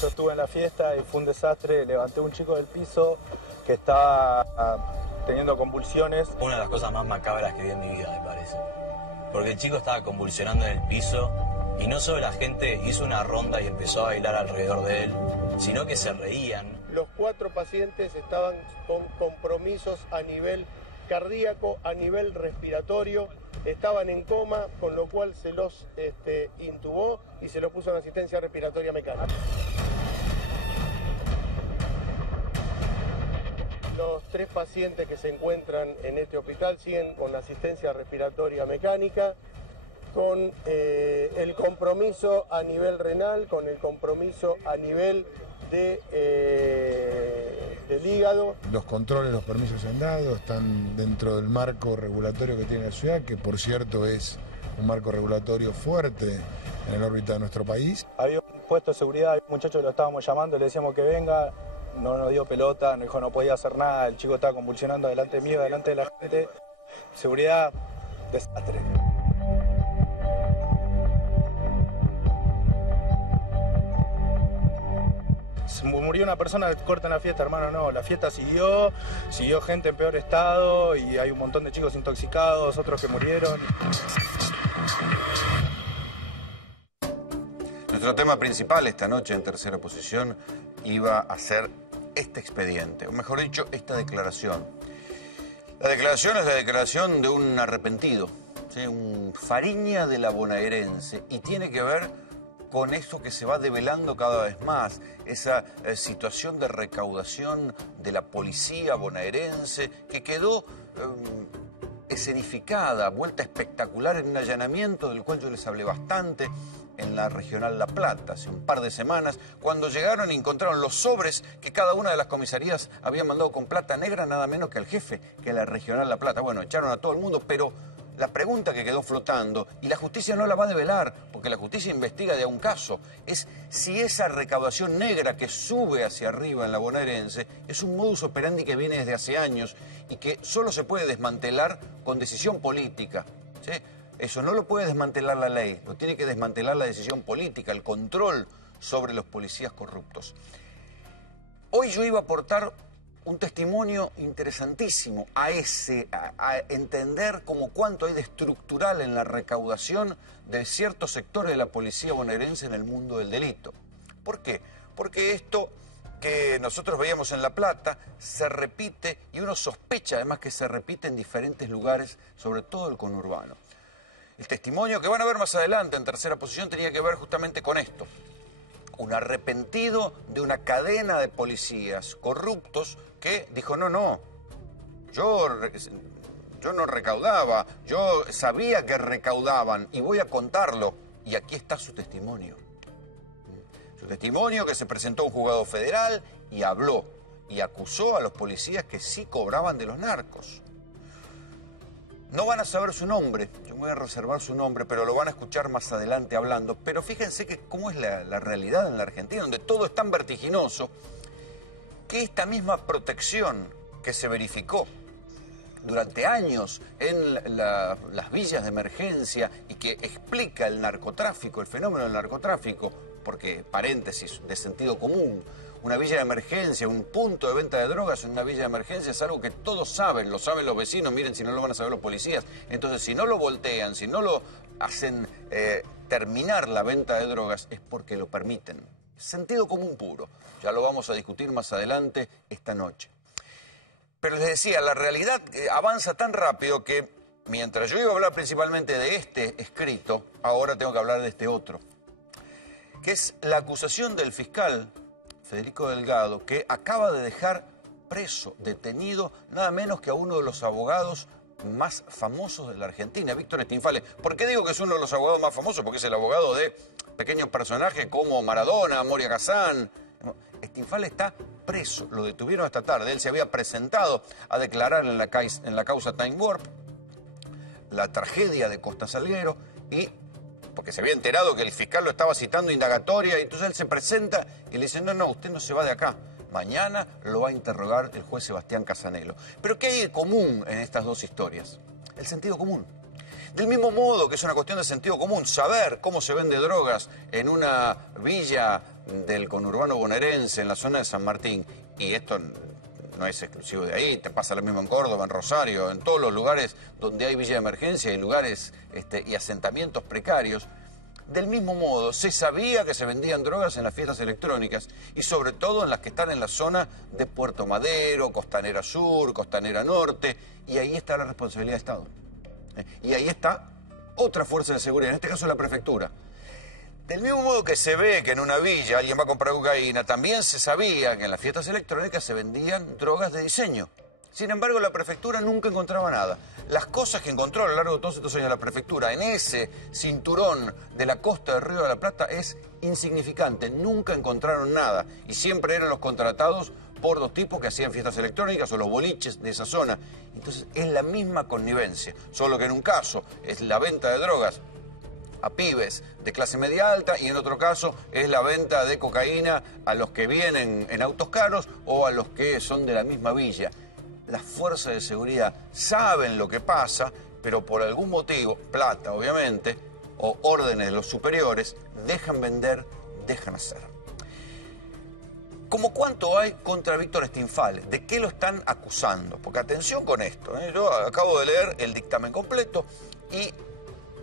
Yo estuve en la fiesta y fue un desastre. Levanté a un chico del piso que estaba teniendo convulsiones. Una de las cosas más macabras que vi en mi vida, me parece. Porque el chico estaba convulsionando en el piso y no solo la gente hizo una ronda y empezó a bailar alrededor de él, sino que se reían. Los 4 pacientes estaban con compromisos a nivel cardíaco, a nivel respiratorio, estaban en coma, con lo cual se los intubó y se los puso en asistencia respiratoria mecánica. Los 3 pacientes que se encuentran en este hospital siguen con asistencia respiratoria mecánica, con el compromiso a nivel renal, con el compromiso a nivel del hígado. Los controles, los permisos se han dado, están dentro del marco regulatorio que tiene la ciudad, que por cierto es un marco regulatorio fuerte en el órbita de nuestro país. Había un puesto de seguridad, un muchacho lo estábamos llamando, le decíamos que venga, no nos dio pelota, nos dijo no podía hacer nada, el chico estaba convulsionando delante mío, delante de la gente. Seguridad, desastre. Murió una persona, cortan la fiesta, hermano, no, la fiesta siguió gente en peor estado y hay un montón de chicos intoxicados, otros que murieron. Nuestro tema principal esta noche en Tercera Posición iba a ser este expediente, o mejor dicho, esta declaración. La declaración es la declaración de un arrepentido, ¿sí? Un Fariña de la bonaerense, y tiene que ver con eso que se va develando cada vez más, esa situación de recaudación de la policía bonaerense que quedó escenificada, vuelta espectacular en un allanamiento del cual yo les hablé bastante en la Regional La Plata hace un par de semanas, cuando llegaron y encontraron los sobres que cada una de las comisarías había mandado con plata negra, nada menos que al jefe, que la Regional La Plata. Bueno, echaron a todo el mundo, pero la pregunta que quedó flotando, y la justicia no la va a develar, porque la justicia investiga de un caso, es si esa recaudación negra que sube hacia arriba en la bonaerense es un modus operandi que viene desde hace años y que solo se puede desmantelar con decisión política, ¿sí? Eso no lo puede desmantelar la ley, lo tiene que desmantelar la decisión política, el control sobre los policías corruptos. Hoy yo iba a aportar un testimonio interesantísimo a entender como cuánto hay de estructural en la recaudación de ciertos sectores de la policía bonaerense en el mundo del delito. ¿Por qué? Porque esto que nosotros veíamos en La Plata se repite, y uno sospecha además que se repite en diferentes lugares, sobre todo el conurbano. El testimonio que van a ver más adelante en Tercera Posición tenía que ver justamente con esto. Un arrepentido de una cadena de policías corruptos que dijo, no, yo no recaudaba, yo sabía que recaudaban y voy a contarlo. Y aquí está su testimonio. Su testimonio que se presentó a un juzgado federal y habló y acusó a los policías que sí cobraban de los narcos. No van a saber su nombre, yo me voy a reservar su nombre, pero lo van a escuchar más adelante hablando. Pero fíjense que cómo es la realidad en la Argentina, donde todo es tan vertiginoso, que esta misma protección que se verificó durante años en las villas de emergencia y que explica el narcotráfico, el fenómeno del narcotráfico, porque, paréntesis, de sentido común, una villa de emergencia, un punto de venta de drogas en una villa de emergencia es algo que todos saben, lo saben los vecinos, miren si no lo van a saber los policías. Entonces, si no lo voltean, si no lo hacen terminar la venta de drogas, es porque lo permiten. Sentido común puro. Ya lo vamos a discutir más adelante esta noche. Pero les decía, la realidad avanza tan rápido que mientras yo iba a hablar principalmente de este escrito, ahora tengo que hablar de este otro, que es la acusación del fiscal Federico Delgado, que acaba de dejar preso, detenido, nada menos que a uno de los abogados más famosos de la Argentina, Víctor Stinfalle. ¿Por qué digo que es uno de los abogados más famosos? Porque es el abogado de pequeños personajes como Maradona, Moria Kazán. Stinfalle está preso, lo detuvieron esta tarde. Él se había presentado a declarar en la causa Time Warp, la tragedia de Costa Salguero, y porque se había enterado que el fiscal lo estaba citando indagatoria, y entonces él se presenta y le dice, no, usted no se va de acá. Mañana lo va a interrogar el juez Sebastián Casanelo. Pero ¿qué hay de común en estas dos historias? El sentido común. Del mismo modo que es una cuestión de sentido común saber cómo se vende drogas en una villa del conurbano bonaerense, en la zona de San Martín, y esto no es exclusivo de ahí, te pasa lo mismo en Córdoba, en Rosario, en todos los lugares donde hay villa de emergencia y lugares y asentamientos precarios. Del mismo modo, se sabía que se vendían drogas en las fiestas electrónicas y sobre todo en las que están en la zona de Puerto Madero, Costanera Sur, Costanera Norte, y ahí está la responsabilidad de Estado. Y ahí está otra fuerza de seguridad, en este caso la prefectura. Del mismo modo que se ve que en una villa alguien va a comprar cocaína, también se sabía que en las fiestas electrónicas se vendían drogas de diseño. Sin embargo, la prefectura nunca encontraba nada. Las cosas que encontró a lo largo de todos estos años la prefectura en ese cinturón de la costa del Río de la Plata es insignificante. Nunca encontraron nada y siempre eran los contratados por dos tipos que hacían fiestas electrónicas o los boliches de esa zona. Entonces es la misma connivencia, solo que en un caso es la venta de drogas a pibes de clase media alta y en otro caso es la venta de cocaína a los que vienen en autos caros o a los que son de la misma villa. Las fuerzas de seguridad saben lo que pasa, pero por algún motivo, plata obviamente, o órdenes de los superiores, dejan vender, dejan hacer. ¿Cómo cuánto hay contra Víctor Stinfale? ¿De qué lo están acusando? Porque atención con esto, yo acabo de leer el dictamen completo y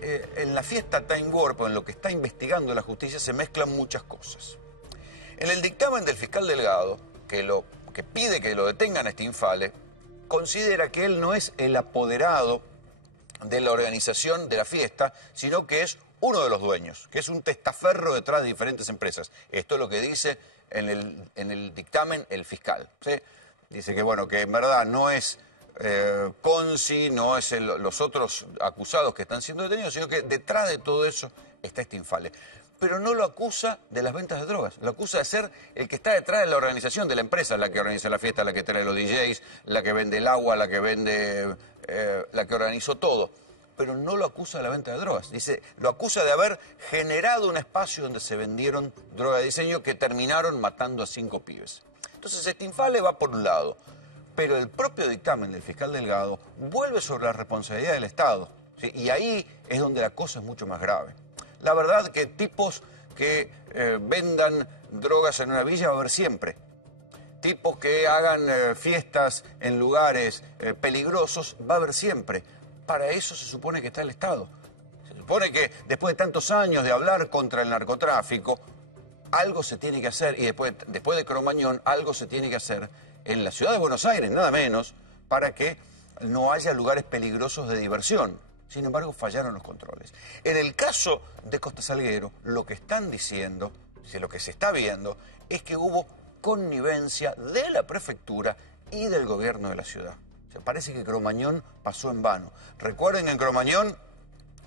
en la fiesta Time Warp, en lo que está investigando la justicia, se mezclan muchas cosas. En el dictamen del fiscal Delgado, que pide que lo detengan a Stinfale, considera que él no es el apoderado de la organización de la fiesta, sino que es uno de los dueños, que es un testaferro detrás de diferentes empresas. Esto es lo que dice en el dictamen el fiscal, ¿sí? Dice que, bueno, que en verdad no es Consi, no es los otros acusados que están siendo detenidos, sino que detrás de todo eso está Stinfale. Pero no lo acusa de las ventas de drogas, lo acusa de ser el que está detrás de la organización de la empresa, la que organiza la fiesta, la que trae los DJs, la que vende el agua, la que vende, la que organizó todo. Pero no lo acusa de la venta de drogas, lo acusa de haber generado un espacio donde se vendieron drogas de diseño que terminaron matando a 5 pibes. Entonces Stinfale va por un lado, pero el propio dictamen del fiscal Delgado vuelve sobre la responsabilidad del Estado, ¿sí? Y ahí es donde la cosa es mucho más grave. La verdad que tipos que vendan drogas en una villa va a haber siempre. Tipos que hagan fiestas en lugares peligrosos va a haber siempre. Para eso se supone que está el Estado. Se supone que después de tantos años de hablar contra el narcotráfico, algo se tiene que hacer, y después de Cromañón, algo se tiene que hacer en la ciudad de Buenos Aires, nada menos, para que no haya lugares peligrosos de diversión. Sin embargo, fallaron los controles. En el caso de Costa Salguero, lo que están diciendo, lo que se está viendo, es que hubo connivencia de la prefectura y del gobierno de la ciudad. O sea, parece que Cromañón pasó en vano. Recuerden que en Cromañón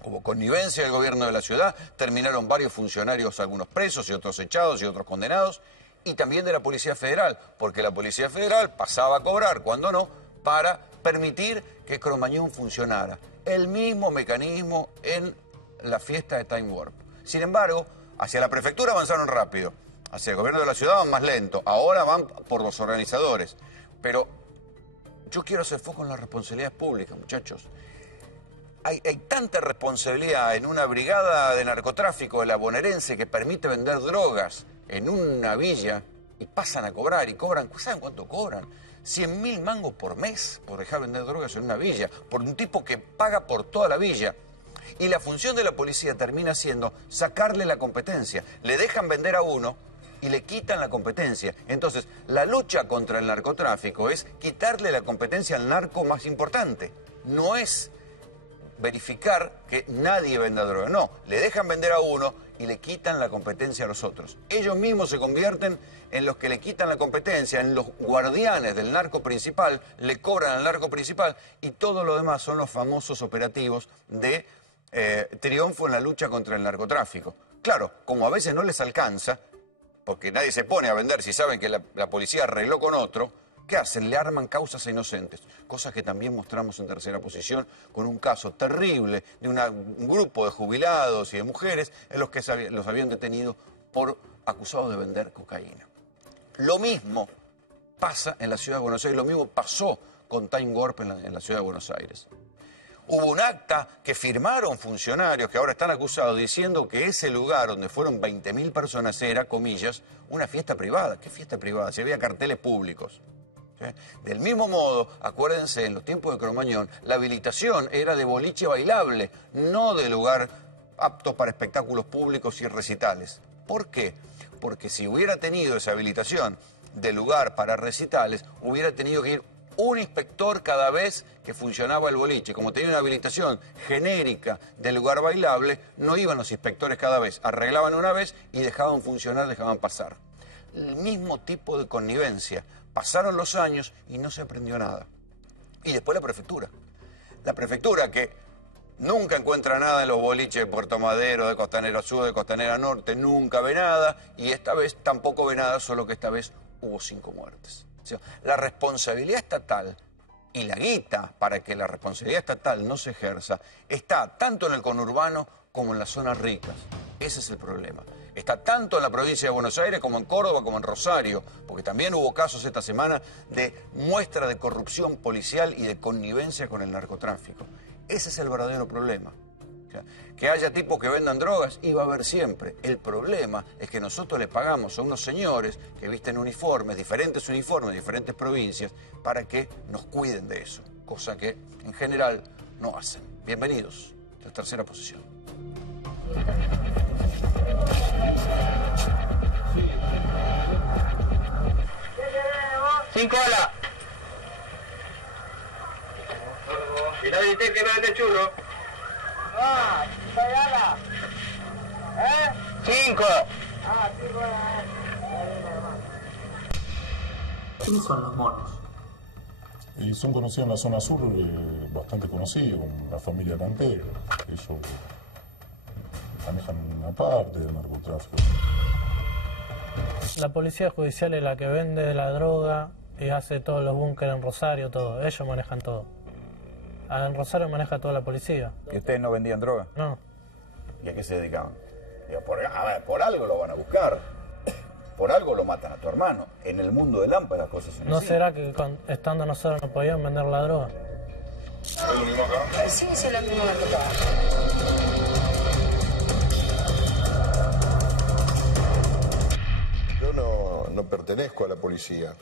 hubo connivencia del gobierno de la ciudad, terminaron varios funcionarios, algunos presos y otros echados y otros condenados, y también de la Policía Federal, porque la Policía Federal pasaba a cobrar, cuando no, para permitir que Cromañón funcionara. El mismo mecanismo en la fiesta de Time Warp. Sin embargo, hacia la prefectura avanzaron rápido, hacia el gobierno de la ciudad van más lento, ahora van por los organizadores. Pero yo quiero hacer foco en las responsabilidades públicas, muchachos. Hay tanta responsabilidad en una brigada de narcotráfico de la bonaerense que permite vender drogas en una villa y pasan a cobrar y cobran, ¿saben cuánto cobran? 100.000 mangos por mes por dejar vender drogas en una villa, por un tipo que paga por toda la villa. Y la función de la policía termina siendo sacarle la competencia. Le dejan vender a uno y le quitan la competencia. Entonces, la lucha contra el narcotráfico es quitarle la competencia al narco más importante. No es verificar que nadie venda droga, no. Le dejan vender a uno y le quitan la competencia a los otros. Ellos mismos se convierten en los que le quitan la competencia, en los guardianes del narco principal, le cobran al narco principal y todo lo demás son los famosos operativos de triunfo en la lucha contra el narcotráfico. Claro, como a veces no les alcanza, porque nadie se pone a vender si saben que la policía arregló con otro, ¿qué hacen? Le arman causas a inocentes, cosas que también mostramos en Tercera Posición con un caso terrible de un grupo de jubilados y de mujeres en los que los habían detenido por acusados de vender cocaína. Lo mismo pasa en la ciudad de Buenos Aires, lo mismo pasó con Time Warp en la ciudad de Buenos Aires. Hubo un acta que firmaron funcionarios que ahora están acusados diciendo que ese lugar donde fueron 20.000 personas era, comillas, una fiesta privada. ¿Qué fiesta privada? Si había carteles públicos. ¿Sí? Del mismo modo, acuérdense, en los tiempos de Cromañón, la habilitación era de boliche bailable, no de lugar apto para espectáculos públicos y recitales. ¿Por qué? Porque si hubiera tenido esa habilitación de lugar para recitales, hubiera tenido que ir un inspector cada vez que funcionaba el boliche. Como tenía una habilitación genérica de lugar bailable, no iban los inspectores cada vez. Arreglaban una vez y dejaban funcionar, dejaban pasar. El mismo tipo de connivencia. Pasaron los años y no se aprendió nada. Y después la prefectura. La prefectura que nunca encuentra nada en los boliches de Puerto Madero, de Costanera Sur, de Costanera Norte, nunca ve nada. Y esta vez tampoco ve nada, solo que esta vez hubo 5 muertes. O sea, la responsabilidad estatal y la guita para que la responsabilidad estatal no se ejerza está tanto en el conurbano como en las zonas ricas. Ese es el problema. Está tanto en la provincia de Buenos Aires como en Córdoba, como en Rosario, porque también hubo casos esta semana de muestra de corrupción policial y de connivencia con el narcotráfico. Ese es el verdadero problema. O sea, que haya tipos que vendan drogas, iba a haber siempre. El problema es que nosotros le pagamos a unos señores que visten uniformes, diferentes provincias, para que nos cuiden de eso, cosa que en general no hacen. Bienvenidos a la tercera posición. Sin cola. Y no dices que no es de churro. Ah, ¿está 5. Ah, 5. ¿Quiénes son los monos? Y son conocidos en la zona sur, bastante conocidos, la familia Cantero. Ellos manejan una parte del narcotráfico. La policía judicial es la que vende la droga y hace todos los búnkeres en Rosario, todo. Ellos manejan todo. En Rosario maneja toda la policía. ¿Y ustedes no vendían droga? No. ¿Y a qué se dedicaban? Digo, por algo lo van a buscar. Por algo lo matan a tu hermano. En el mundo del AMPA las cosas son ¿No así. será que estando nosotros no podían vender la droga? ¿Es lo mismo acá? Sí, es lo mismo que acá. Yo no pertenezco a la policía.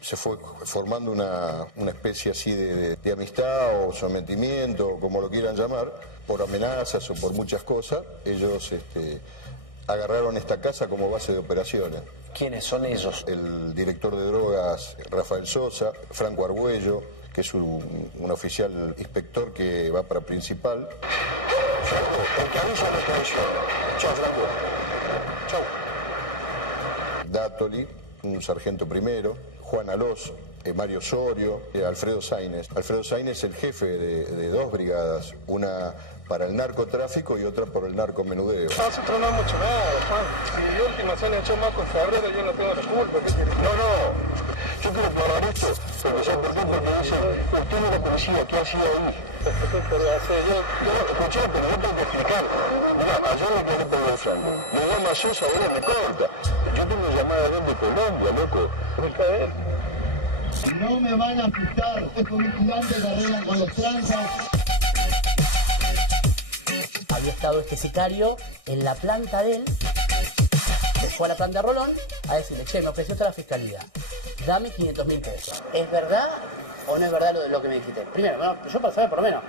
Se fue formando una especie así de amistad o sometimiento, o como lo quieran llamar, por amenazas o por muchas cosas. Ellos agarraron esta casa como base de operaciones. ¿Quiénes son ellos? El director de drogas, Rafael Sosa, Franco Argüello, que es un oficial inspector que va para principal. Encabeza la retención. Chao, Franco. Chao. Dátoli, un sargento primero, Juan Alós, Mario Osorio, Alfredo Sainz. Alfredo Sainz es el jefe de 2 brigadas, una para el narcotráfico y otra por el narcomenudeo. Nosotros no hemos hecho nada, Juan. Si de última se han hecho más con Ferrero, yo no tengo la culpa. Yo quiero aclarar esto, porque ya por ejemplo me dicen, usted no es la policía, ¿qué hacía ahí? Yo escuché, pero no tengo que explicar. Mirá, ayer me quedé con el Franco. Me llama Sosa, ahora me corta. Yo tengo llamada de Colombia, loco. No me van a asustar, es con un gigante que arreglan con los tranzas. Había estado este sicario en la planta de él, fue a la planta de Rolón a decirle, che, me ofreció toda la fiscalía, dame 500.000 pesos. ¿Es verdad o no es verdad lo que me dijiste? Primero, yo para saber por lo menos,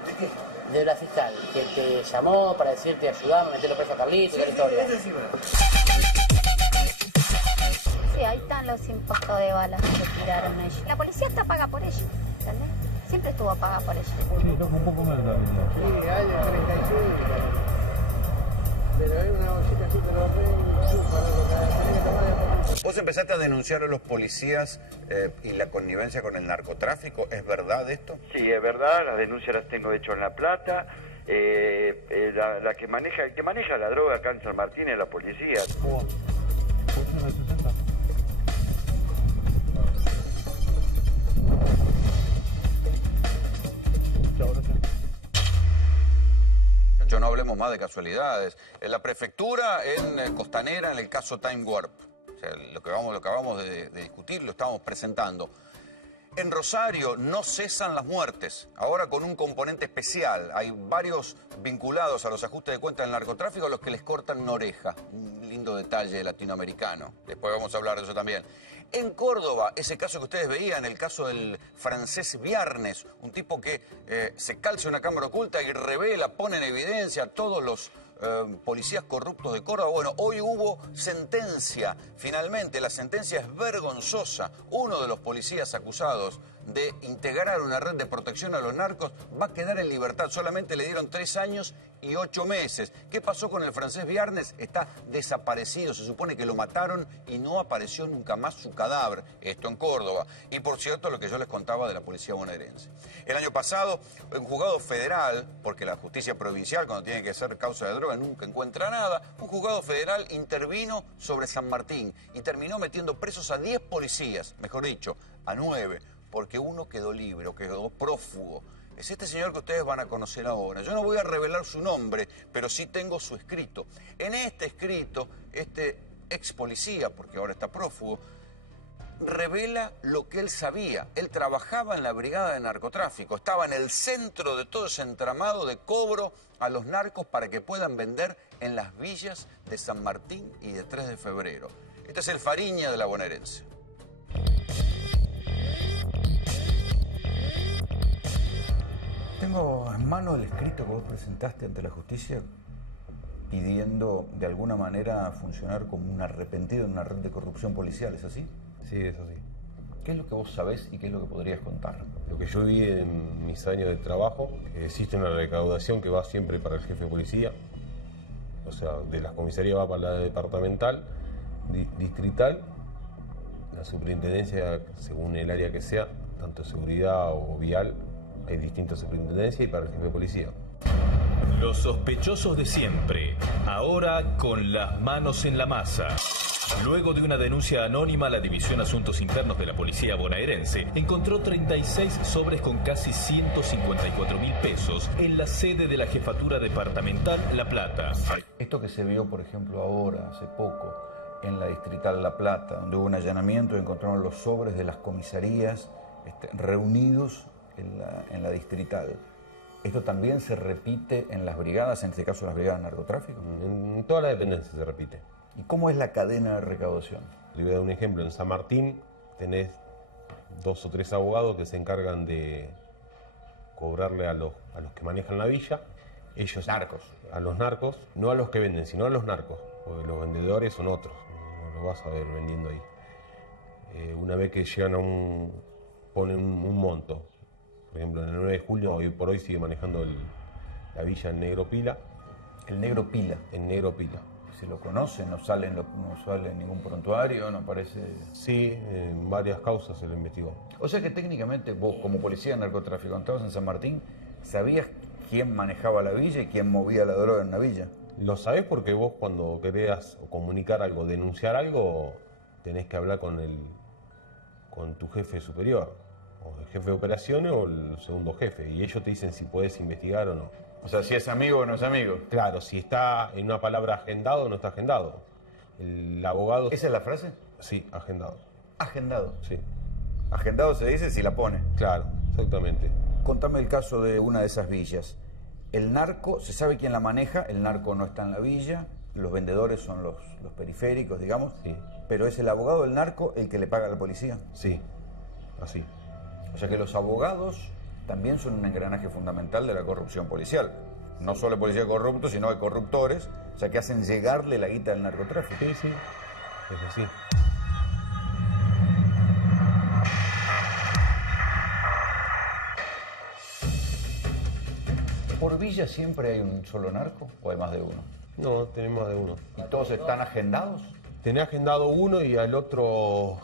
de la fiscal, que te llamó para decirte ayudame a meterlo preso a Carlitos, la historia. Sí, ahí están los impactos de balas que tiraron ellos. La policía está paga por ellos, ¿entendés? Siempre estuvo paga por ellos. Sí, un poco más la vida. Sí, años 35. Pero hay una bolsita así que lo ven para lo que Vos empezaste a denunciar a los policías y la connivencia con el narcotráfico. ¿Es verdad esto? Sí, es verdad. Las denuncias las tengo hecho en La Plata. El que maneja la droga acá en San Martín es la policía. Yo no hablemos más de casualidades. En la prefectura, en Costanera, en el caso Time Warp. O sea, lo que acabamos de discutir, lo estamos presentando. En Rosario no cesan las muertes, ahora con un componente especial. Hay varios vinculados a los ajustes de cuentas del narcotráfico a los que les cortan una oreja. Un lindo detalle latinoamericano. Después vamos a hablar de eso también. En Córdoba, ese caso que ustedes veían, el caso del francés Viernes, un tipo que se calza una cámara oculta y revela, pone en evidencia a todos los policías corruptos de Córdoba. Bueno, hoy hubo sentencia, finalmente. La sentencia es vergonzosa. Uno de los policías acusados de integrar una red de protección a los narcos va a quedar en libertad. Solamente le dieron 3 años y 8 meses. ¿Qué pasó con el francés Viernes? Está desaparecido. Se supone que lo mataron y no apareció nunca más su cadáver. Esto en Córdoba. Y por cierto, lo que yo les contaba de la policía bonaerense. El año pasado, un juzgado federal, porque la justicia provincial, cuando tiene que ser causa de droga, nunca encuentra nada, un juzgado federal intervino sobre San Martín y terminó metiendo presos a 10 policías, mejor dicho, a 9, porque uno quedó libre o quedó prófugo. Es este señor que ustedes van a conocer ahora. Yo no voy a revelar su nombre, pero sí tengo su escrito. En este escrito, este ex policía, porque ahora está prófugo, revela lo que él sabía. Él trabajaba en la brigada de narcotráfico, estaba en el centro de todo ese entramado de cobro a los narcos para que puedan vender en las villas de San Martín y de 3 de febrero. Este es el Fariña de la bonaerense. Tengo en mano el escrito que vos presentaste ante la justicia pidiendo de alguna manera funcionar como un arrepentido en una red de corrupción policial, ¿es así? Sí, es así. ¿Qué es lo que vos sabés y qué es lo que podrías contar? Lo que yo vi en mis años de trabajo, existe una recaudación que va siempre para el jefe de policía, o sea, de la comisaría va para la departamental, distrital, la superintendencia, según el área que sea, tanto seguridad o vial, hay distintas superintendencias y para el jefe de policía. Los sospechosos de siempre, ahora con las manos en la masa. Luego de una denuncia anónima, la División Asuntos Internos de la Policía Bonaerense encontró 36 sobres con casi 154.000 pesos en la sede de la Jefatura Departamental La Plata. Esto que se vio, por ejemplo, ahora, hace poco, en la Distrital La Plata, donde hubo un allanamiento y encontraron los sobres de las comisarías reunidos en la Distrital. ¿Esto también se repite en las brigadas, en este caso las brigadas de narcotráfico? En todas las dependencias se repite. ¿Y cómo es la cadena de recaudación? Le voy a dar un ejemplo. En San Martín tenés 2 o 3 abogados que se encargan de cobrarle a los que manejan la villa. Ellos, narcos. A los narcos, no a los que venden, sino a los narcos. Porque los vendedores son otros. No lo vas a ver vendiendo ahí. Una vez que llegan ponen un monto. Por ejemplo, en el 9 de julio, hoy por hoy sigue manejando la villa en Negro Pila. ¿El Negro Pila? El Negro Pila. ¿Se lo conoce? ¿No sale en ningún prontuario? ¿No aparece? Sí, en varias causas se lo investigó. O sea que técnicamente vos, como policía de narcotráfico, cuando estabas en San Martín, ¿sabías quién manejaba la villa y quién movía la droga en la villa? Lo sabés porque vos cuando querés comunicar algo, denunciar algo, tenés que hablar con tu jefe superior. O el jefe de operaciones o el segundo jefe. Y ellos te dicen si puedes investigar o no. O sea, si es amigo o no es amigo. Claro, si está en una palabra agendado o no está agendado. El abogado... ¿Esa es la frase? Sí, agendado. ¿Agendado? Sí. Agendado se dice si la pone. Claro, exactamente. Contame el caso de una de esas villas. El narco, se sabe quién la maneja, el narco no está en la villa, los vendedores son los periféricos, digamos. Sí. Pero es el abogado del narco el que le paga a la policía. Sí, así. O sea que los abogados también son un engranaje fundamental de la corrupción policial. No solo policía corruptos, sino de corruptores, o sea que hacen llegarle la guita al narcotráfico. Sí, sí, es así. ¿Por villa siempre hay un solo narco o hay más de uno? No, tenemos más de uno. ¿Y todos están agendados? Tenés agendado uno y al otro...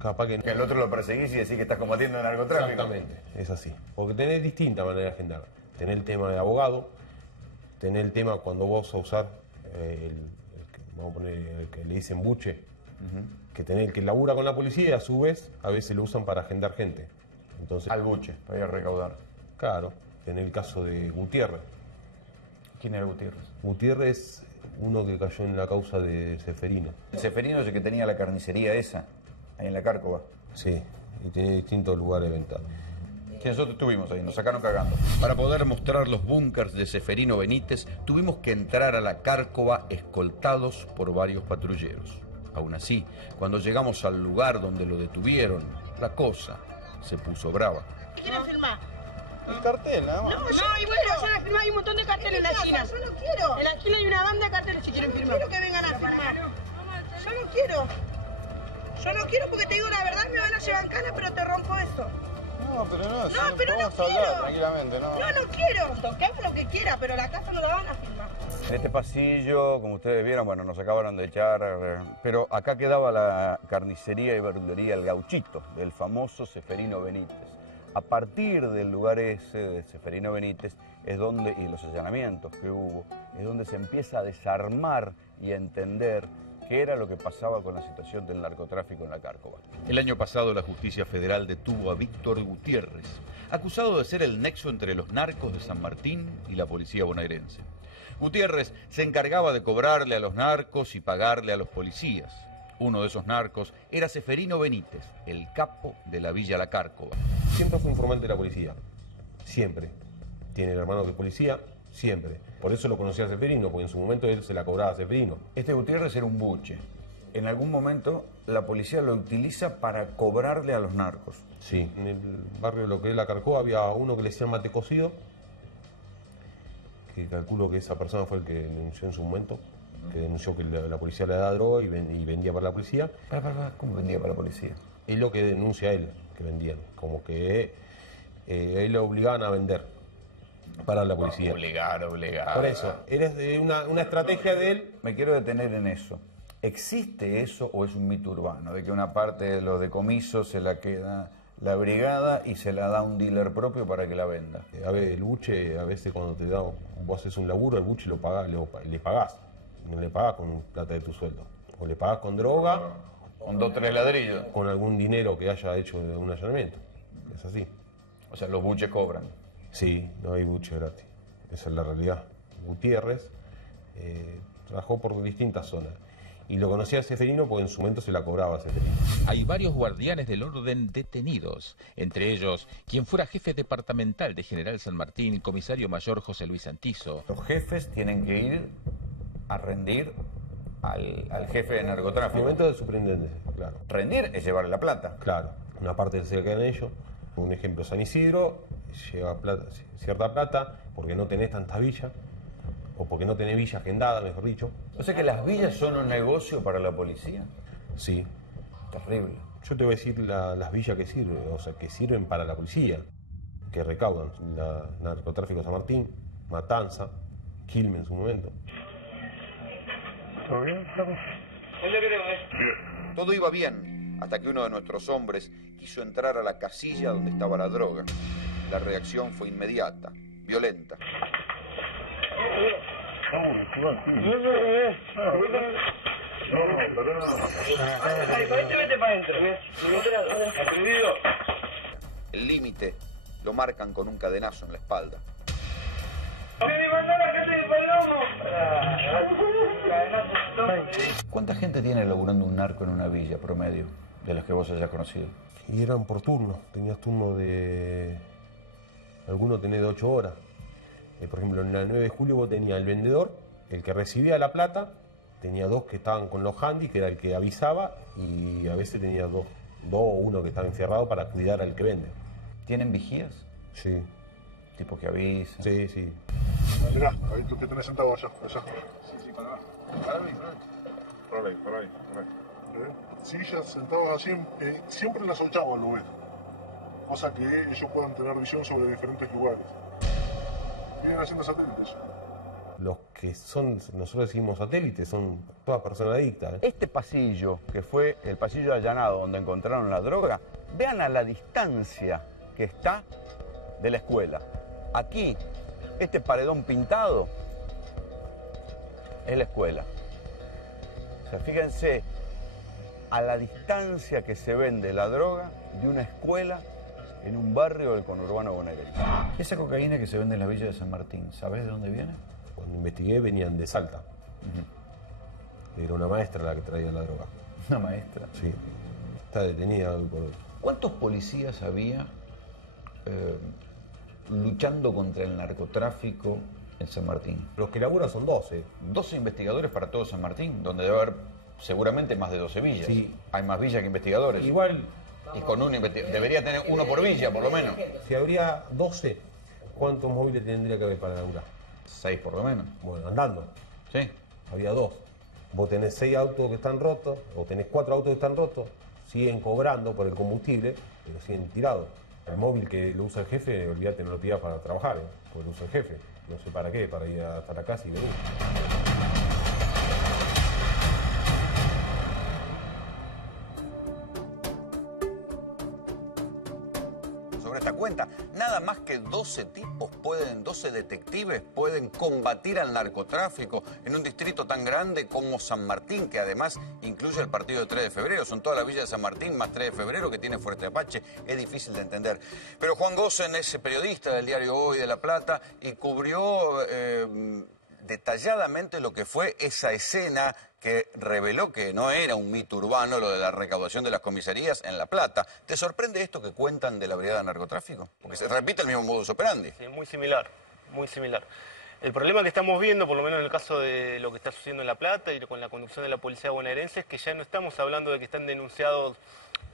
capaz que el otro lo perseguís y decís que estás combatiendo el narcotráfico. Exactamente, es así. Porque tenés distintas maneras de agendar. Tenés el tema de abogado, tenés el tema cuando vos a usar vamos a poner el que le dicen buche, que tenés el que labura con la policía y a su vez a veces lo usan para agendar gente. Entonces, al buche, para ir a recaudar. Claro, tenés el caso de Gutiérrez. ¿Quién era Gutiérrez? Gutiérrez es uno que cayó en la causa de Ceferino. El Ceferino es el que tenía la carnicería esa. Ahí en la Cárcova. Sí, y tiene distintos lugares de venta. Que nosotros estuvimos ahí, nos sacaron cagando. Para poder mostrar los búnkers de Seferino Benítez, tuvimos que entrar a la Cárcova escoltados por varios patrulleros. Aún así, cuando llegamos al lugar donde lo detuvieron, la cosa se puso brava. ¿Qué quieren firmar? El cartel, nada más. No, y bueno, vayan a firmar, hay un montón de carteles en la esquina. Yo no quiero. En la esquina hay una banda de carteles si quieren firmar. Quiero que vengan a firmar. Yo no quiero. Yo no quiero porque te digo la verdad, me van a llevar en cana, pero te rompo esto. No, pero no, No, si pero no podemos quiero. hablar tranquilamente, ¿no? No, no quiero. Que haga lo que quiera, pero la casa no la van a firmar. En este pasillo, como ustedes vieron, bueno, nos acabaron de echar, pero acá quedaba la carnicería y verdulería El Gauchito, del famoso Seferino Benítez. A partir del lugar ese de Seferino Benítez es donde, y los allanamientos que hubo, es donde se empieza a desarmar y a entender qué era lo que pasaba con la situación del narcotráfico en la Cárcova. El año pasado la Justicia Federal detuvo a Víctor Gutiérrez, acusado de ser el nexo entre los narcos de San Martín y la policía bonaerense. Gutiérrez se encargaba de cobrarle a los narcos y pagarle a los policías. Uno de esos narcos era Seferino Benítez, el capo de la Villa La Cárcova. Siempre fue informante de la policía, siempre. Tiene el hermano que es policía, siempre. Por eso lo conocía a Seferino, porque en su momento él se la cobraba a Seferino. Este Gutiérrez era un buche. En algún momento la policía lo utiliza para cobrarle a los narcos. Sí, en el barrio de lo que es La Cárcova había uno que le decían mate cocido, que calculo que esa persona fue el que denunció en su momento, que denunció que la policía le daba droga y vendía para la policía. ¿Cómo vendía para la policía? Es lo que denuncia él, que vendían, como que él lo obligaban a vender para la policía. Obligar. Por eso, eres de una estrategia de él. Me quiero detener en eso. ¿Existe eso o es un mito urbano? De que una parte de los decomisos se la queda la brigada y se la da a un dealer propio para que la venda. A ver, el buche, a veces cuando vos haces un laburo, el buche le pagás. No le pagás con plata de tu sueldo. O le pagás con droga. Con 2 o 3 ladrillos. Con algún dinero que haya hecho de un allanamiento. Es así. O sea, los buches cobran. Sí, no hay buche gratis. Esa es la realidad. Gutiérrez trabajó por distintas zonas. Y lo conocía a Seferino porque en su momento se la cobraba a Seferino. Hay varios guardianes del orden detenidos, entre ellos quien fuera jefe departamental de General San Martín, comisario mayor José Luis Santizo. Los jefes tienen que ir a rendir al jefe de narcotráfico. En el momento de superintendencia, claro. Rendir es llevarle la plata. Claro, una parte se la quedan ellos. Un ejemplo, San Isidro lleva cierta plata porque no tenés tantas villas, o porque no tenés villas agendadas, mejor dicho. O sea que las villas son un negocio para la policía. Sí. Terrible. Yo te voy a decir las villas que sirven, o sea, que sirven para la policía, que recaudan. Narcotráfico de San Martín, Matanza, Quilmes en su momento. ¿Todo bien? Todo iba bien, hasta que uno de nuestros hombres quiso entrar a la casilla donde estaba la droga. La reacción fue inmediata, violenta. El límite lo marcan con un cadenazo en la espalda. ¿Cuánta gente tiene laburando un narco en una villa promedio, de las que vos hayas conocido? Y eran por turno. Tenías turno de... Algunos tenés de 8 horas. Por ejemplo, en la 9 de julio vos tenías el vendedor, el que recibía la plata, tenía 2 que estaban con los handy, que era el que avisaba, y a veces tenía 2 o 1 que estaba encerrado para cuidar al que vende. ¿Tienen vigías? Sí. ¿Tipo que avisan? Sí, sí. Mirá, ahí tú que tenés sentado allá. Sí, para acá. Para ahí. Sillas sentados así, siempre en las 8 lo ves. Cosa que ellos puedan tener visión sobre diferentes lugares. Vienen haciendo satélites. Los que son, nosotros decimos satélites, son todas personas adictas. Este pasillo, que fue el pasillo allanado donde encontraron la droga, vean a la distancia que está de la escuela. Aquí, este paredón pintado es la escuela. O sea, fíjense a la distancia que se vende la droga de una escuela en un barrio del conurbano bonaerense. Esa cocaína que se vende en la villa de San Martín, ¿sabés de dónde viene? Cuando investigué venían de Salta. Era una maestra la que traía la droga. ¿Una maestra? Sí. Está detenida ¿Cuántos policías había luchando contra el narcotráfico en San Martín? Los que laburan son 12. 12 investigadores para todo San Martín, donde debe haber seguramente más de 12 villas. Sí. Hay más villas que investigadores. Igual... Y con un debería tener uno por villa, por lo menos. Si habría 12, ¿cuántos móviles tendría que haber para laburar? 6 por lo menos. Bueno, andando. Sí. Había 2. Vos tenés 6 autos que están rotos, o tenés 4 autos que están rotos, siguen cobrando por el combustible, pero siguen tirados. El móvil que lo usa el jefe, olvídate, no lo pidas para trabajar, porque lo usa el jefe. No sé para qué, para ir hasta la casa y venir. Esta cuenta, nada más que 12 tipos 12 detectives pueden combatir al narcotráfico en un distrito tan grande como San Martín, que además incluye el partido de 3 de febrero. Son toda la villa de San Martín más 3 de febrero que tiene Fuerte Apache. Es difícil de entender. Pero Juan Gossen es periodista del diario Hoy de La Plata y cubrió detalladamente lo que fue esa escena que reveló que no era un mito urbano lo de la recaudación de las comisarías en La Plata. ¿Te sorprende esto que cuentan de la brigada de narcotráfico? Porque se repite el mismo modus operandi. Sí, muy similar, muy similar. El problema que estamos viendo, por lo menos en el caso de lo que está sucediendo en La Plata y con la conducción de la policía bonaerense, es que ya no estamos hablando de que están denunciados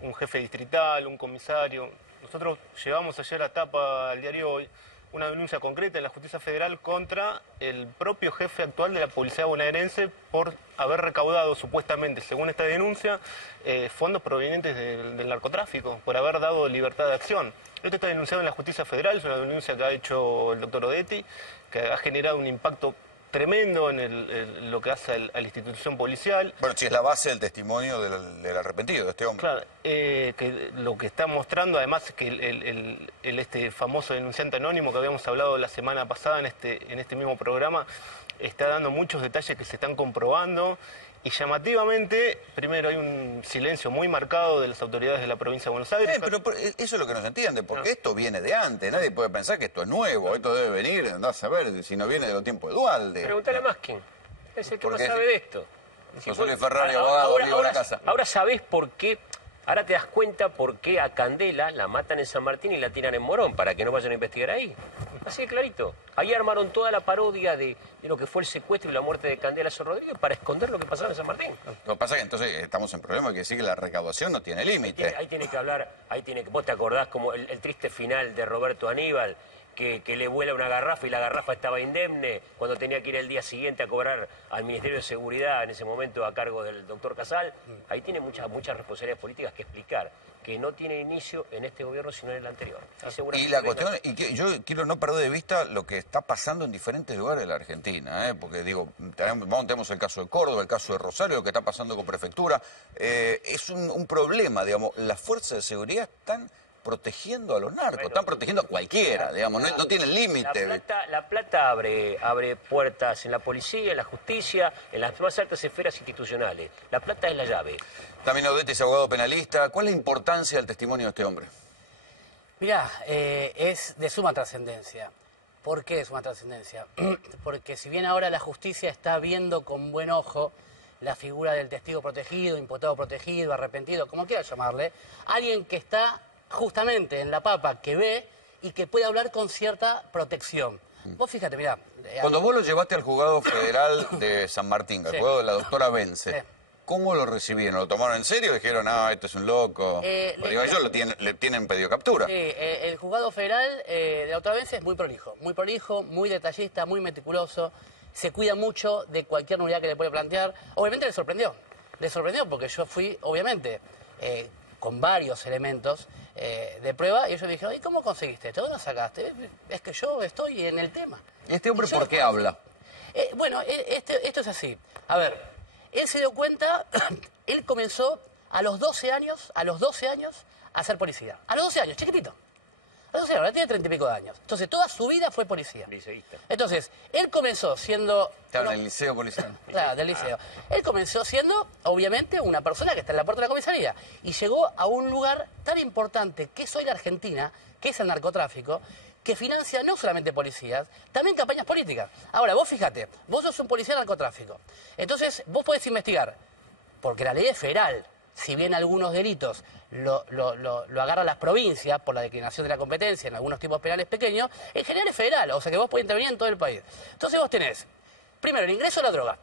un jefe distrital, un comisario. Nosotros llevamos ayer a tapa al diario Hoy una denuncia concreta en la Justicia Federal contra el propio jefe actual de la policía bonaerense por haber recaudado supuestamente, según esta denuncia, fondos provenientes del narcotráfico, por haber dado libertad de acción. Esto está denunciado en la Justicia Federal, es una denuncia que ha hecho el doctor Odetti, que ha generado un impacto tremendo en lo que hace a la institución policial. Bueno, si es la base del testimonio del arrepentido, de este hombre. Claro, que lo que está mostrando además es que este famoso denunciante anónimo que habíamos hablado la semana pasada en este mismo programa, está dando muchos detalles que se están comprobando. Y llamativamente, primero hay un silencio muy marcado de las autoridades de la provincia de Buenos Aires. Pero eso es lo que no se entiende, porque esto viene de antes. Nadie puede pensar que esto es nuevo, esto debe venir, andás a ver si no viene de los tiempos de Dualde. Preguntale a Maskin, es el que más sabe de esto. José Luis Ferrari, abogado, vivo en la casa. Ahora sabés por qué, ahora te das cuenta por qué a Candela la matan en San Martín y la tiran en Morón, para que no vayan a investigar ahí. Así de clarito. Ahí armaron toda la parodia de lo que fue el secuestro y la muerte de Candela Sol Rodríguez para esconder lo que pasaba en San Martín. Lo que pasa es que entonces estamos en problema, que decir que la recaudación no tiene límite. Ahí tiene que hablar, vos te acordás como el triste final de Roberto Aníbal, que le vuela una garrafa y la garrafa estaba indemne cuando tenía que ir el día siguiente a cobrar al Ministerio de Seguridad, en ese momento a cargo del doctor Casal. Ahí tiene muchas responsabilidades políticas que explicar, que no tiene inicio en este gobierno sino en el anterior. Y la cuestión, yo quiero no perder de vista lo que está pasando en diferentes lugares de la Argentina, porque digo, tenemos el caso de Córdoba, el caso de Rosario, lo que está pasando con Prefectura. Es un problema, digamos, las fuerzas de seguridad están protegiendo a los narcos, están protegiendo a cualquiera, digamos, no tienen límite. La Plata abre puertas en la policía, en la justicia, en las más altas esferas institucionales. La Plata es la llave. También Odetti es abogado penalista. ¿Cuál es la importancia del testimonio de este hombre? Mirá, es de suma trascendencia. ¿Por qué de suma trascendencia? Porque si bien ahora la justicia está viendo con buen ojo la figura del testigo protegido, imputado protegido, arrepentido, como quiera llamarle, alguien que está justamente en la papa, que ve y que puede hablar con cierta protección. Vos fíjate, mirá. Cuando vos lo llevaste al juzgado federal de San Martín, al juzgado de la doctora Vence, ¿cómo lo recibieron? ¿Lo tomaron en serio? ¿Dijeron, esto es un loco? Digo, ellos le tienen pedido captura. Sí, el juzgado federal de la doctora Vence es muy prolijo, muy detallista, muy meticuloso, se cuida mucho de cualquier novedad que le puede plantear. Obviamente le sorprendió porque yo fui, obviamente, con varios elementos de prueba, y ellos me dijeron, ¿y cómo conseguiste esto? ¿Dónde lo sacaste? Es que yo estoy en el tema. ¿Y este hombre por qué habla? Bueno, esto es así. A ver, él se dio cuenta, él comenzó a los 12 años a ser policía. A los 12 años, chiquitito. A los 12 años, ahora tiene 30 y pico de años. Entonces, toda su vida fue policía. Liceísta. Entonces, él comenzó siendo... Estaba en el liceo policial. Claro, del liceo. Él comenzó siendo, obviamente, una persona que está en la puerta de la comisaría. Y llegó a un lugar tan importante que es hoy la Argentina, que es el narcotráfico, que financia no solamente policías, también campañas políticas. Ahora, vos fíjate, vos sos un policía de narcotráfico. Entonces, vos podés investigar, porque la ley es federal. si bien algunos delitos lo agarran las provincias por la declinación de la competencia en algunos tipos penales pequeños, en general es federal, o sea que vos podés intervenir en todo el país. Entonces vos tenés, primero, el ingreso a la droga.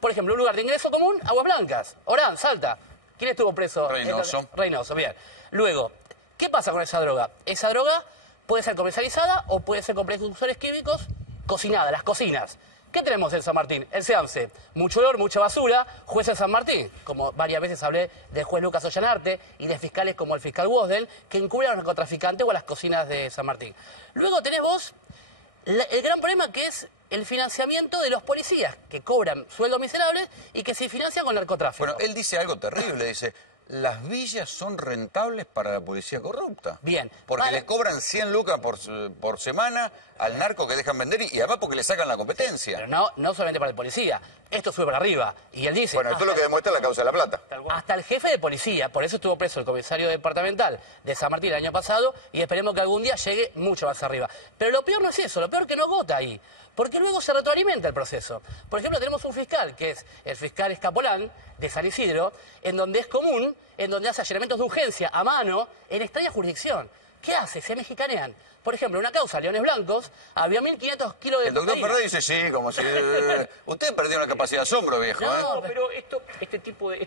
Por ejemplo, un lugar de ingreso común, Aguas Blancas, Orán, Salta. ¿Quién estuvo preso? Reynoso. Reynoso, bien. Luego, ¿qué pasa con esa droga? Esa droga puede ser comercializada o puede ser con precursores químicos cocinada, las cocinas. ¿Qué tenemos en San Martín? El SEAMSE. Mucho olor, mucha basura, juez en San Martín. Como varias veces hablé del juez Lucas Ollanarte y de fiscales como el fiscal Wosdel, que encubren a los narcotraficantes o a las cocinas de San Martín. Luego tenés vos el gran problema que es el financiamiento de los policías, que cobran sueldos miserables y que se financian con narcotráfico. Bueno, él dice algo terrible, dice, las villas son rentables para la policía corrupta. Bien. Porque le cobran 100 lucas por semana al narco que dejan vender y además porque le sacan la competencia. Pero no solamente para el policía, esto sube para arriba. Y él dice... Bueno, esto es lo que demuestra la causa de la plata. Hasta el jefe de policía, por eso estuvo preso el comisario departamental de San Martín el año pasado y esperemos que algún día llegue mucho más arriba. Pero lo peor no es eso, lo peor es que no agota ahí. Porque luego se retroalimenta el proceso. Por ejemplo, tenemos un fiscal, que es el fiscal Escapolán, de San Isidro, en donde es común, en donde hace allanamientos de urgencia a mano en extraña jurisdicción. ¿Qué hace? Se mexicanean. Por ejemplo, en una causa, Leones Blancos, había 1.500 kilos de El doctor Ferrer dice sí, como si... Usted perdió una capacidad de asombro, viejo. No, pero este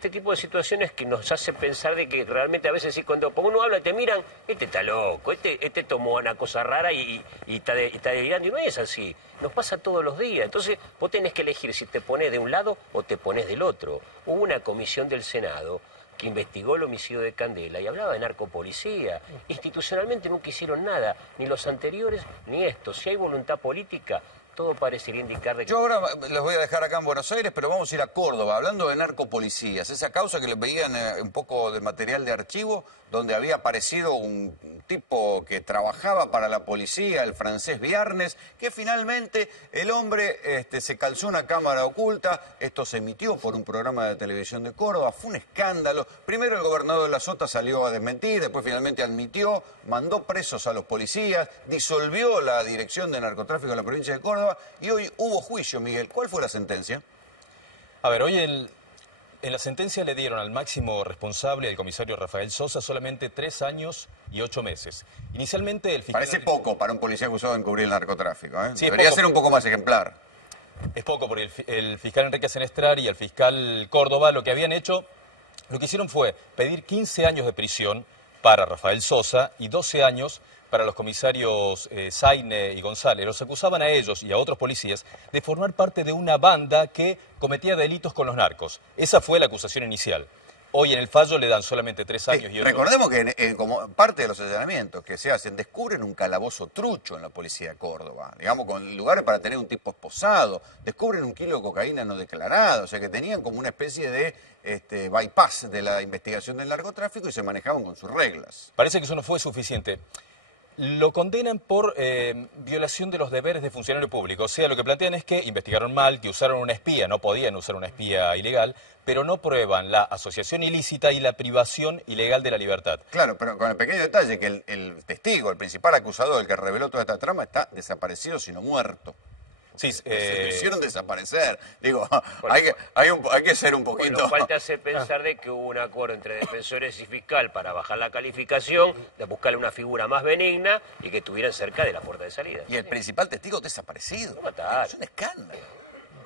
tipo de situaciones que nos hace pensar de que realmente a veces sí, cuando uno habla te miran, este está loco, este tomó una cosa rara y está delirando, y no es así. Nos pasa todos los días. Entonces vos tenés que elegir si te pones de un lado o te pones del otro. Hubo una comisión del Senado que investigó el homicidio de Candela y hablaba de narcopolicía. Institucionalmente nunca hicieron nada, ni los anteriores ni estos. Si hay voluntad política, todo parecería indicar de que... Yo ahora los voy a dejar acá en Buenos Aires, pero vamos a ir a Córdoba, hablando de narcopolicías. Esa causa que les veían un poco de material de archivo, donde había aparecido un tipo que trabajaba para la policía, el francés Viernes, que finalmente el hombre se calzó una cámara oculta. Esto se emitió por un programa de televisión de Córdoba, fue un escándalo. Primero el gobernador de La Sota salió a desmentir, después finalmente admitió, mandó presos a los policías, disolvió la dirección de narcotráfico en la provincia de Córdoba y hoy hubo juicio, Miguel. ¿Cuál fue la sentencia? A ver, hoy en la sentencia le dieron al máximo responsable, el comisario Rafael Sosa, solamente 3 años y 8 meses. Inicialmente el fiscal... Parece poco para un policía acusado de encubrir el narcotráfico, ¿eh? Sí, debería ser un poco más ejemplar. Es poco, porque el fiscal Enrique Senestrar y el fiscal Córdoba lo que habían hecho, lo que hicieron fue pedir 15 años de prisión para Rafael Sosa y 12 años para los comisarios Zaine y González. Los acusaban a ellos y a otros policías de formar parte de una banda que cometía delitos con los narcos. Esa fue la acusación inicial. Hoy en el fallo le dan solamente 3 años y 8 Recordemos que como parte de los allanamientos que se hacen, descubren un calabozo trucho en la policía de Córdoba, digamos, con lugares para tener un tipo esposado, descubren 1 kilo de cocaína no declarada, o sea que tenían como una especie de bypass de la investigación del narcotráfico y se manejaban con sus reglas. Parece que eso no fue suficiente. Lo condenan por violación de los deberes de funcionario público. O sea, lo que plantean es que investigaron mal, que usaron una espía, no podían usar una espía ilegal, pero no prueban la asociación ilícita y la privación ilegal de la libertad. Claro, pero con el pequeño detalle que el testigo, el principal acusador, el que reveló toda esta trama, está desaparecido, sino muerto. Sí, se lo hicieron desaparecer. Digo, hay que ser un poquito... Bueno, falta hacer pensar de que hubo un acuerdo entre defensores y fiscal para bajar la calificación, de buscarle una figura más benigna y que estuvieran cerca de la puerta de salida. Y el principal testigo desaparecido. Matar. Es un escándalo.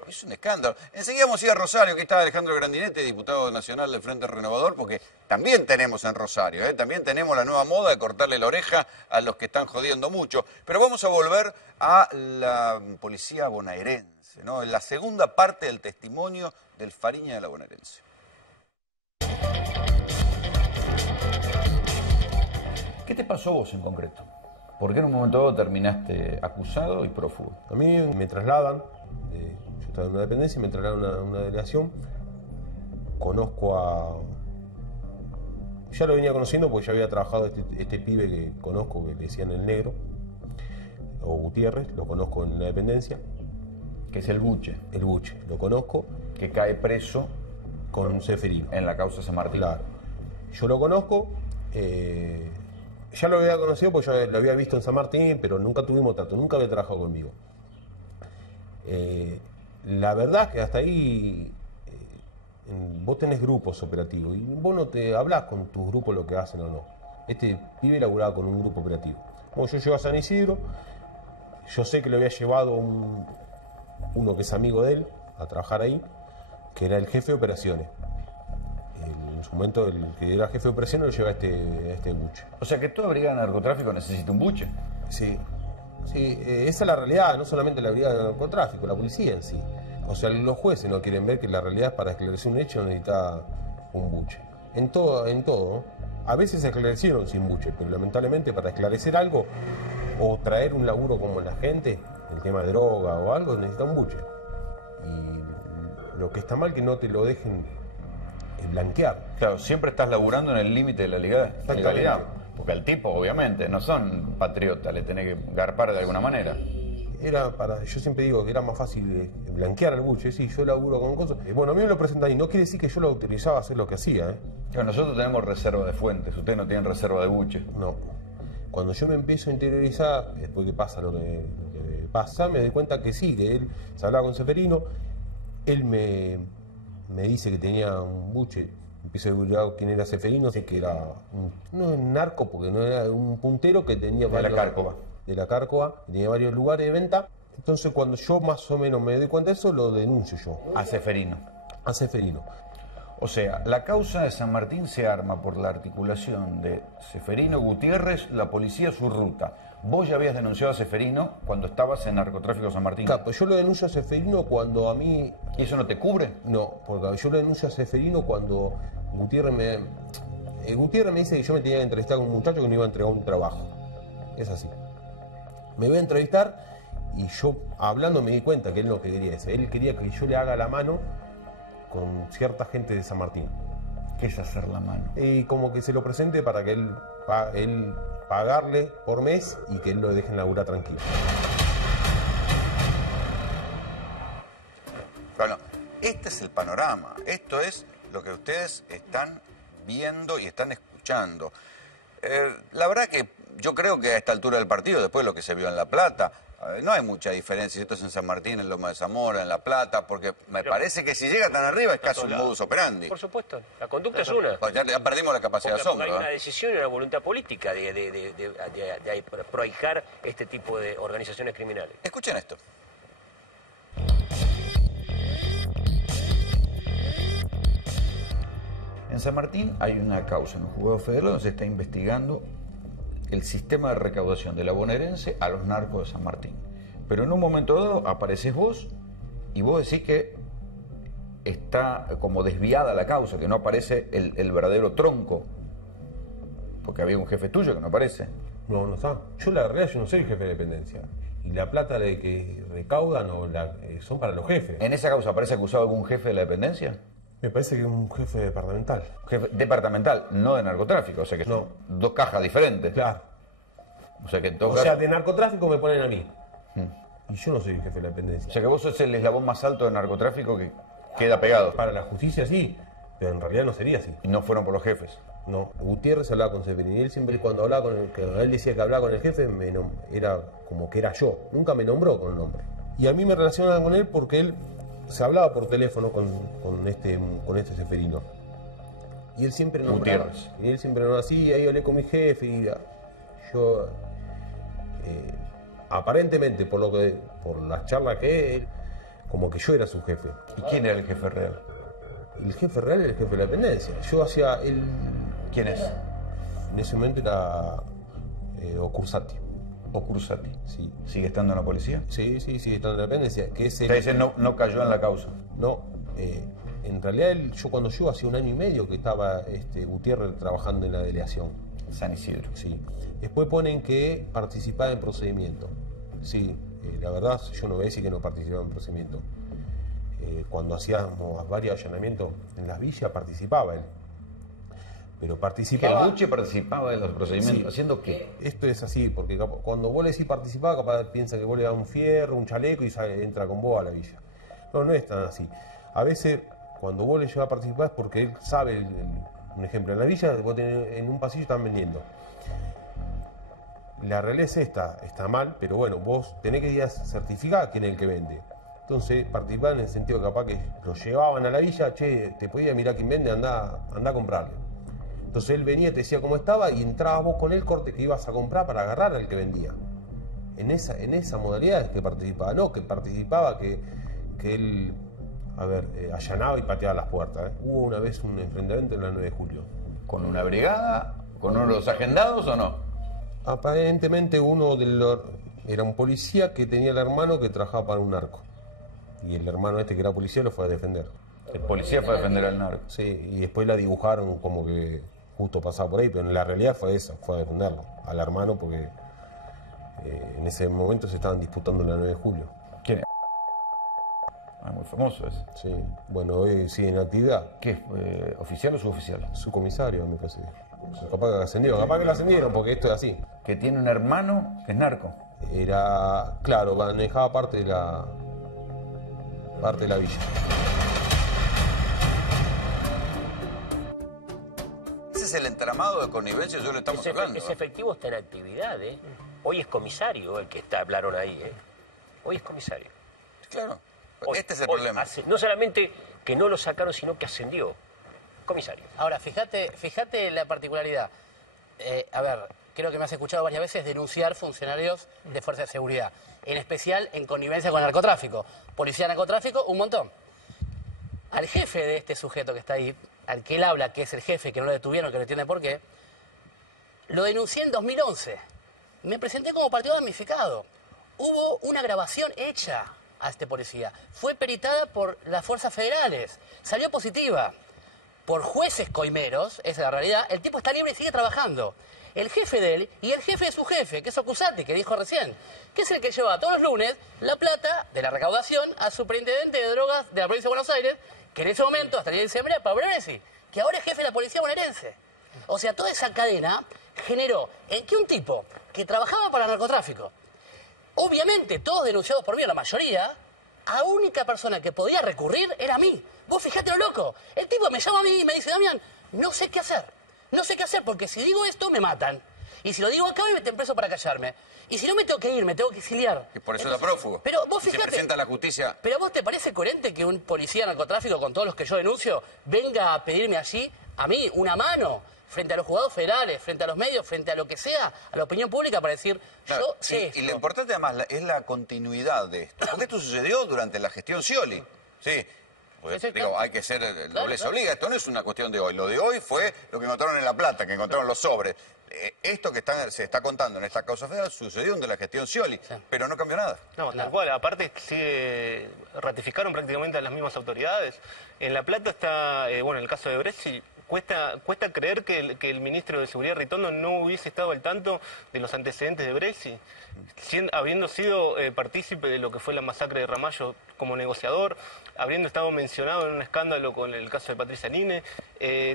Es un escándalo. Enseguida vamos a ir a Rosario, que está Alejandro Grandinetti, diputado nacional del Frente Renovador, porque también tenemos en Rosario, también tenemos la nueva moda de cortarle la oreja a los que están jodiendo mucho. Pero vamos a volver a la policía bonaerense, ¿no? En la segunda parte del testimonio del Fariña de la bonaerense. ¿Qué te pasó vos en concreto? ¿Por qué en un momento dado terminaste acusado y prófugo? A mí me trasladan, yo estaba en una dependencia, me trasladan a una delegación, conozco a... Ya lo venía conociendo porque ya había trabajado este pibe que conozco, que le decían el Negro, o Gutiérrez, lo conozco en la dependencia. Que es el Buche. El Buche, lo conozco. Que cae preso con Seferino. En la causa San Martín. Claro. Yo lo conozco, ya lo había conocido porque yo lo había visto en San Martín, pero nunca tuvimos trato, nunca había trabajado conmigo. La verdad es que hasta ahí vos tenés grupos operativos y vos no te hablás con tus grupos lo que hacen o no. Este pibe laburaba con un grupo operativo. Bueno, yo llego a San Isidro, yo sé que lo había llevado uno que es amigo de él a trabajar ahí, que era el jefe de operaciones. En su momento el que era jefe de operaciones lo lleva a este buche. O sea que toda brigada de narcotráfico necesita un buche. Sí, sí, esa es la realidad, no solamente la brigada de narcotráfico, la policía en sí. O sea, los jueces no quieren ver que la realidad para esclarecer un hecho necesita un buche. En todo, ¿no? A veces se esclarecieron sin buche, pero lamentablemente para esclarecer algo o traer un laburo como la gente, el tema de droga o algo, necesita un buche. Y lo que está mal que no te lo dejen blanquear. Claro, siempre estás laburando en el límite de la legalidad. Porque al tipo, obviamente, no son patriotas, le tenés que garpar de alguna manera. Yo siempre digo que era más fácil blanquear al buche, sí, yo laburo con cosas. Bueno, a mí me lo presentan y no quiere decir que yo lo autorizaba a hacer lo que hacía, Pero nosotros tenemos reserva de fuentes, ustedes no tienen reserva de buche. No. Cuando yo me empiezo a interiorizar, después que pasa lo que pasa, me doy cuenta que sí, que él se hablaba con Seferino, él me dice que tenía un buche, empiezo a averiguar quién era Seferino, sé que era un narco, porque no era un puntero que tenía varios... De la Cárcova, tenía varios lugares de venta. Entonces cuando yo más o menos me doy cuenta de eso, lo denuncio yo. A Seferino. A Seferino. O sea, la causa de San Martín se arma por la articulación de Seferino Gutiérrez, la policía, su ruta. Vos ya habías denunciado a Seferino cuando estabas en Narcotráfico San Martín. Claro, pues yo lo denuncio a Seferino cuando a mí... ¿Y eso no te cubre? No, porque yo lo denuncio a Seferino cuando Gutiérrez me dice que yo me tenía que entrevistar con un muchacho que me iba a entregar un trabajo. Es así. Me voy a entrevistar y yo hablando me di cuenta que él no quería eso. Él quería que yo le haga la mano con cierta gente de San Martín. ¿Qué es hacer la mano? Y como que se lo presente para que él pagarle por mes y que él lo deje laburar tranquilo. Bueno, este es el panorama. Esto es lo que ustedes están viendo y están escuchando. La verdad que yo creo que a esta altura del partido, después de lo que se vio en La Plata, no hay mucha diferencia si esto es en San Martín, en Loma de Zamora, en La Plata, porque me parece que si llega tan arriba es casi un modus operandi. Por supuesto, la conducta es una. Pues ya perdimos la capacidad de asombro. Hay una decisión y una voluntad política de prohijar este tipo de organizaciones criminales. Escuchen esto. En San Martín hay una causa en los juzgados federales donde se está investigando el sistema de recaudación de la bonaerense a los narcos de San Martín. Pero en un momento dado apareces vos y vos decís que está como desviada la causa, que no aparece el verdadero tronco, porque había un jefe tuyo que no aparece. No, no está. Yo la realidad yo no soy el jefe de dependencia. Y la plata de que recaudan son para los jefes. ¿En esa causa aparece acusado algún jefe de la dependencia? Me parece que es un jefe departamental. Jefe departamental, no de narcotráfico, o sea que son dos cajas diferentes. Claro. O sea que de narcotráfico me ponen a mí. Y yo no soy el jefe de la dependencia. O sea que vos sos el eslabón más alto de narcotráfico que queda pegado. Para la justicia sí, pero en realidad no sería así. ¿Y no fueron por los jefes? No, Gutiérrez hablaba con Seferino y él siempre cuando hablaba él decía que hablaba con el jefe, era como que era yo. Nunca me nombró con nombre. Y a mí me relacionaban con él porque él se hablaba por teléfono con este Seferino. Y él siempre nombraba. Gutiérrez. Y él siempre nombraba así, ahí hablé con mi jefe y yo... aparentemente, por las charlas que él, como que yo era su jefe. ¿Y quién era el jefe real? El jefe real era el jefe de la dependencia. Yo hacía el... ¿Quién es? En ese momento era Ocursati. Ocursati. Sí. ¿Sigue estando en la policía? Sí, sigue estando en la dependencia. Que es ese no cayó en la causa. No. En realidad, yo cuando yo hacía 1 año y medio que estaba Gutiérrez trabajando en la delegación. San Isidro. Sí. Después ponen que participaba en procedimiento. Sí, la verdad yo no voy a decir que no participaba en procedimiento. Cuando hacíamos varios allanamientos en las villas participaba él. Pero participaba... ¿El buche participaba en los procedimientos? Sí. ¿Haciendo qué? Esto es así, porque cuando vos le decís participaba, capaz piensa que vos le das un fierro, un chaleco y entra con vos a la villa. No es tan así. A veces, cuando vos le llevas a participar es porque él sabe, un ejemplo, en la villa vos en un pasillo están vendiendo. La realidad es esta, está mal, pero bueno, vos tenés que ir a certificar quién es el que vende. Entonces participaban en el sentido que capaz que lo llevaban a la villa, che, te podía mirar quién vende, anda a comprarle. Entonces él venía, te decía cómo estaba y entrabas vos con el corte que ibas a comprar para agarrar al que vendía. En esa modalidad es que participaba, no que participaba que él, allanaba y pateaba las puertas. Hubo una vez un enfrentamiento en la 9 de julio. ¿Con una brigada? ¿Con uno de los agendados o no? Aparentemente era un policía que tenía el hermano que trabajaba para un narco. Y el hermano que era policía lo fue a defender. El policía fue a defender al narco. Sí, y después la dibujaron como que justo pasaba por ahí, pero en la realidad fue esa, fue a defenderlo, al hermano, porque en ese momento se estaban disputando la 9 de julio. ¿Quién es? Muy famoso ese. Sí, bueno, hoy sigue en actividad. ¿Qué es? ¿Oficial o suboficial? Subcomisario, me parece. Capaz que ascendió, capaz que lo ascendieron, porque esto es así. Que tiene un hermano que es narco. Era, claro, manejaba parte de la villa. Ese es el entramado de connivencia, yo le estamos hablando. Ese efectivo está en actividad, ¿eh? Hoy es comisario el que hablaron ahí, ¿eh? Hoy es comisario. Claro, este es el problema. No solamente que no lo sacaron, sino que ascendió. Comisario. Ahora, fíjate la particularidad. A ver, creo que me has escuchado varias veces denunciar funcionarios de fuerza de seguridad, en especial en connivencia con el narcotráfico. Policía, narcotráfico, un montón. Al jefe de este sujeto que está ahí, al que él habla, que es el jefe, que no lo detuvieron, que no entiende por qué, lo denuncié en 2011. Me presenté como partido damnificado. Hubo una grabación hecha a este policía. Fue peritada por las fuerzas federales. Salió positiva. Por jueces coimeros, esa es la realidad, el tipo está libre y sigue trabajando. El jefe de él y el jefe de su jefe, que es Ocusati, que dijo recién, que es el que lleva todos los lunes la plata de la recaudación al superintendente de drogas de la provincia de Buenos Aires, que en ese momento, hasta el día de diciembre, era Pablo Bresi, que ahora es jefe de la policía bonaerense. O sea, toda esa cadena generó en que un tipo que trabajaba para el narcotráfico, obviamente todos denunciados por mí, la mayoría, la única persona que podía recurrir era a mí. Vos fijate lo loco. El tipo me llama a mí y me dice, Damián, no sé qué hacer. No sé qué hacer porque si digo esto me matan. Y si lo digo acá me meten preso para callarme. Y si no me tengo que ir, me tengo que exiliar. Y por eso es prófugo. Pero vos fijate. Se presenta a la justicia. Pero vos te parece coherente que un policía narcotráfico con todos los que yo denuncio venga a pedirme allí, a mí, una mano frente a los juzgados federales, frente a los medios, frente a lo que sea, a la opinión pública para decir, claro, yo sé esto. Y lo importante además es la continuidad de esto. Porque esto sucedió durante la gestión Scioli. Sí. Pues, digo, hay que ser, el doblez obliga, esto no es una cuestión de hoy. Lo de hoy fue lo que encontraron en La Plata, que encontraron los sobres. Esto que se está contando en esta causa federal sucedió durante la gestión Scioli, pero no cambió nada. No, tal cual. Aparte, ratificaron prácticamente a las mismas autoridades. En La Plata está, bueno, en el caso de Bresi, cuesta creer que el ministro de Seguridad, Ritondo, no hubiese estado al tanto de los antecedentes de Bresi, habiendo sido partícipe de lo que fue la masacre de Ramallo como negociador, habiendo estado mencionado en un escándalo con el caso de Patricia Line.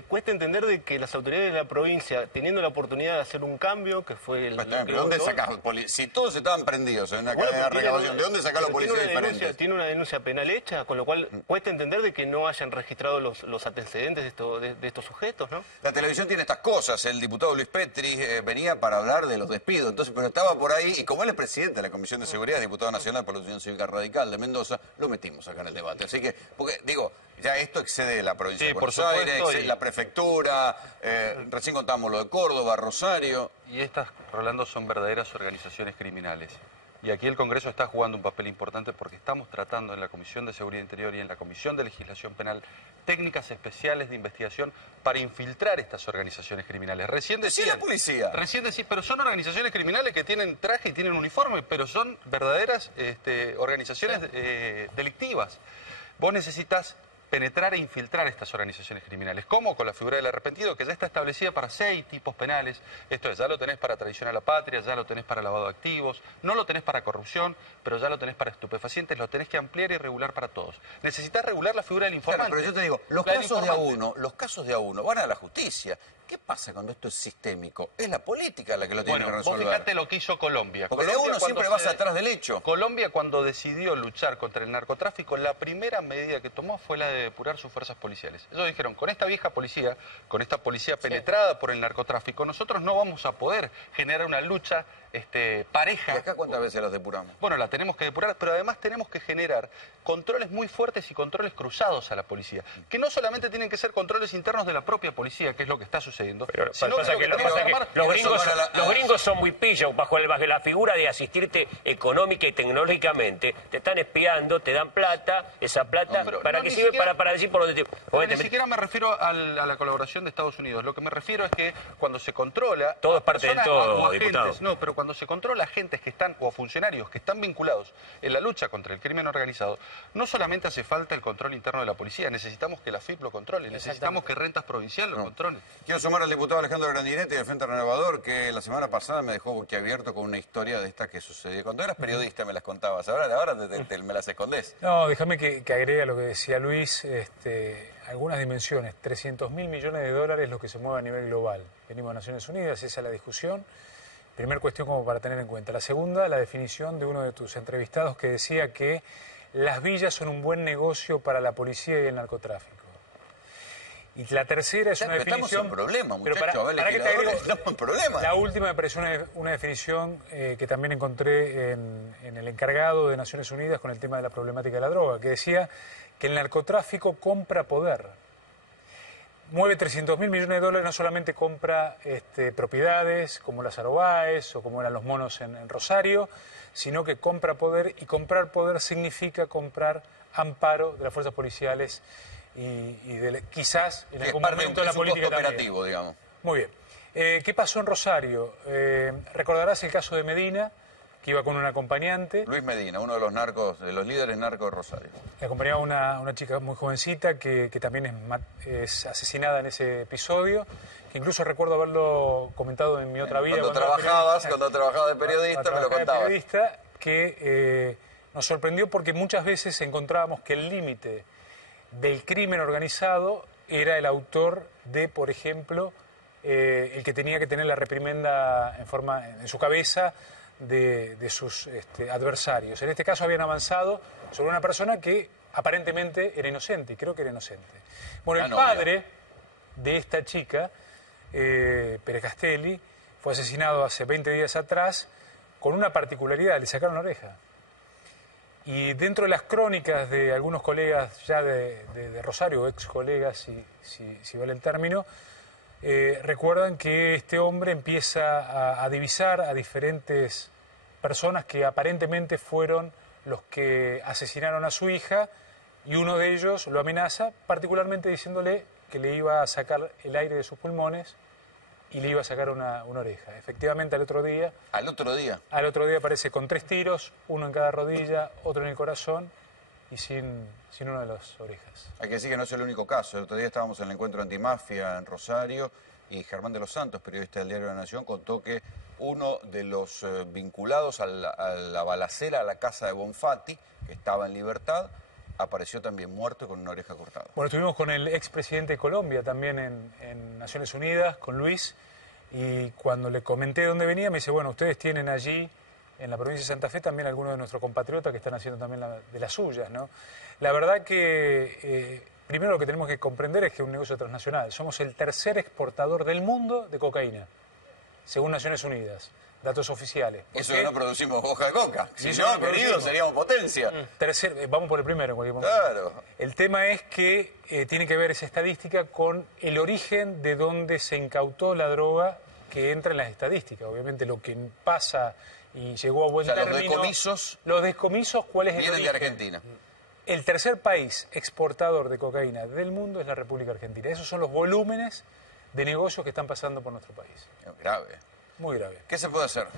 Cuesta entender de que las autoridades de la provincia, teniendo la oportunidad de hacer un cambio, que fue el... Pero ¿dónde sacás? Si todos estaban prendidos en una cadena de recaudación, ¿de dónde sacás los policías diferentes? Tiene una denuncia penal hecha, con lo cual cuesta entender de que no hayan registrado los antecedentes de estos sujetos, ¿no? La televisión tiene estas cosas. El diputado Luis Petri venía para hablar de los despidos, entonces, pero estaba por ahí, y como él es presidente de la Comisión de Seguridad, diputado nacional por la Unión Cívica Radical de Mendoza, lo metimos acá en el debate. Así que, porque digo, ya esto excede la provincia de Buenos Aires, excede la prefectura, recién contamos lo de Córdoba, Rosario. Y estas, Rolando, son verdaderas organizaciones criminales. Y aquí el Congreso está jugando un papel importante porque estamos tratando en la Comisión de Seguridad Interior y en la Comisión de Legislación Penal técnicas especiales de investigación para infiltrar estas organizaciones criminales. Recién decía la policía. Recién decía, pero son organizaciones criminales que tienen traje y tienen uniforme, pero son verdaderas organizaciones delictivas. Vos necesitas penetrar e infiltrar estas organizaciones criminales. ¿Cómo? Con la figura del arrepentido, que ya está establecida para 6 tipos penales. Esto es, ya lo tenés para traición a la patria, ya lo tenés para lavado de activos, no lo tenés para corrupción, pero ya lo tenés para estupefacientes, lo tenés que ampliar y regular para todos. Necesitas regular la figura del informante. Claro, pero yo te digo, los casos de A1 van a la justicia. ¿Qué pasa cuando esto es sistémico? Es la política la que lo tiene que Vos resolver. fíjate lo que hizo Colombia. Porque Colombia, de uno siempre vas atrás del hecho. Colombia, cuando decidió luchar contra el narcotráfico, la primera medida que tomó fue la de depurar sus fuerzas policiales. Ellos dijeron, con esta vieja policía, con esta policía penetrada por el narcotráfico, nosotros no vamos a poder generar una lucha pareja. ¿Y acá cuántas veces los depuramos? Bueno, la tenemos que depurar, pero además tenemos que generar controles muy fuertes y controles cruzados a la policía. Que no solamente tienen que ser controles internos de la propia policía, que es lo que está sucediendo, sino los gringos son muy pillos bajo la figura de asistirte económica y tecnológicamente. Te están espiando, te dan plata, esa plata, ¿para qué sirve? Para decir por dónde te... Ni siquiera me refiero a la colaboración de Estados Unidos. Lo que me refiero es que cuando se controla... Todo es parte del todo, agentes, diputado. no, pero cuando se controla agentes que están, o funcionarios que están vinculados en la lucha contra el crimen organizado, no solamente hace falta el control interno de la policía, necesitamos que la FIP lo controle, necesitamos que Rentas Provincial lo controle. Quiero sumar al diputado Alejandro Grandinetti del Frente Renovador, que la semana pasada me dejó boquiabierto con una historia de esta que sucedió. Cuando eras periodista me las contabas, ahora me las escondés. No, déjame que agregue a lo que decía Luis, algunas dimensiones. 300.000 millones de dólares es lo que se mueve a nivel global. Venimos a Naciones Unidas, esa es la discusión. Primera cuestión como para tener en cuenta. La segunda, la definición de uno de tus entrevistados que decía que las villas son un buen negocio para la policía y el narcotráfico. Y la tercera es una definición... Estamos en problema, muchachos. Para que te agrego, estamos en problema. La última me pareció una definición que también encontré en el encargado de Naciones Unidas con el tema de la problemática de la droga, que decía que el narcotráfico compra poder. Mueve 300.000 millones de dólares, no solamente compra propiedades como las Arobaes o como eran los monos en Rosario, sino que compra poder, y comprar poder significa comprar amparo de las fuerzas policiales y quizás en algún momento de la política operativo, digamos. Muy bien. ¿Qué pasó en Rosario? Recordarás el caso de Medina, que iba con un acompañante. Luis Medina, uno de los narcos, de los líderes narcos de Rosario. Le acompañaba una chica muy jovencita que también es asesinada en ese episodio, que incluso recuerdo haberlo comentado en mi otra vida. Cuando trabajabas de periodista, me lo contabas. Periodista, que nos sorprendió porque muchas veces encontrábamos que el límite del crimen organizado era el autor de, por ejemplo, el que tenía que tener la reprimenda en su cabeza de sus adversarios. En este caso habían avanzado sobre una persona que aparentemente era inocente, y creo que era inocente. Bueno, el padre de esta chica, Pérez Castelli, fue asesinado hace 20 días atrás con una particularidad: le sacaron la oreja. Y dentro de las crónicas de algunos colegas ya de Rosario, ex colegas, si vale el término, recuerdan que este hombre empieza a divisar a diferentes personas que aparentemente fueron los que asesinaron a su hija, y uno de ellos lo amenaza, particularmente diciéndole que le iba a sacar el aire de sus pulmones y le iba a sacar una oreja. Efectivamente, al otro día aparece con 3 tiros, uno en cada rodilla, otro en el corazón y sin una de las orejas. Hay que decir que no es el único caso. El otro día estábamos en el encuentro antimafia en Rosario y Germán de los Santos, periodista del Diario de la Nación, contó que uno de los vinculados a la balacera a la casa de Bonfatti, que estaba en libertad, apareció también muerto con una oreja cortada. Bueno, estuvimos con el expresidente de Colombia también en Naciones Unidas, con Luis, y cuando le comenté dónde venía, me dice, bueno, ustedes tienen allí, en la provincia de Santa Fe, también algunos de nuestros compatriotas que están haciendo también de las suyas, ¿no? La verdad que, primero lo que tenemos que comprender es que es un negocio transnacional. Somos el tercer exportador del mundo de cocaína, según Naciones Unidas. Datos oficiales. Eso que no producimos hoja de coca. Si no, querido, seríamos potencia. Vamos por el primero en cualquier momento. Claro. El tema es que tiene que ver esa estadística con el origen de donde se incautó la droga que entra en las estadísticas. Obviamente lo que pasa y llegó a buen término... Los descomisos, ¿cuál es el origen? Vienen de Argentina. El tercer país exportador de cocaína del mundo es la República Argentina. Esos son los volúmenes de negocios que están pasando por nuestro país. Grave. Muy grave. ¿Qué se puede hacer?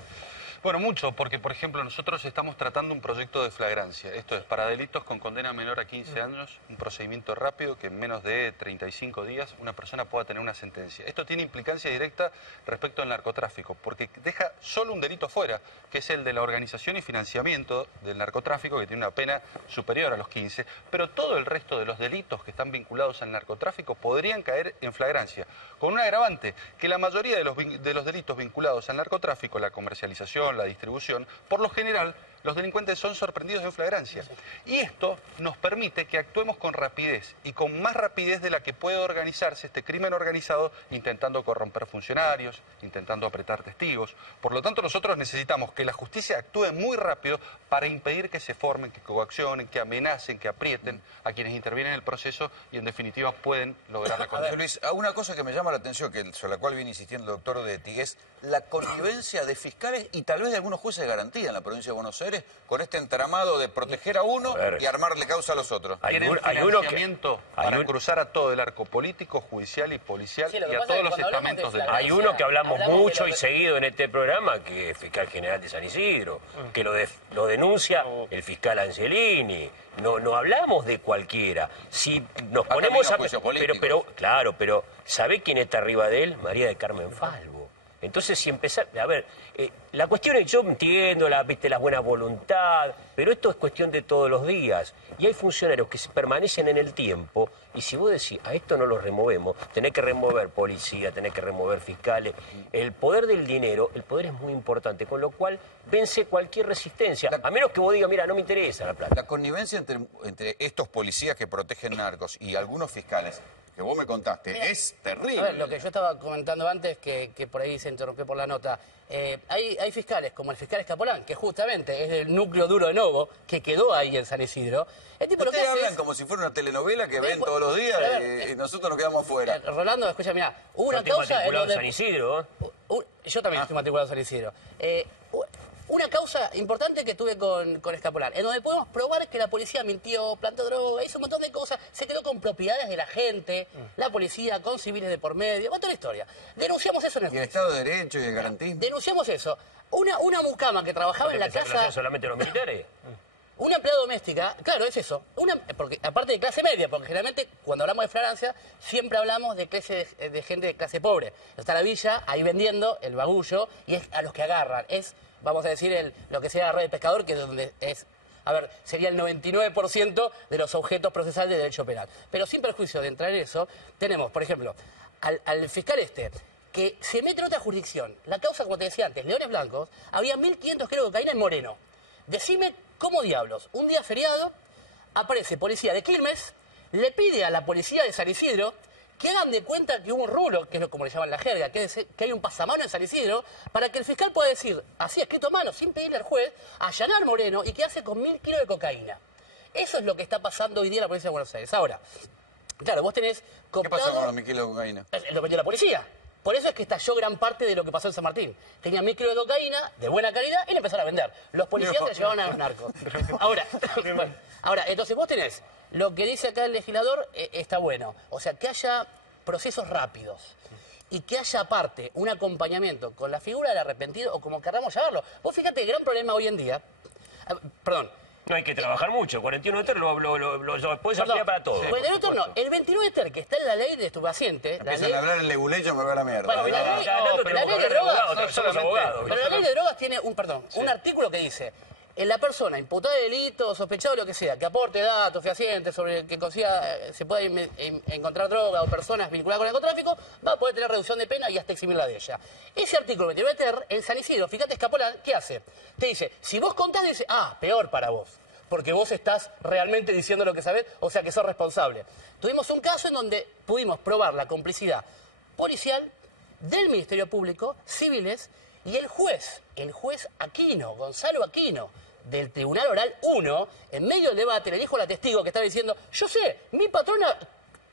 Bueno, mucho, porque por ejemplo nosotros estamos tratando un proyecto de flagrancia. Esto es para delitos con condena menor a 15 años, un procedimiento rápido que en menos de 35 días una persona pueda tener una sentencia. Esto tiene implicancia directa respecto al narcotráfico, porque deja solo un delito fuera, que es el de la organización y financiamiento del narcotráfico, que tiene una pena superior a los 15, pero todo el resto de los delitos que están vinculados al narcotráfico podrían caer en flagrancia, con un agravante, que la mayoría de los delitos vinculados al narcotráfico, la comercialización, la distribución, por lo general los delincuentes son sorprendidos en flagrancia. Y esto nos permite que actuemos con rapidez, y con más rapidez de la que puede organizarse este crimen organizado, intentando corromper funcionarios, intentando apretar testigos. Por lo tanto, nosotros necesitamos que la justicia actúe muy rápido para impedir que se formen, que coaccionen, que amenacen, que aprieten a quienes intervienen en el proceso y en definitiva pueden lograr la condena. Luis, una cosa que me llama la atención, sobre la cual viene insistiendo el doctor de Tigués, la connivencia de fiscales y tal vez de algunos jueces de garantía en la provincia de Buenos Aires con este entramado de proteger a uno y armarle causa a los otros. Tienen financiamiento para cruzar a todo el arco político, judicial y policial y a todos los estamentos del Hay uno que hablamos mucho y seguido en este programa, que es fiscal general de San Isidro, que lo denuncia el fiscal Angelini. No hablamos de cualquiera. Si nos ponemos a... Pero ¿sabe quién está arriba de él? María del Carmen Falvo. Entonces, si empezar... A ver, la cuestión es, yo entiendo la buena voluntad, pero esto es cuestión de todos los días. Y hay funcionarios que permanecen en el tiempo, y si vos decís, a esto no lo removemos, tenés que remover policía, tenés que remover fiscales. El poder del dinero, el poder es muy importante, con lo cual vence cualquier resistencia. A menos que vos digas, mira, no me interesa la plata. La connivencia entre estos policías que protegen narcos y algunos fiscales, que vos me contaste, es terrible. A ver, lo que yo estaba comentando antes, que por ahí se interrumpió por la nota, hay fiscales, como el fiscal Escapolán, que justamente es del núcleo duro de Novo, que quedó ahí en San Isidro. Ustedes hablan como si fuera una telenovela que ven todos los días y nosotros nos quedamos fuera. Rolando, escucha, mira, hubo una causa... en San Isidro, yo también estoy matriculado en San Isidro. Una causa importante que tuve con Escapolán, en donde podemos probar que la policía mintió, plantó droga, hizo un montón de cosas, se quedó con propiedades de la gente, la policía con civiles de por medio, toda la historia. Denunciamos eso en el juicio. Y el Estado de Derecho y el garantismo. Denunciamos eso. Una mucama que trabajaba en la casa... solamente los militares? Una empleada doméstica, claro, es eso. Porque, aparte de clase media, porque generalmente cuando hablamos de flagrancia siempre hablamos de gente de clase pobre. Está la villa ahí vendiendo el bagullo y es a los que agarran. Es, vamos a decir, lo que sea la red de pescador, que es donde es... A ver, sería el 99% de los objetos procesales de derecho penal. Pero sin perjuicio de entrar en eso, tenemos, por ejemplo, al fiscal que se mete en otra jurisdicción. La causa, como te decía antes, Leones Blancos, había 1.500 kilos de cocaína en Moreno. Decime cómo diablos, un día feriado, aparece policía de Quilmes, le pide a la policía de San Isidro que hagan de cuenta que hubo un rulo, que es como le llaman la jerga, que hay un pasamano en San Isidro, para que el fiscal pueda decir, así escrito a mano, sin pedirle al juez, allanar Moreno y quedarse con 1.000 kilos de cocaína. Eso es lo que está pasando hoy día en la provincia de Buenos Aires. Ahora, claro, vos tenés cooptado... ¿Qué pasó con los 1.000 kilos de cocaína? Lo metió la policía. Por eso es que estalló gran parte de lo que pasó en San Martín. Tenían 1.000 kilos de cocaína, de buena calidad, y la empezaron a vender. Los policías se llevaban a los narcos. Ahora, entonces vos tenés, lo que dice acá el legislador está bueno. O sea, que haya procesos rápidos. Y que haya aparte un acompañamiento con la figura del arrepentido, o como queramos llamarlo. Vos fíjate, el gran problema hoy en día... Perdón. No hay que trabajar mucho. 41 ter lo puedes ampliar para todo. 41 ter no. El 29 ter, que está en la ley de estupefacientes... Empiezan a hablar en leguleyo, me va a la mierda. Bueno, la ley de drogas... Pero la ley de drogas tiene un artículo que dice... La persona imputada de delito, sospechado, lo que sea, que aporte datos fehacientes sobre que se pueda encontrar droga o personas vinculadas con el narcotráfico, va a poder tener reducción de pena y hasta eximirla de ella. Ese artículo 29 ter, en San Isidro, fíjate, Escapolán, ¿qué hace? Te dice, si vos contás, dice, peor para vos, porque vos estás realmente diciendo lo que sabés, o sea que sos responsable. Tuvimos un caso en donde pudimos probar la complicidad policial del Ministerio Público, civiles, y el juez Aquino, Gonzalo Aquino, del Tribunal Oral 1, en medio del debate, le dijo a la testigo que estaba diciendo, yo sé, mi patrona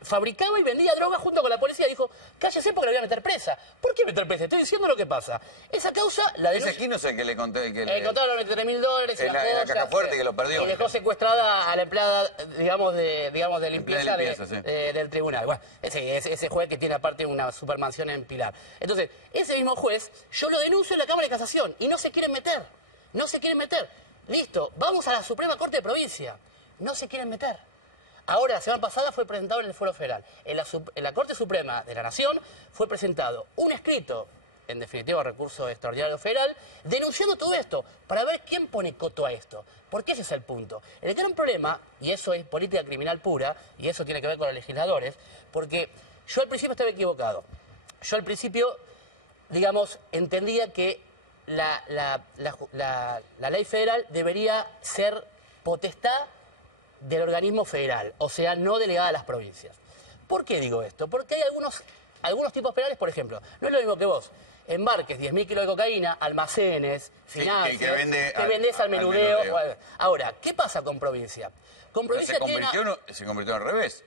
fabricaba y vendía droga junto con la policía. Dijo, cállese porque le voy a meter presa. ¿Por qué meter presa? Estoy diciendo lo que pasa. Esa causa la Ese aquí no sé qué le conté. Encontraron los $93.000 en la caja fuerte que lo perdió. Y dejó secuestrada a la empleada, digamos, de limpieza, del tribunal. Bueno, ese juez que tiene aparte una supermansión en Pilar. Entonces, ese mismo juez, yo lo denuncio en la Cámara de Casación y no se quieren meter. No se quieren meter. Listo, vamos a la Suprema Corte de Provincia. No se quieren meter. Ahora, la semana pasada fue presentado en el Foro Federal. En la Corte Suprema de la Nación fue presentado un escrito, en definitiva recurso extraordinario federal, denunciando todo esto, para ver quién pone coto a esto. Porque ese es el punto. El gran problema, y eso es política criminal pura, y eso tiene que ver con los legisladores, porque yo al principio estaba equivocado. Yo al principio, digamos, entendía que la ley federal debería ser potestad del organismo federal, o sea, no delegada a las provincias. ¿Por qué digo esto? Porque hay algunos tipos penales, por ejemplo, no es lo mismo que vos embarques 10.000 kilos de cocaína, almacenes, finanzas, que vendés al menudeo. Ahora, ¿qué pasa con provincia? Con provincia se convirtió al revés.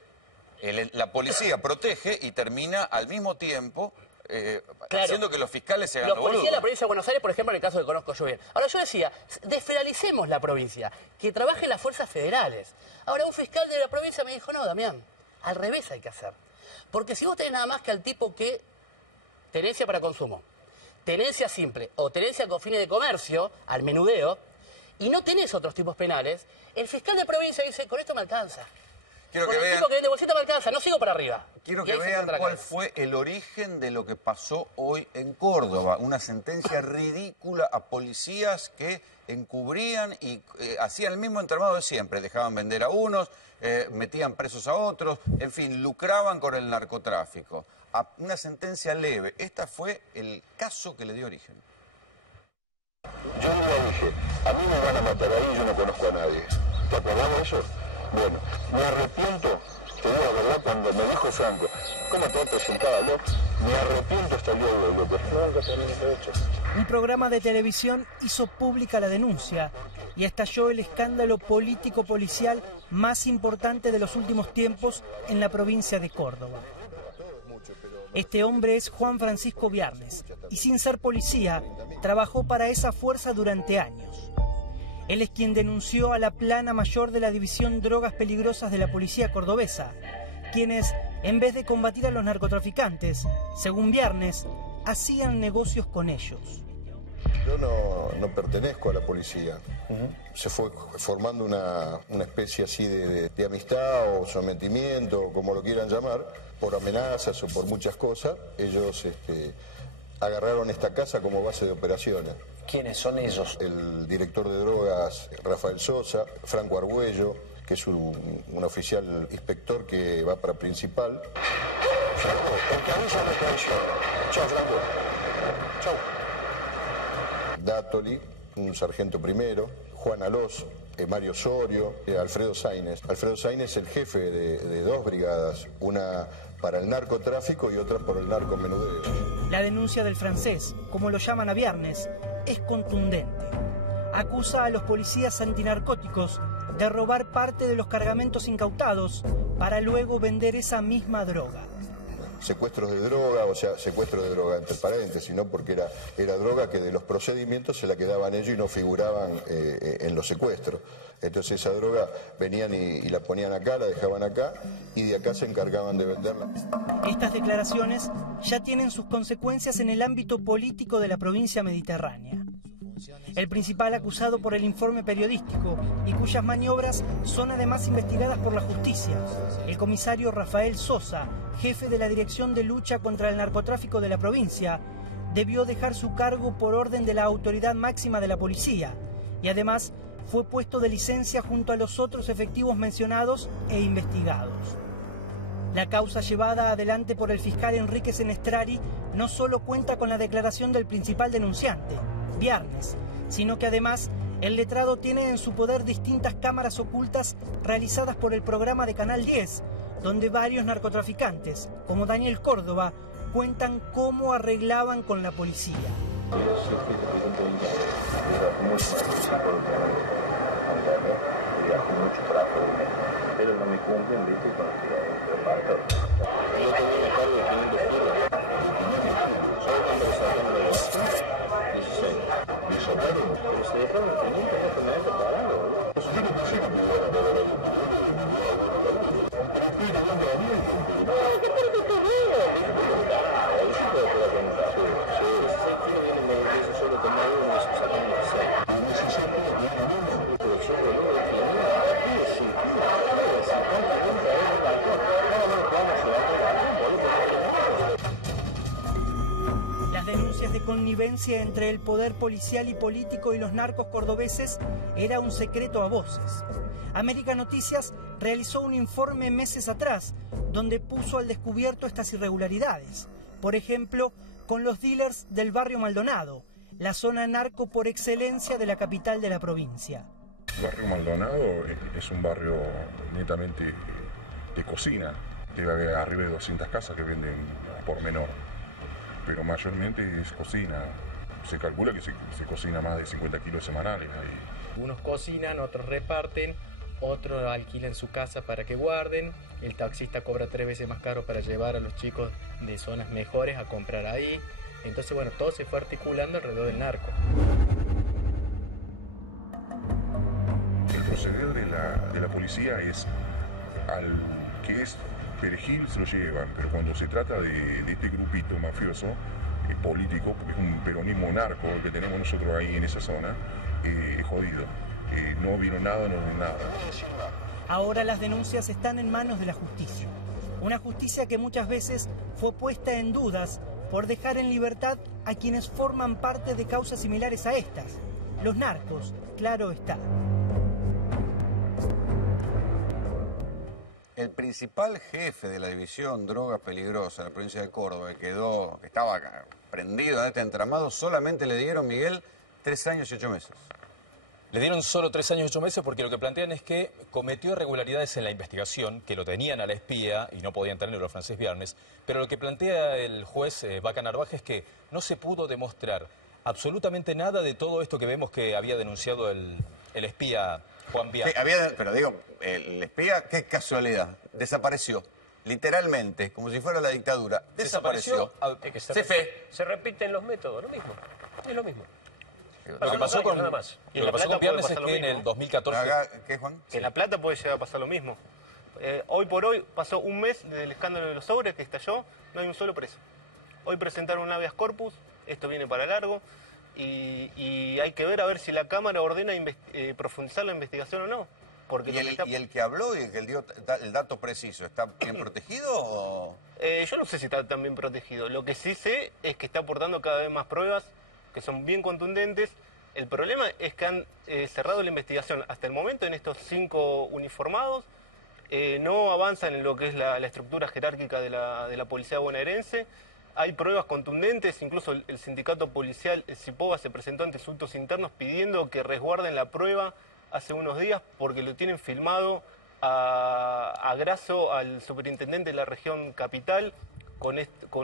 La policía protege y termina al mismo tiempo haciendo que los fiscales se hagan los policías de la provincia de Buenos Aires, por ejemplo, en el caso que conozco yo bien. Ahora, yo decía, desfederalicemos la provincia, que trabajen las fuerzas federales. Ahora, un fiscal de la provincia me dijo, no, Damián, al revés hay que hacer. Porque si vos tenés nada más que al tipo que tenencia para consumo, tenencia simple o tenencia con fines de comercio, al menudeo, y no tenés otros tipos penales, el fiscal de provincia dice, con esto me alcanza. Quiero con que el vean, tipo que vende bolsita me alcanza, no sigo para arriba. Quiero que vean cuál fue el origen de lo que pasó hoy en Córdoba. Una sentencia ridícula a policías que encubrían y hacían el mismo entramado de siempre. Dejaban vender a unos, metían presos a otros, en fin, lucraban con el narcotráfico. Una sentencia leve. Este fue el caso que le dio origen. Yo le dije, a mí me van a matar ahí, yo no conozco a nadie. ¿Te acordás de eso? Bueno, me arrepiento, te digo la verdad, cuando me dijo Franco, ¿cómo te presentaba, no? Me arrepiento hasta el día de hoy, lo que nunca tenía hecho. Un programa de televisión hizo pública la denuncia y estalló el escándalo político-policial más importante de los últimos tiempos en la provincia de Córdoba. Este hombre es Juan Francisco Viernes y sin ser policía, trabajó para esa fuerza durante años. Él es quien denunció a la plana mayor de la División Drogas Peligrosas de la Policía Cordobesa, quienes, en vez de combatir a los narcotraficantes, según Viernes, hacían negocios con ellos. Yo no pertenezco a la policía. Se fue formando una especie así de amistad o sometimiento, como lo quieran llamar, por amenazas o por muchas cosas. Ellos agarraron esta casa como base de operaciones. ¿Quiénes son ellos? El director de drogas, Rafael Sosa, Franco Argüello, que es un oficial inspector que va para principal. Franco, encabeza la traición. Chao, Franco. Chao. Dátoli, un sargento primero, Juan Alós, Mario Osorio, Alfredo Sainz. Alfredo Sainz es el jefe de dos brigadas, una para el narcotráfico y otra por el narcomenudeo. La denuncia del francés, como lo llaman a Viernes, es contundente. Acusa a los policías antinarcóticos de robar parte de los cargamentos incautados para luego vender esa misma droga. Secuestros de droga, o sea, secuestro de droga entre paréntesis, ¿no? Porque era droga que de los procedimientos se la quedaban ellos y no figuraban en los secuestros. Entonces esa droga venían y la ponían acá, la dejaban acá y de acá se encargaban de venderla. Estas declaraciones ya tienen sus consecuencias en el ámbito político de la provincia mediterránea. El principal acusado por el informe periodístico y cuyas maniobras son además investigadas por la justicia, el comisario Rafael Sosa, jefe de la Dirección de Lucha contra el Narcotráfico de la provincia, debió dejar su cargo por orden de la autoridad máxima de la policía y además fue puesto de licencia junto a los otros efectivos mencionados e investigados. La causa llevada adelante por el fiscal Enrique Senestrari no solo cuenta con la declaración del principal denunciante, Viernes, sino que además el letrado tiene en su poder distintas cámaras ocultas realizadas por el programa de Canal 10, donde varios narcotraficantes, como Daniel Córdoba, cuentan cómo arreglaban con la policía. y hace mucho trabajo de mes, pero no me cumplen, ¿viste? Con los repartidores. Yo tenía una carga de 500 kilos. Solo cuando lo sacaron de los 16. ¿Y sacaron? Pero se dejaron los 500 no permanentes pagando, boludo. Pues yo no pensé que me iban a pagar algo. Las denuncias de connivencia entre el poder policial y político y los narcos cordobeses era un secreto a voces. América Noticias realizó un informe meses atrás donde puso al descubierto estas irregularidades. Por ejemplo, con los dealers del barrio Maldonado, la zona narco por excelencia de la capital de la provincia. El barrio Maldonado es un barrio netamente de cocina. Debe haber arriba de 200 casas que venden por menor, pero mayormente es cocina. Se calcula que se cocina más de 50 kilos semanales ahí. Unos cocinan, otros reparten, otros alquilan su casa para que guarden, el taxista cobra 3 veces más caro para llevar a los chicos de zonas mejores a comprar ahí. Entonces, bueno, todo se fue articulando alrededor del narco. El proceder de la policía es, al que es perejil se lo llevan, pero cuando se trata de este grupito mafioso, político, porque es un peronismo narco el que tenemos nosotros ahí en esa zona, es jodido. No vino nada, no vino nada. Ahora las denuncias están en manos de la justicia. Una justicia que muchas veces fue puesta en dudas por dejar en libertad a quienes forman parte de causas similares a estas. Los narcos, claro está. El principal jefe de la división Drogas Peligrosas en la provincia de Córdoba, que estaba prendido en este entramado, solamente le dieron, Miguel, 3 años y 8 meses. Le dieron solo 3 años y 8 meses porque lo que plantean es que cometió irregularidades en la investigación, que lo tenían a la espía y no podían tenerlo los Francés Viernes, pero lo que plantea el juez Vaca Narvaja es que no se pudo demostrar absolutamente nada de todo esto que vemos que había denunciado el espía Juan Bianchi. Pero digo, el espía, qué casualidad, desapareció, literalmente, como si fuera la dictadura, desapareció. Se repiten los métodos, lo mismo, es lo mismo. Lo que pasó con Viernes es que en el 2014... ¿Qué, Juan? En La Plata puede llegar a pasar lo mismo. Hoy por hoy pasó un mes del escándalo de los sobres que estalló, no hay un solo preso. Hoy presentaron un habeas corpus, esto viene para largo, y hay que ver a ver si la Cámara ordena profundizar la investigación o no. Porque ¿Y el que habló y el que dio el dato preciso, está bien protegido o...? Yo no sé si está tan bien protegido. Lo que sí sé es que está aportando cada vez más pruebas que son bien contundentes. El problema es que han cerrado la investigación hasta el momento en estos 5 uniformados. No avanzan en lo que es la estructura jerárquica de la policía bonaerense. Hay pruebas contundentes, incluso el sindicato policial, el CIPOBA, se presentó ante asuntos internos pidiendo que resguarden la prueba hace unos días porque lo tienen filmado a Grasso, al superintendente de la región capital, con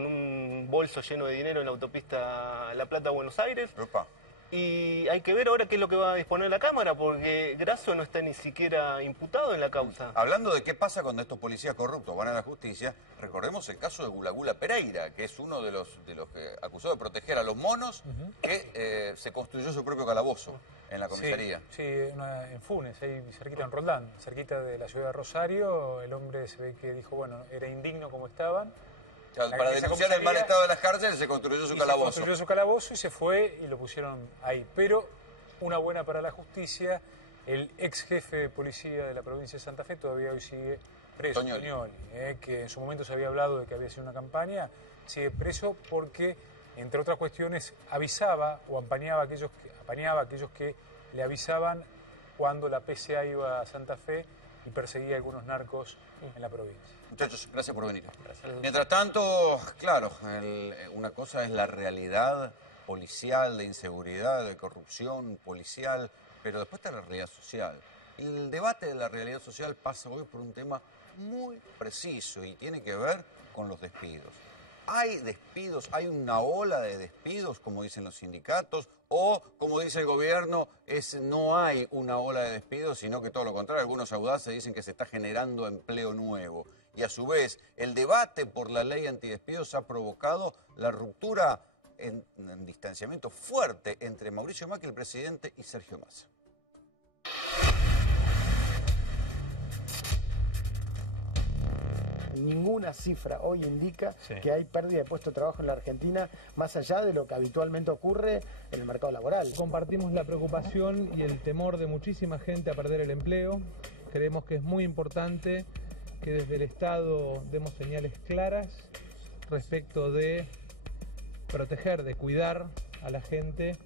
un bolso lleno de dinero en la autopista La Plata-Buenos Aires. Opa. Y hay que ver ahora qué es lo que va a disponer la Cámara, porque Grasso no está ni siquiera imputado en la causa. Hablando de qué pasa cuando estos policías corruptos van a la justicia, recordemos el caso de Gulagula Pereira, que es uno de los que acusó de proteger a los monos, que se construyó su propio calabozo en la comisaría. Sí, en Funes, ahí cerquita en Roldán, cerquita de la ciudad de Rosario. El hombre se ve que dijo, bueno, era indigno como estaban. Para denunciar el mal estado de las cárceles se construyó su calabozo. Se construyó su calabozo y se fue y lo pusieron ahí. Pero una buena para la justicia, el ex jefe de policía de la provincia de Santa Fe todavía hoy sigue preso, Toñoli, que en su momento se había hablado de que había sido una campaña, sigue preso porque, entre otras cuestiones, avisaba o apañaba a aquellos que le avisaban cuando la PCA iba a Santa Fe y perseguía a algunos narcos en la provincia. Muchachos, gracias por venir. Mientras tanto, claro, una cosa es la realidad policial, de inseguridad, de corrupción policial, pero después está la realidad social. El debate de la realidad social pasa hoy por un tema muy preciso y tiene que ver con los despidos. ¿Hay despidos? ¿Hay una ola de despidos, como dicen los sindicatos? ¿O, como dice el gobierno, no hay una ola de despidos, sino que todo lo contrario? Algunos audaces dicen que se está generando empleo nuevo. Y a su vez, el debate por la ley antidespidos ha provocado la ruptura en distanciamiento fuerte entre Mauricio Macri, el presidente, y Sergio Massa. Ninguna cifra hoy indica que hay pérdida de puestos de trabajo en la Argentina, más allá de lo que habitualmente ocurre en el mercado laboral. Compartimos la preocupación y el temor de muchísima gente a perder el empleo. Creemos que es muy importante que desde el Estado demos señales claras respecto de proteger, de cuidar a la gente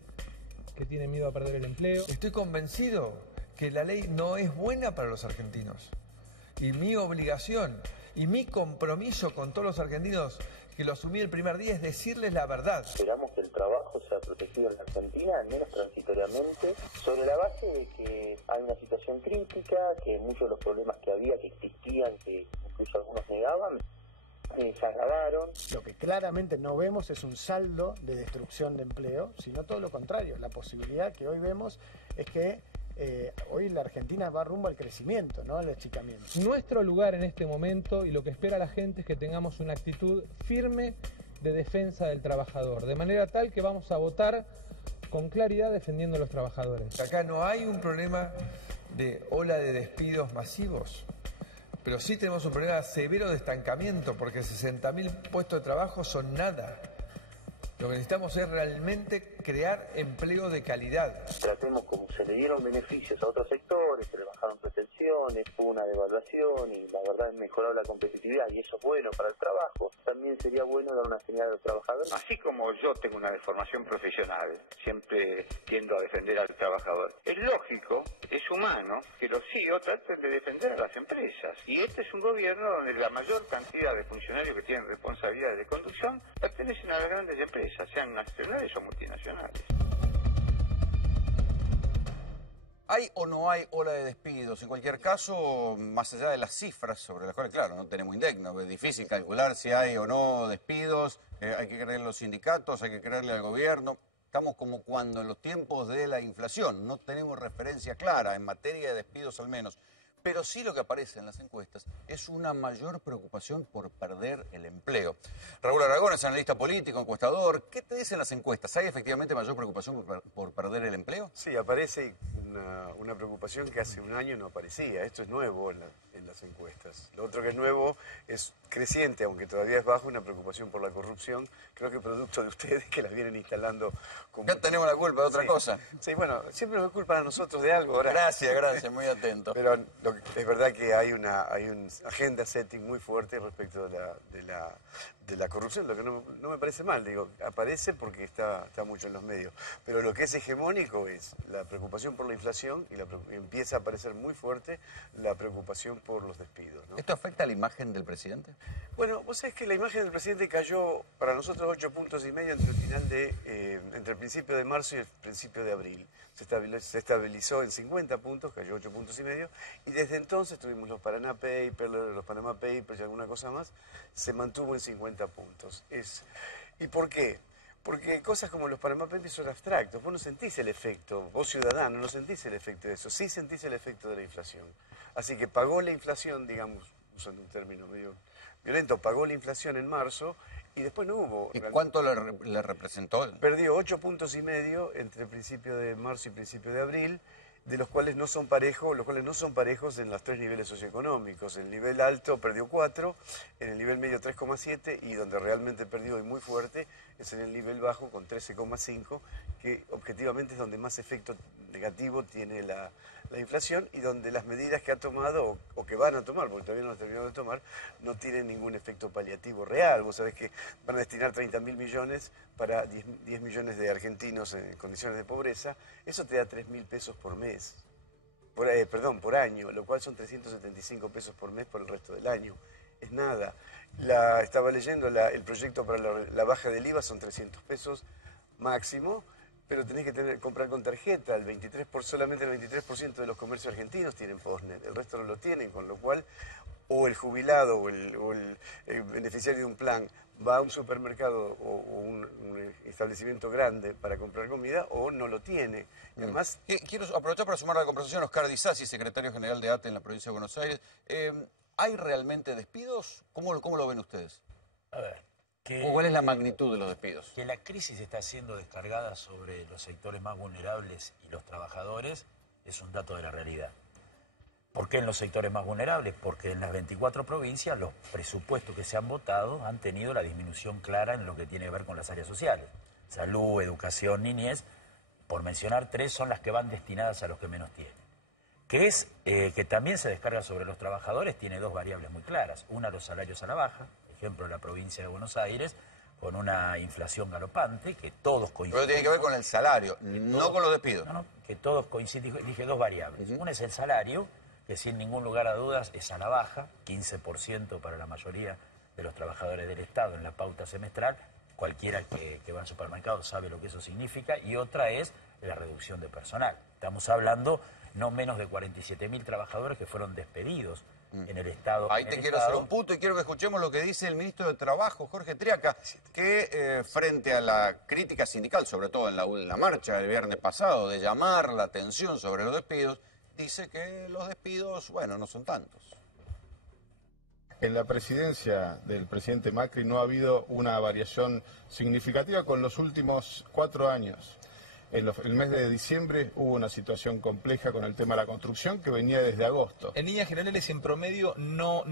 que tiene miedo a perder el empleo. Estoy convencido que la ley no es buena para los argentinos. Y mi obligación y mi compromiso con todos los argentinos que lo asumí el primer día es decirles la verdad. Esperamos que el trabajo sea protegido en la Argentina, al menos transitoriamente, sobre la base de que hay una situación crítica, que muchos de los problemas que había, que existían, que incluso algunos negaban, se agravaron. Lo que claramente no vemos es un saldo de destrucción de empleo, sino todo lo contrario. La posibilidad que hoy vemos es que hoy la Argentina va rumbo al crecimiento, no al achicamiento. Nuestro lugar en este momento y lo que espera la gente es que tengamos una actitud firme de defensa del trabajador, de manera tal que vamos a votar con claridad defendiendo a los trabajadores. Acá no hay un problema de ola de despidos masivos, pero sí tenemos un problema severo de estancamiento, porque 60.000 puestos de trabajo son nada. Lo que necesitamos es realmente crear empleo de calidad. Tratemos como se le dieron beneficios a otros sectores, se le bajaron pretensiones, hubo una devaluación y la verdad mejoró la competitividad y eso es bueno para el trabajo. También sería bueno dar una señal a los trabajadores. Así como yo tengo una deformación profesional, siempre tiendo a defender al trabajador. Es lógico, es humano, que los CEO traten de defender a las empresas. Y este es un gobierno donde la mayor cantidad de funcionarios que tienen responsabilidades de conducción pertenecen a las grandes empresas, sean nacionales o multinacionales. ¿Hay o no hay ola de despidos? En cualquier caso, más allá de las cifras sobre las cuales, claro, no tenemos indecno, es difícil calcular si hay o no despidos, hay que creerle a los sindicatos, hay que creerle al gobierno. Estamos como cuando en los tiempos de la inflación, no tenemos referencia clara en materia de despidos al menos. Pero sí lo que aparece en las encuestas es una mayor preocupación por perder el empleo. Raúl Aragón es analista político, encuestador. ¿Qué te dicen las encuestas? ¿Hay efectivamente mayor preocupación por perder el empleo? Sí, aparece una preocupación que hace un año no aparecía. Esto es nuevo en las encuestas. Lo otro que es nuevo es creciente, aunque todavía es bajo, una preocupación por la corrupción. Creo que producto de ustedes que las vienen instalando. Ya tenemos la culpa de otra cosa. Sí, bueno, siempre nos culpan a nosotros de algo. Ahora. Gracias, muy atento. Pero es verdad que hay un agenda setting muy fuerte respecto de la corrupción, lo que no me parece mal, digo, aparece porque está mucho en los medios. Pero lo que es hegemónico es la preocupación por la inflación y empieza a aparecer muy fuerte la preocupación por los despidos, ¿no? ¿Esto afecta a la imagen del presidente? Bueno, vos sabés que la imagen del presidente cayó para nosotros 8,5 puntos entre el principio de marzo y el principio de abril. Se estabilizó en 50 puntos, cayó 8,5 puntos, y desde entonces tuvimos los Panama Papers y alguna cosa más, se mantuvo en 50 puntos. ¿Y por qué? Porque cosas como los Panama Papers son abstractos, vos no sentís el efecto, vos ciudadano no sentís el efecto de eso, sí sentís el efecto de la inflación. Así que pagó la inflación, digamos, usando un término medio violento, pagó la inflación en marzo y después no hubo. ¿Y cuánto le representó? Perdió 8,5 puntos entre el principio de marzo y principio de abril, de los cuales no son parejos, en los tres niveles socioeconómicos. El nivel alto perdió 4, en el nivel medio 3,7 y donde realmente perdió y muy fuerte es en el nivel bajo con 13,5, que objetivamente es donde más efecto negativo tiene la inflación y donde las medidas que ha tomado o que van a tomar, porque todavía no las ha terminado de tomar, no tienen ningún efecto paliativo real. Vos sabés que van a destinar 30.000 millones para 10 millones de argentinos en condiciones de pobreza. Eso te da 3.000 pesos por mes, por año, lo cual son 375 pesos por mes por el resto del año. Es nada. Estaba leyendo el proyecto para la baja del IVA, son 300 pesos máximo, pero tenés que comprar con tarjeta. Solamente el 23% de los comercios argentinos tienen postnet, el resto no lo tienen, con lo cual o el jubilado o el beneficiario de un plan va a un supermercado o un establecimiento grande para comprar comida o no lo tiene. Y además, quiero aprovechar para sumar a la conversación a Oscar Di Sassi, secretario general de ATE en la provincia de Buenos Aires. ¿Hay realmente despidos? ¿Cómo lo ven ustedes? A ver, ¿Cuál es la magnitud de los despidos? Que la crisis está siendo descargada sobre los sectores más vulnerables y los trabajadores es un dato de la realidad. ¿Por qué en los sectores más vulnerables? Porque en las 24 provincias los presupuestos que se han votado han tenido la disminución clara en lo que tiene que ver con las áreas sociales. Salud, educación, niñez, por mencionar 3, son las que van destinadas a los que menos tienen. Que también se descarga sobre los trabajadores, tiene 2 variables muy claras. Una, los salarios a la baja, ejemplo la provincia de Buenos Aires, con una inflación galopante, que todos coinciden. Pero tiene que ver con el salario, no con los despidos. No, que todos coinciden, dije 2 variables. Una es el salario, que sin ningún lugar a dudas es a la baja, 15% para la mayoría de los trabajadores del Estado en la pauta semestral. Cualquiera que va al supermercado sabe lo que eso significa. Y otra es la reducción de personal. Estamos hablando no menos de 47.000 trabajadores que fueron despedidos en el Estado. Ahí te quiero hacer un punto y quiero que escuchemos lo que dice el ministro de Trabajo, Jorge Triaca, que frente a la crítica sindical, sobre todo en la marcha del viernes pasado, de llamar la atención sobre los despidos, dice que los despidos, bueno, no son tantos. En la presidencia del presidente Macri no ha habido una variación significativa con los últimos 4 años. En el mes de diciembre hubo una situación compleja con el tema de la construcción que venía desde agosto. En líneas generales, en promedio, no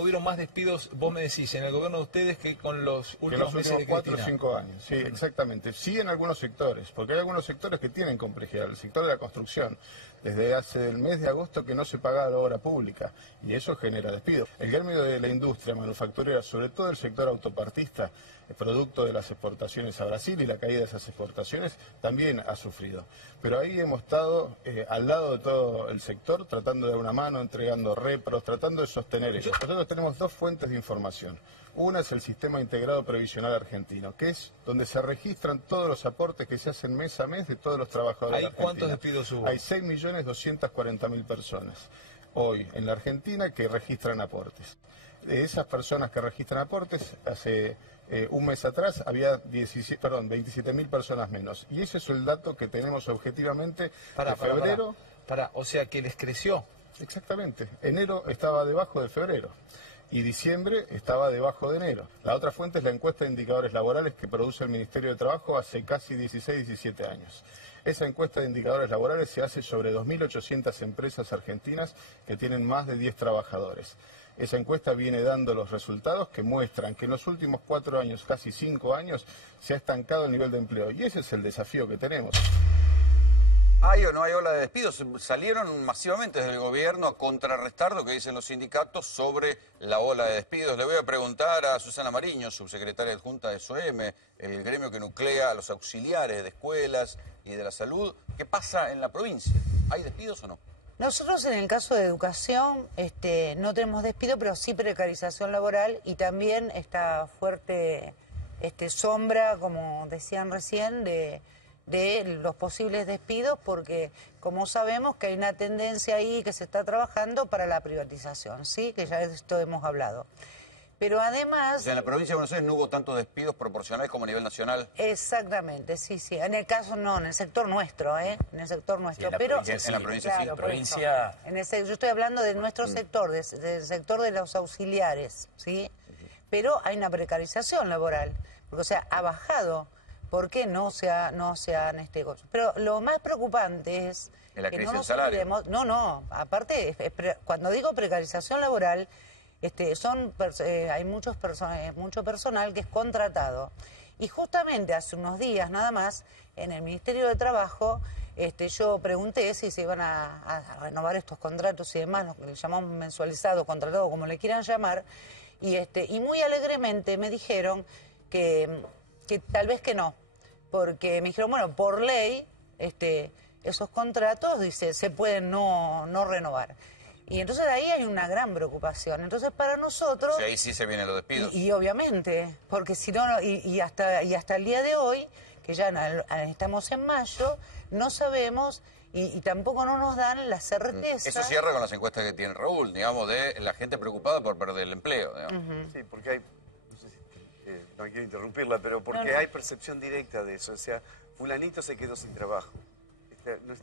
hubieron más despidos, vos me decís, en el gobierno de ustedes que con los últimos meses de 4 o 5 años. Sí, exactamente. Sí, en algunos sectores, porque hay algunos sectores que tienen complejidad. El sector de la construcción, desde hace el mes de agosto que no se paga la obra pública, y eso genera despidos. El gremio de la industria manufacturera, sobre todo el sector autopartista, producto de las exportaciones a Brasil y la caída de esas exportaciones, también ha sufrido. Pero ahí hemos estado al lado de todo el sector, tratando de dar una mano, entregando repros, tratando de sostener eso. Nosotros tenemos 2 fuentes de información. Una es el Sistema Integrado Previsional Argentino, que es donde se registran todos los aportes que se hacen mes a mes de todos los trabajadores argentinos. ¿Cuántos despidos hubo? Hay 6.240.000 personas hoy en la Argentina que registran aportes. De esas personas que registran aportes, hace un mes atrás había 27.000 personas menos. Y ese es el dato que tenemos objetivamente de febrero. O sea que les creció. Exactamente. Enero estaba debajo de febrero y diciembre estaba debajo de enero. La otra fuente es la encuesta de indicadores laborales que produce el Ministerio de Trabajo hace casi 16, 17 años. Esa encuesta de indicadores laborales se hace sobre 2.800 empresas argentinas que tienen más de 10 trabajadores. Esa encuesta viene dando los resultados que muestran que en los últimos 4 años, casi 5 años, se ha estancado el nivel de empleo. Y ese es el desafío que tenemos. ¿Hay o no hay ola de despidos? Salieron masivamente desde el gobierno a contrarrestar lo que dicen los sindicatos sobre la ola de despidos. Le voy a preguntar a Susana Mariño, subsecretaria adjunta de SOEM, el gremio que nuclea a los auxiliares de escuelas y de la salud. ¿Qué pasa en la provincia? ¿Hay despidos o no? Nosotros en el caso de educación no tenemos despido, pero sí precarización laboral y también esta fuerte sombra, como decían recién, de los posibles despidos, porque como sabemos que hay una tendencia ahí que se está trabajando para la privatización, ¿sí? Que ya de esto hemos hablado. Pero además... O sea, en la provincia de Buenos Aires no hubo tantos despidos proporcionales como a nivel nacional. Exactamente, sí. En el caso no, en el sector nuestro, En el sector nuestro. Sí, en la provincia sí. Provincia... yo estoy hablando de nuestro sector, del sector de los auxiliares, ¿sí? Pero hay una precarización laboral, porque, o sea, ha bajado. ¿Por qué no se han Pero lo más preocupante es ¿en la que crisis no nos del salario? olvidemos... No, aparte, cuando digo precarización laboral, hay mucho personal que es contratado. Y justamente hace unos días nada más, en el Ministerio de Trabajo, yo pregunté si se iban a renovar estos contratos y demás, lo que le llamamos mensualizado, contratado, como le quieran llamar, y muy alegremente me dijeron que tal vez que no, porque me dijeron, bueno, por ley, esos contratos, dice, se pueden no renovar. Y entonces ahí hay una gran preocupación. Entonces para nosotros... Sí, ahí sí se vienen los despidos. Y obviamente, porque si no, y hasta el día de hoy, que ya estamos en mayo, no sabemos y tampoco no nos dan la certeza. Eso cierra con las encuestas que tiene Raúl, digamos, de la gente preocupada por perder el empleo. Sí, porque hay, no sé si, no quiero interrumpirla, pero porque hay percepción directa de eso. O sea, fulanito se quedó sin trabajo.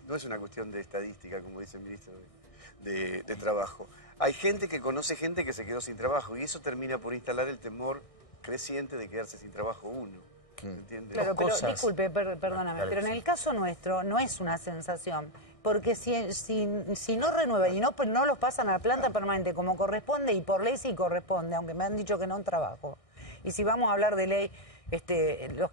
No es una cuestión de estadística, como dice el ministro de Trabajo. Hay gente que conoce gente que se quedó sin trabajo y eso termina por instalar el temor creciente de quedarse sin trabajo uno. ¿Entiendes? Claro, pero disculpe, perdóname, pero en el caso nuestro no es una sensación, porque si no renuevan y no los pasan a la planta permanente como corresponde, y por ley sí corresponde, aunque me han dicho que no en trabajo. Y si vamos a hablar de ley, los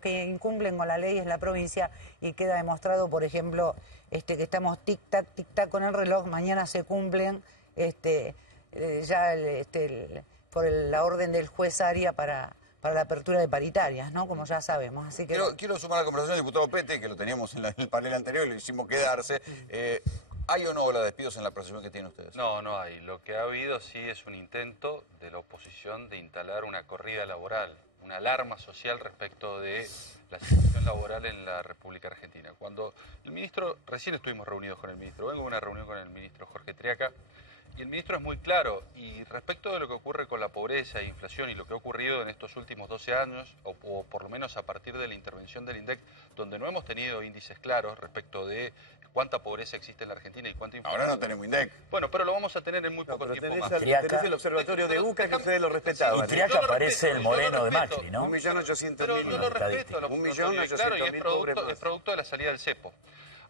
que incumplen con la ley es la provincia, y queda demostrado, por ejemplo, que estamos tic-tac con el reloj, mañana se cumplen por la orden del juez Aria para la apertura de paritarias, ¿no? Como ya sabemos. Así que quiero sumar a la conversación al diputado Pete, que lo teníamos en el panel anterior y lo hicimos quedarse. ¿Hay o no ola de despidos en la percepción que tienen ustedes? No, no hay. Lo que ha habido sí es un intento de la oposición de instalar una corrida laboral, una alarma social respecto de la situación laboral en la República Argentina. Cuando el ministro, recién estuvimos reunidos con el ministro, vengo de una reunión con el ministro Jorge Triaca, y el ministro es muy claro, y respecto de lo que ocurre con la pobreza e inflación y lo que ha ocurrido en estos últimos 12 años, o por lo menos a partir de la intervención del INDEC, donde no hemos tenido índices claros respecto de cuánta pobreza existe en la Argentina y cuánta inflación. Ahora no tenemos INDEC. Bueno, pero lo vamos a tener en muy poco tiempo más. Tenés el observatorio de UCA que ustedes lo respetaban. Y Triaca parece el Moreno de Macri, ¿no? 1.800.000. Pero yo lo respeto, claro, y es producto de la salida del cepo.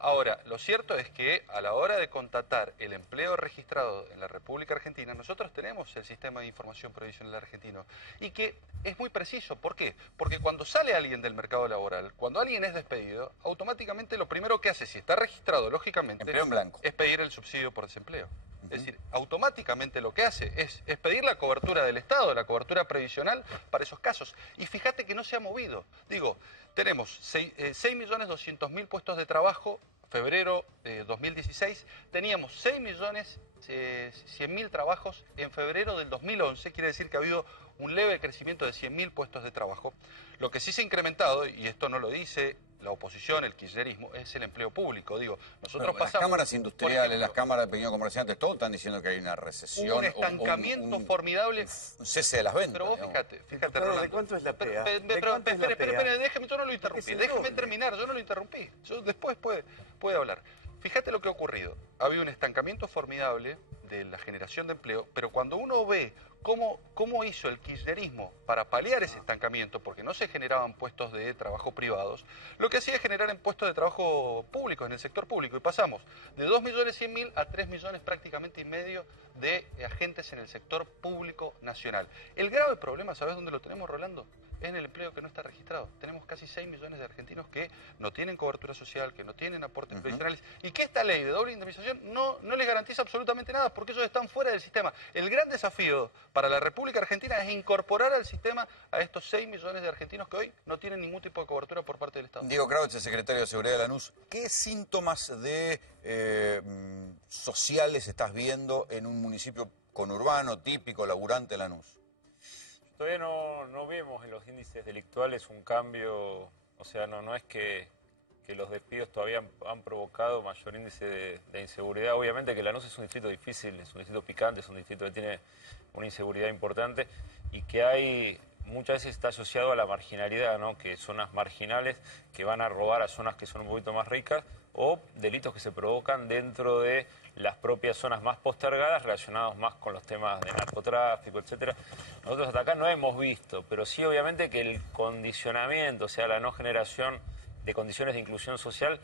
Ahora, lo cierto es que a la hora de contratar el empleo registrado en la República Argentina, nosotros tenemos el sistema de información provisional argentino y que es muy preciso. ¿Por qué? Porque cuando sale alguien del mercado laboral, cuando alguien es despedido, automáticamente lo primero que hace, si está registrado, lógicamente, empleo en blanco, es pedir el subsidio por desempleo. Es decir, automáticamente lo que hace es pedir la cobertura del Estado, la cobertura previsional para esos casos. Y fíjate que no se ha movido. Digo, tenemos 6.200.000 puestos de trabajo, febrero de 2016, teníamos 6.100.000 trabajos en febrero del 2011, quiere decir que ha habido un leve crecimiento de 100.000 puestos de trabajo. Lo que sí se ha incrementado, y esto no lo dice la oposición, el kirchnerismo, es el empleo público. Digo, nosotros pasamos... Las cámaras industriales, ejemplo, las cámaras de pequeños comerciantes, todos están diciendo que hay una recesión. Un estancamiento formidable. Un cese de las ventas. Pero vos fíjate, Rolando. ¿De cuánto es la PEA? Espere, déjeme, yo no lo interrumpí. Déjeme terminar, yo no lo interrumpí. Yo después puede hablar. Fíjate lo que ha ocurrido. Ha habido un estancamiento formidable de la generación de empleo, pero cuando uno ve cómo hizo el kirchnerismo para paliar ese estancamiento, porque no se generaban puestos de trabajo privados, lo que hacía es generar en puestos de trabajo públicos, en el sector público, y pasamos de 2.100.000 a 3 millones prácticamente y medio de agentes en el sector público nacional. El grave problema, ¿sabes dónde lo tenemos, Rolando? Es en el empleo que no está registrado. Tenemos casi 6 millones de argentinos que no tienen cobertura social, que no tienen aportes previsionales, y que esta ley de doble indemnización no les garantiza absolutamente nada, porque ellos están fuera del sistema. El gran desafío para la República Argentina es incorporar al sistema a estos 6 millones de argentinos que hoy no tienen ningún tipo de cobertura por parte del Estado. Diego Cravich, secretario de Seguridad de Lanús, ¿qué síntomas de sociales estás viendo en un municipio conurbano, típico, laburante, Lanús? Todavía no vemos en los índices delictuales un cambio, o sea, no es que los despidos todavía han provocado mayor índice de inseguridad. Obviamente que Lanús es un distrito difícil, es un distrito picante, es un distrito que tiene una inseguridad importante y que muchas veces está asociado a la marginalidad, ¿no? Que zonas marginales que van a robar a zonas que son un poquito más ricas, o delitos que se provocan dentro de las propias zonas más postergadas relacionados más con los temas de narcotráfico, etcétera. Nosotros hasta acá no hemos visto, pero sí obviamente que el condicionamiento, o sea, la no generación de condiciones de inclusión social,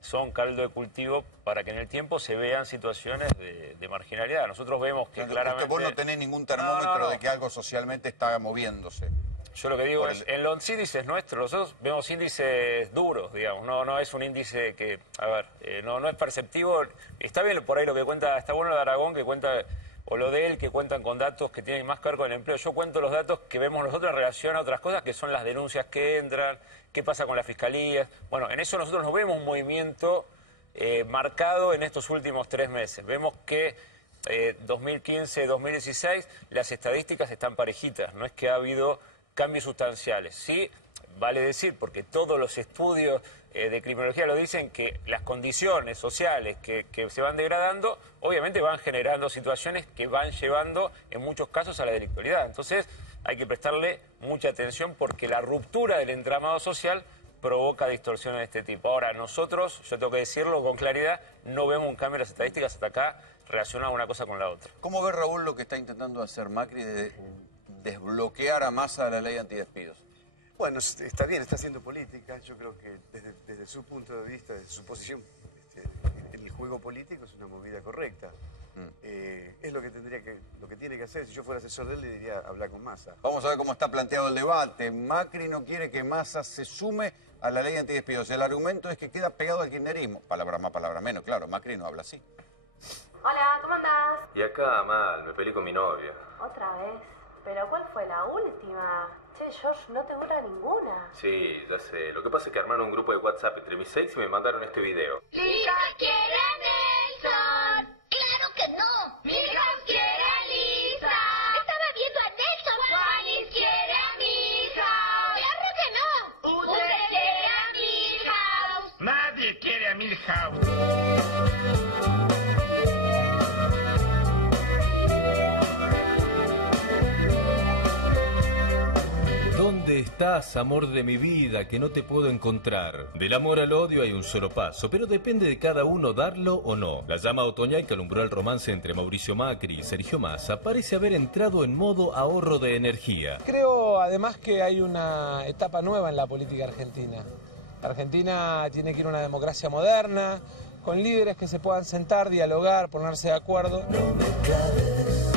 son caldo de cultivo para que en el tiempo se vean situaciones de marginalidad. Nosotros vemos que claramente... Vos no tenés ningún termómetro de que algo socialmente está moviéndose. Yo lo que digo es, en los índices nuestros, nosotros vemos índices duros, digamos, no es un índice que, a ver, no es perceptivo. Está bien por ahí lo que cuenta, está bueno lo de Aragón que cuenta, o lo de él que cuentan con datos que tienen más que ver con el empleo. Yo cuento los datos que vemos nosotros en relación a otras cosas, que son las denuncias que entran, qué pasa con la fiscalía. Bueno, en eso nosotros nos vemos un movimiento marcado en estos últimos 3 meses. Vemos que 2015-2016 las estadísticas están parejitas, no es que ha habido cambios sustanciales. Sí, vale decir, porque todos los estudios de criminología lo dicen, que las condiciones sociales que se van degradando, obviamente van generando situaciones que van llevando en muchos casos a la delictualidad. Entonces hay que prestarle mucha atención porque la ruptura del entramado social provoca distorsiones de este tipo. Ahora, nosotros, yo tengo que decirlo con claridad, no vemos un cambio en las estadísticas hasta acá relacionado una cosa con la otra. ¿Cómo ve, Raúl, lo que está intentando hacer Macri de desbloquear a Massa de la ley antidespidos? Bueno, está bien, está haciendo política. Yo creo que desde su punto de vista, desde su posición en el juego político, es una movida correcta. Es lo que tiene que hacer. Si yo fuera asesor de él, le diría hablar con Massa. Vamos a ver cómo está planteado el debate. Macri no quiere que Massa se sume a la ley antidespidos. El argumento es que queda pegado al kirchnerismo. Palabra más, palabra menos. Claro, Macri no habla así. Hola, ¿cómo andás? Y acá mal, me peleé con mi novia. ¿Otra vez? ¿Pero cuál fue la última? Che, George, no te dura ninguna. Sí, ya sé. Lo que pasa es que armaron un grupo de WhatsApp entre mis 6 y me mandaron este video. ¡Lisa quiere a Nelson! ¡Claro que no! ¡Milhouse quiere a Lisa! ¡Estaba viendo a Nelson! ¡Juanis quiere a Milhouse! ¡Claro que no! ¡Usted quiere a Milhouse! ¡Nadie quiere a Milhouse! ¿Dónde estás, amor de mi vida, que no te puedo encontrar? Del amor al odio hay un solo paso, pero depende de cada uno darlo o no. La llama otoñal que alumbró el romance entre Mauricio Macri y Sergio Massa parece haber entrado en modo ahorro de energía. Creo además que hay una etapa nueva en la política argentina. La Argentina tiene que ir a una democracia moderna, con líderes que se puedan sentar, dialogar, ponerse de acuerdo. No me claves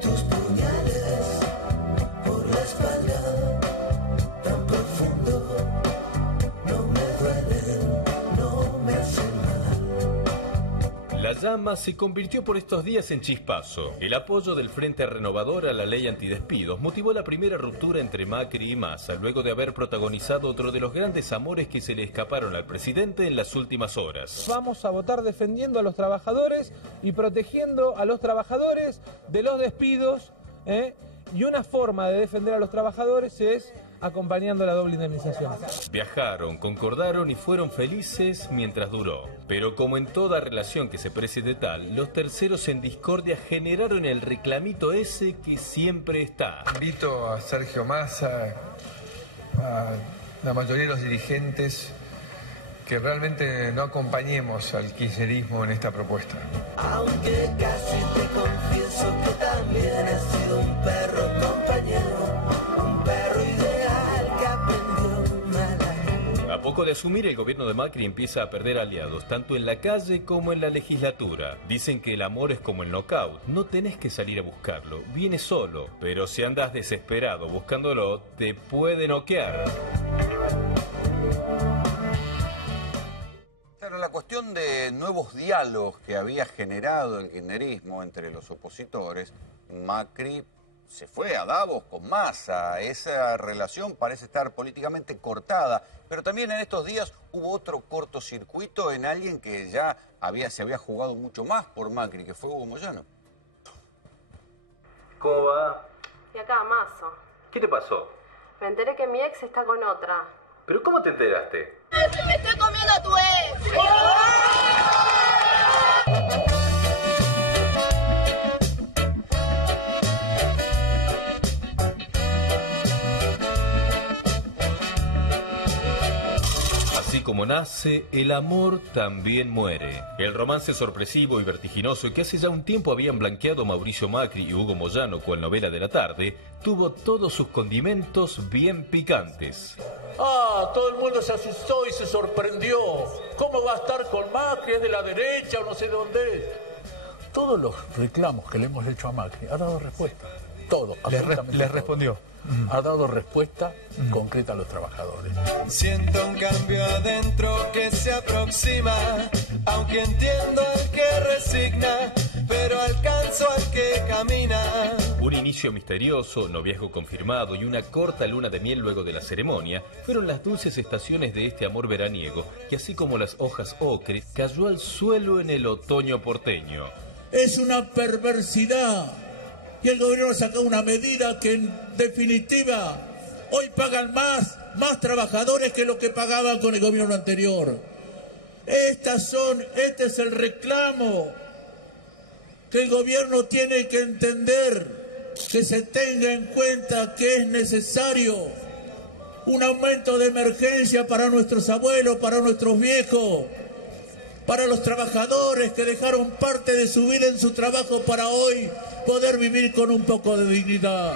tus puñales por la espalda tan profundo, no me duelen, no me hacen mal. La llama se convirtió por estos días en chispazo. El apoyo del Frente Renovador a la ley antidespidos motivó la primera ruptura entre Macri y Massa, luego de haber protagonizado otro de los grandes amores que se le escaparon al presidente en las últimas horas. Vamos a votar defendiendo a los trabajadores y protegiendo a los trabajadores de los despidos, y una forma de defender a los trabajadores es acompañando la doble indemnización. Viajaron, concordaron y fueron felices mientras duró. Pero como en toda relación que se precie de tal, los terceros en discordia generaron el reclamito ese que siempre está. Invito a Sergio Massa, a la mayoría de los dirigentes, que realmente no acompañemos al kirchnerismo en esta propuesta. Aunque casi te confieso que también he sido un perro compañero, un perro ideal que aprendió mal. A poco de asumir, el gobierno de Macri empieza a perder aliados, tanto en la calle como en la legislatura. Dicen que el amor es como el knockout, no tenés que salir a buscarlo, viene solo, pero si andas desesperado buscándolo, te puede noquear. La cuestión de nuevos diálogos que había generado el kirchnerismo entre los opositores, Macri se fue a Davos con Massa. Esa relación parece estar políticamente cortada, pero también en estos días hubo otro cortocircuito en alguien que ya se había jugado mucho más por Macri, que fue Hugo Moyano. ¿Cómo va? Y acá, Mazo. ¿Qué te pasó? Me enteré que mi ex está con otra. ¿Pero cómo te enteraste? ¡Me estoy comiendo a tu ex! Así como nace, el amor también muere. El romance sorpresivo y vertiginoso que hace ya un tiempo habían blanqueado Mauricio Macri y Hugo Moyano con Novela de la Tarde, tuvo todos sus condimentos bien picantes. Todo el mundo se asustó y se sorprendió. ¿Cómo va a estar con Macri? ¿Es de la derecha o no sé dónde es? Todos los reclamos que le hemos hecho a Macri ha dado respuesta. Todo, absolutamente Les todo. respondió. Ha dado respuesta concreta a los trabajadores. Siento un cambio adentro que se aproxima, aunque entiendo al que resigna, pero alcanzo al que camina. Un inicio misterioso, noviazgo confirmado y una corta luna de miel luego de la ceremonia fueron las dulces estaciones de este amor veraniego, que así como las hojas ocre, cayó al suelo en el otoño porteño. Es una perversidad. Y el gobierno sacó una medida que en definitiva Hoy pagan más trabajadores que lo que pagaban con el gobierno anterior. Este es el reclamo que el gobierno tiene que entender, que se tenga en cuenta que es necesario un aumento de emergencia para nuestros abuelos, para nuestros viejos, para los trabajadores que dejaron parte de su vida en su trabajo para hoy poder vivir con un poco de dignidad.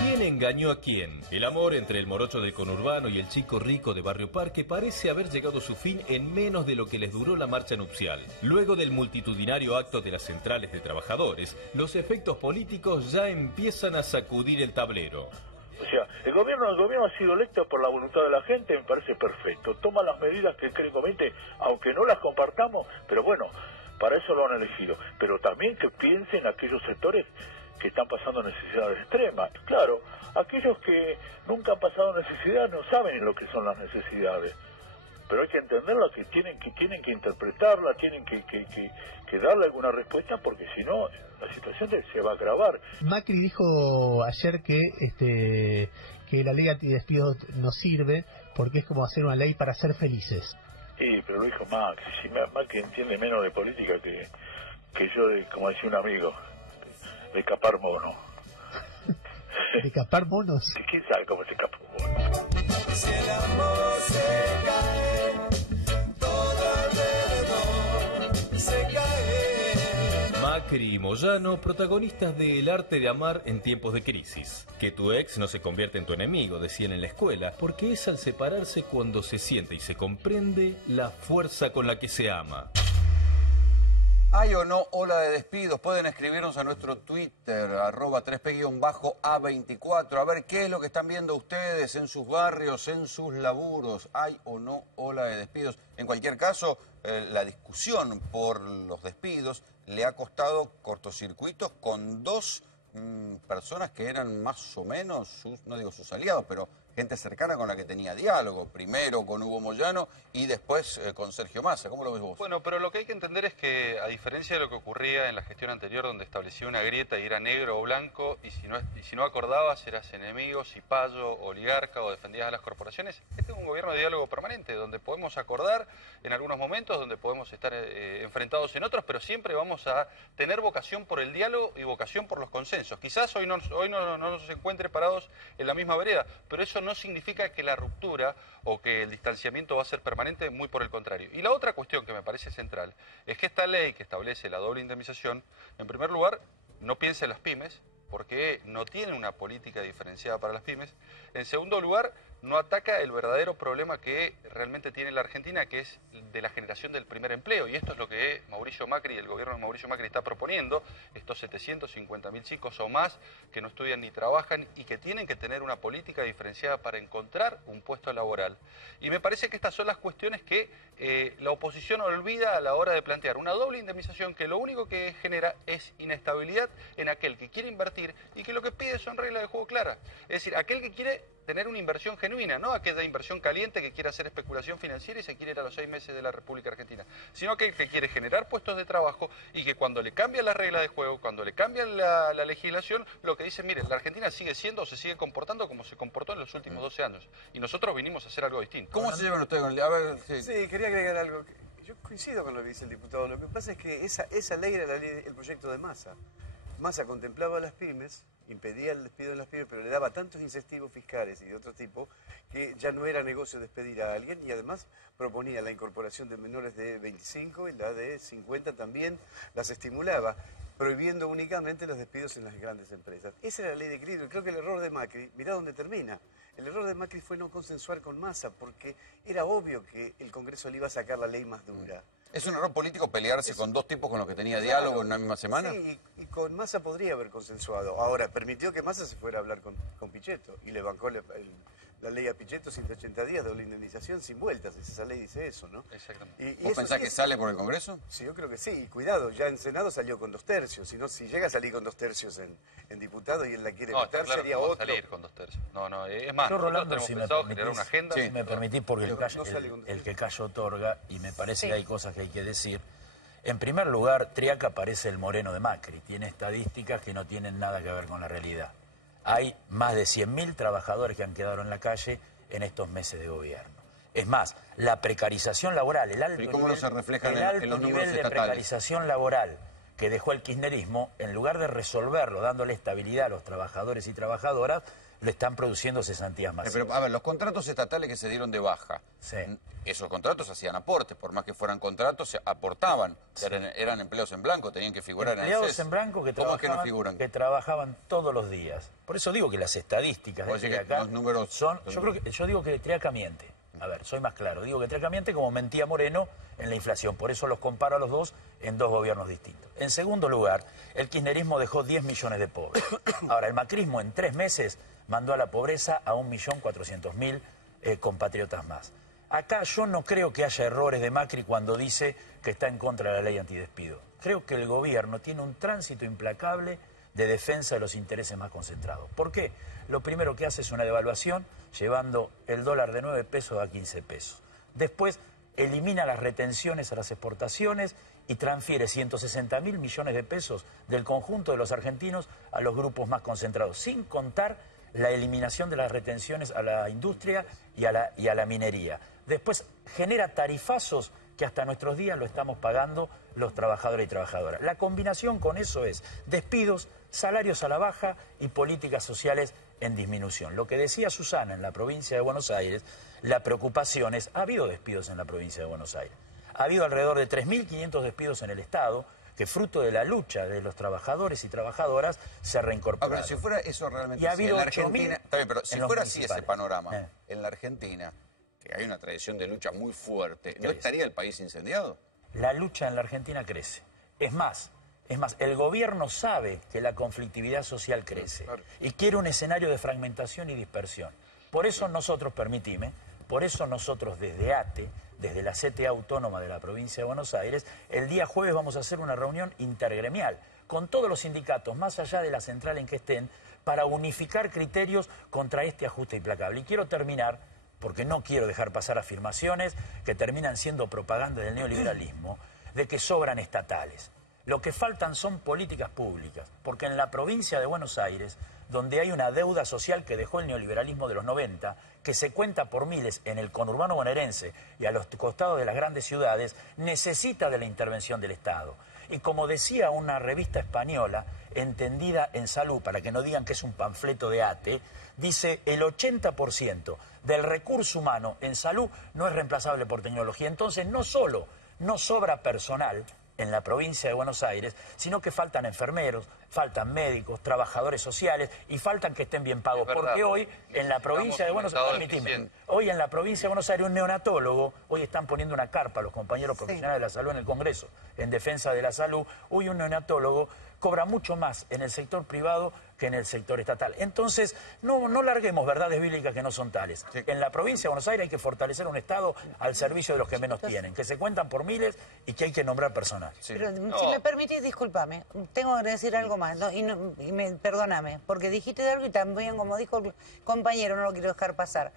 ¿Quién engañó a quién? El amor entre el morocho del conurbano y el chico rico de Barrio Parque parece haber llegado a su fin en menos de lo que les duró la marcha nupcial. Luego del multitudinario acto de las centrales de trabajadores, los efectos políticos ya empiezan a sacudir el tablero. O sea, el gobierno ha sido electo por la voluntad de la gente, me parece perfecto. Toma las medidas que creen conveniente, aunque no las compartamos, pero bueno, para eso lo han elegido. Pero también que piensen aquellos sectores que están pasando necesidades extremas. Claro, aquellos que nunca han pasado necesidad no saben lo que son las necesidades. Pero hay que entenderla, que tienen que interpretarla, tienen que darle alguna respuesta, porque si no, la situación se va a agravar. Macri dijo ayer que la ley antidespidos no sirve porque es como hacer una ley para ser felices. Sí, pero lo dijo Macri. Si Macri entiende menos de política que yo, como decía un amigo, de capar mono. ¿De capar monos? ¿Quién sabe cómo se capa un mono? Si el amor se cae, todo alrededor se cae. Macri y Moyano, protagonistas de El arte de amar en tiempos de crisis. Que tu ex no se convierte en tu enemigo, decían en la escuela, porque es al separarse cuando se siente y se comprende la fuerza con la que se ama. ¿Hay o no ola de despidos? Pueden escribirnos a nuestro Twitter, @3P-A24, a ver qué es lo que están viendo ustedes en sus barrios, en sus laburos. ¿Hay o no ola de despidos? En cualquier caso, la discusión por los despidos le ha costado cortocircuitos con dos personas que eran más o menos, no digo sus aliados, pero gente cercana con la que tenía diálogo, primero con Hugo Moyano y después con Sergio Massa. ¿Cómo lo ves vos? Bueno, pero lo que hay que entender es que, a diferencia de lo que ocurría en la gestión anterior, donde establecía una grieta y era negro o blanco, y si no acordabas eras enemigo, cipayo, oligarca o defendías a las corporaciones, este es un gobierno de diálogo permanente, donde podemos acordar en algunos momentos, donde podemos estar enfrentados en otros, pero siempre vamos a tener vocación por el diálogo y vocación por los consensos. Quizás hoy no nos encuentre parados en la misma vereda, pero eso no significa que la ruptura o que el distanciamiento va a ser permanente, muy por el contrario. Y la otra cuestión que me parece central es que esta ley que establece la doble indemnización, en primer lugar, no piensa en las pymes, porque no tiene una política diferenciada para las pymes. En segundo lugar, no ataca el verdadero problema que realmente tiene la Argentina, que es de la generación del primer empleo. Y esto es lo que Mauricio Macri, el gobierno de Mauricio Macri está proponiendo, estos 750.000 chicos o más que no estudian ni trabajan y que tienen que tener una política diferenciada para encontrar un puesto laboral. Y me parece que estas son las cuestiones que la oposición olvida a la hora de plantear una doble indemnización que lo único que genera es inestabilidad en aquel que quiere invertir y que lo que pide son reglas de juego claras. Es decir, aquel que quiere tener una inversión genuina, no aquella inversión caliente que quiere hacer especulación financiera y se quiere ir a los 6 meses de la República Argentina, sino aquel que quiere generar puestos de trabajo y que cuando le cambian las reglas de juego, cuando le cambian la legislación, lo que dice, miren, la Argentina sigue siendo o se sigue comportando como se comportó en los últimos 12 años y nosotros vinimos a hacer algo distinto. ¿Cómo se llevan ustedes con el... A ver, Sí, quería agregar algo. Yo coincido con lo que dice el diputado. Lo que pasa es que esa ley era el proyecto de Massa. Massa contemplaba a las pymes, impedía el despido de las pymes, pero le daba tantos incentivos fiscales y de otro tipo que ya no era negocio despedir a alguien, y además proponía la incorporación de menores de 25 y la de 50 también las estimulaba, prohibiendo únicamente los despidos en las grandes empresas. Esa era la ley de equilibrio. Creo que el error de Macri, mirá dónde termina. El error de Macri fue no consensuar con Massa, porque era obvio que el Congreso le iba a sacar la ley más dura. ¿Es un error político pelearse con dos tipos con los que tenía diálogo en una misma semana? Sí, y con Massa podría haber consensuado. Ahora, permitió que Massa se fuera a hablar con Pichetto y le bancó la ley a Pichetto, 180 días, doble indemnización sin vueltas. Esa ley dice eso, ¿no? Exactamente. ¿Vos pensás que sale por el Congreso? Sí, yo creo que sí. Y cuidado, ya en Senado salió con 2 tercios. Si no, si llega a salir con 2 tercios en diputado y él la quiere votar, claro, sería no va a otro. salir con 2 tercios. No, es más, Yo, nosotros Rolando, tenemos si me pensado permitís, generar una agenda. si me permitís, porque Pero el que callo otorga, y me parece Sí. que hay cosas que hay que decir. En primer lugar, Triaca parece el Moreno de Macri. Tiene estadísticas que no tienen nada que ver con la realidad. Hay más de 100.000 trabajadores que han quedado en la calle en estos meses de gobierno. Es más, la precarización laboral, el alto ¿Y cómo no se refleja el en alto los números nivel de estatales? precarización laboral que dejó el kirchnerismo, en lugar de resolverlo, dándole estabilidad a los trabajadores y trabajadoras, le están produciendo cesantías masivas. Pero, a ver, los contratos estatales que se dieron de baja, esos contratos hacían aportes, por más que fueran contratos, se aportaban, eran empleos en blanco, tenían que figurar en el Empleados CES. en blanco que ¿Cómo es que no trabajaban, figuran? que trabajaban todos los días. Por eso digo que las estadísticas de Vos decís que Triaca los números son... Yo digo que Triaca miente. A ver, soy más claro. Digo que Triaca miente como mentía Moreno en la inflación. Por eso los comparo a los dos en 2 gobiernos distintos. En segundo lugar, el kirchnerismo dejó 10 millones de pobres. Ahora, el macrismo en 3 meses mandó a la pobreza a 1.400.000 compatriotas más. Acá yo no creo que haya errores de Macri cuando dice que está en contra de la ley antidespido. Creo que el gobierno tiene un tránsito implacable de defensa de los intereses más concentrados. ¿Por qué? Lo primero que hace es una devaluación, llevando el dólar de 9 pesos a 15 pesos. Después elimina las retenciones a las exportaciones y transfiere 160.000 millones de pesos del conjunto de los argentinos a los grupos más concentrados, sin contar la eliminación de las retenciones a la industria y a la minería. Después genera tarifazos que hasta nuestros días lo estamos pagando los trabajadores y trabajadoras. La combinación con eso es despidos, salarios a la baja y políticas sociales en disminución. Lo que decía Susana en la provincia de Buenos Aires, la preocupación es, ha habido despidos en la provincia de Buenos Aires. Ha habido alrededor de 3.500 despidos en el Estado, que fruto de la lucha de los trabajadores y trabajadoras se reincorporaron. Ahora, si fuera eso realmente y ha así, habido en la Argentina, está bien, pero si fuera así ese municipales. panorama, en la Argentina, que hay una tradición de lucha muy fuerte, ¿no estaría el país incendiado? La lucha en la Argentina crece. Es más, el gobierno sabe que la conflictividad social crece y quiere un escenario de fragmentación y dispersión. Por eso nosotros, por eso nosotros desde ATE, desde la CTA Autónoma de la provincia de Buenos Aires, el día jueves vamos a hacer una reunión intergremial con todos los sindicatos, más allá de la central en que estén, para unificar criterios contra este ajuste implacable. Y quiero terminar, porque no quiero dejar pasar afirmaciones que terminan siendo propaganda del neoliberalismo, de que sobran estatales. Lo que faltan son políticas públicas, porque en la provincia de Buenos Aires, donde hay una deuda social que dejó el neoliberalismo de los 90, que se cuenta por miles en el conurbano bonaerense y a los costados de las grandes ciudades, necesita de la intervención del Estado. Y como decía una revista española, entendida en salud, para que no digan que es un panfleto de ATE, dice el 80% del recurso humano en salud no es reemplazable por tecnología. Entonces no solo no sobra personal en la provincia de Buenos Aires, sino que faltan enfermeros, faltan médicos, trabajadores sociales y faltan que estén bien pagos. Porque hoy en la provincia de Buenos Aires, hoy en la provincia de Buenos Aires un neonatólogo, hoy están poniendo una carpa los compañeros profesionales de la salud en el Congreso, en defensa de la salud, hoy un neonatólogo cobra mucho más en el sector privado que en el sector estatal. Entonces, no larguemos verdades bíblicas que no son tales. En la provincia de Buenos Aires hay que fortalecer un Estado al servicio de los que menos tienen, que se cuentan por miles y que hay que nombrar personal. Pero si me permitís, discúlpame, tengo que decir algo más, ¿no? Perdóname, porque dijiste algo y también, como dijo el compañero, no lo quiero dejar pasar.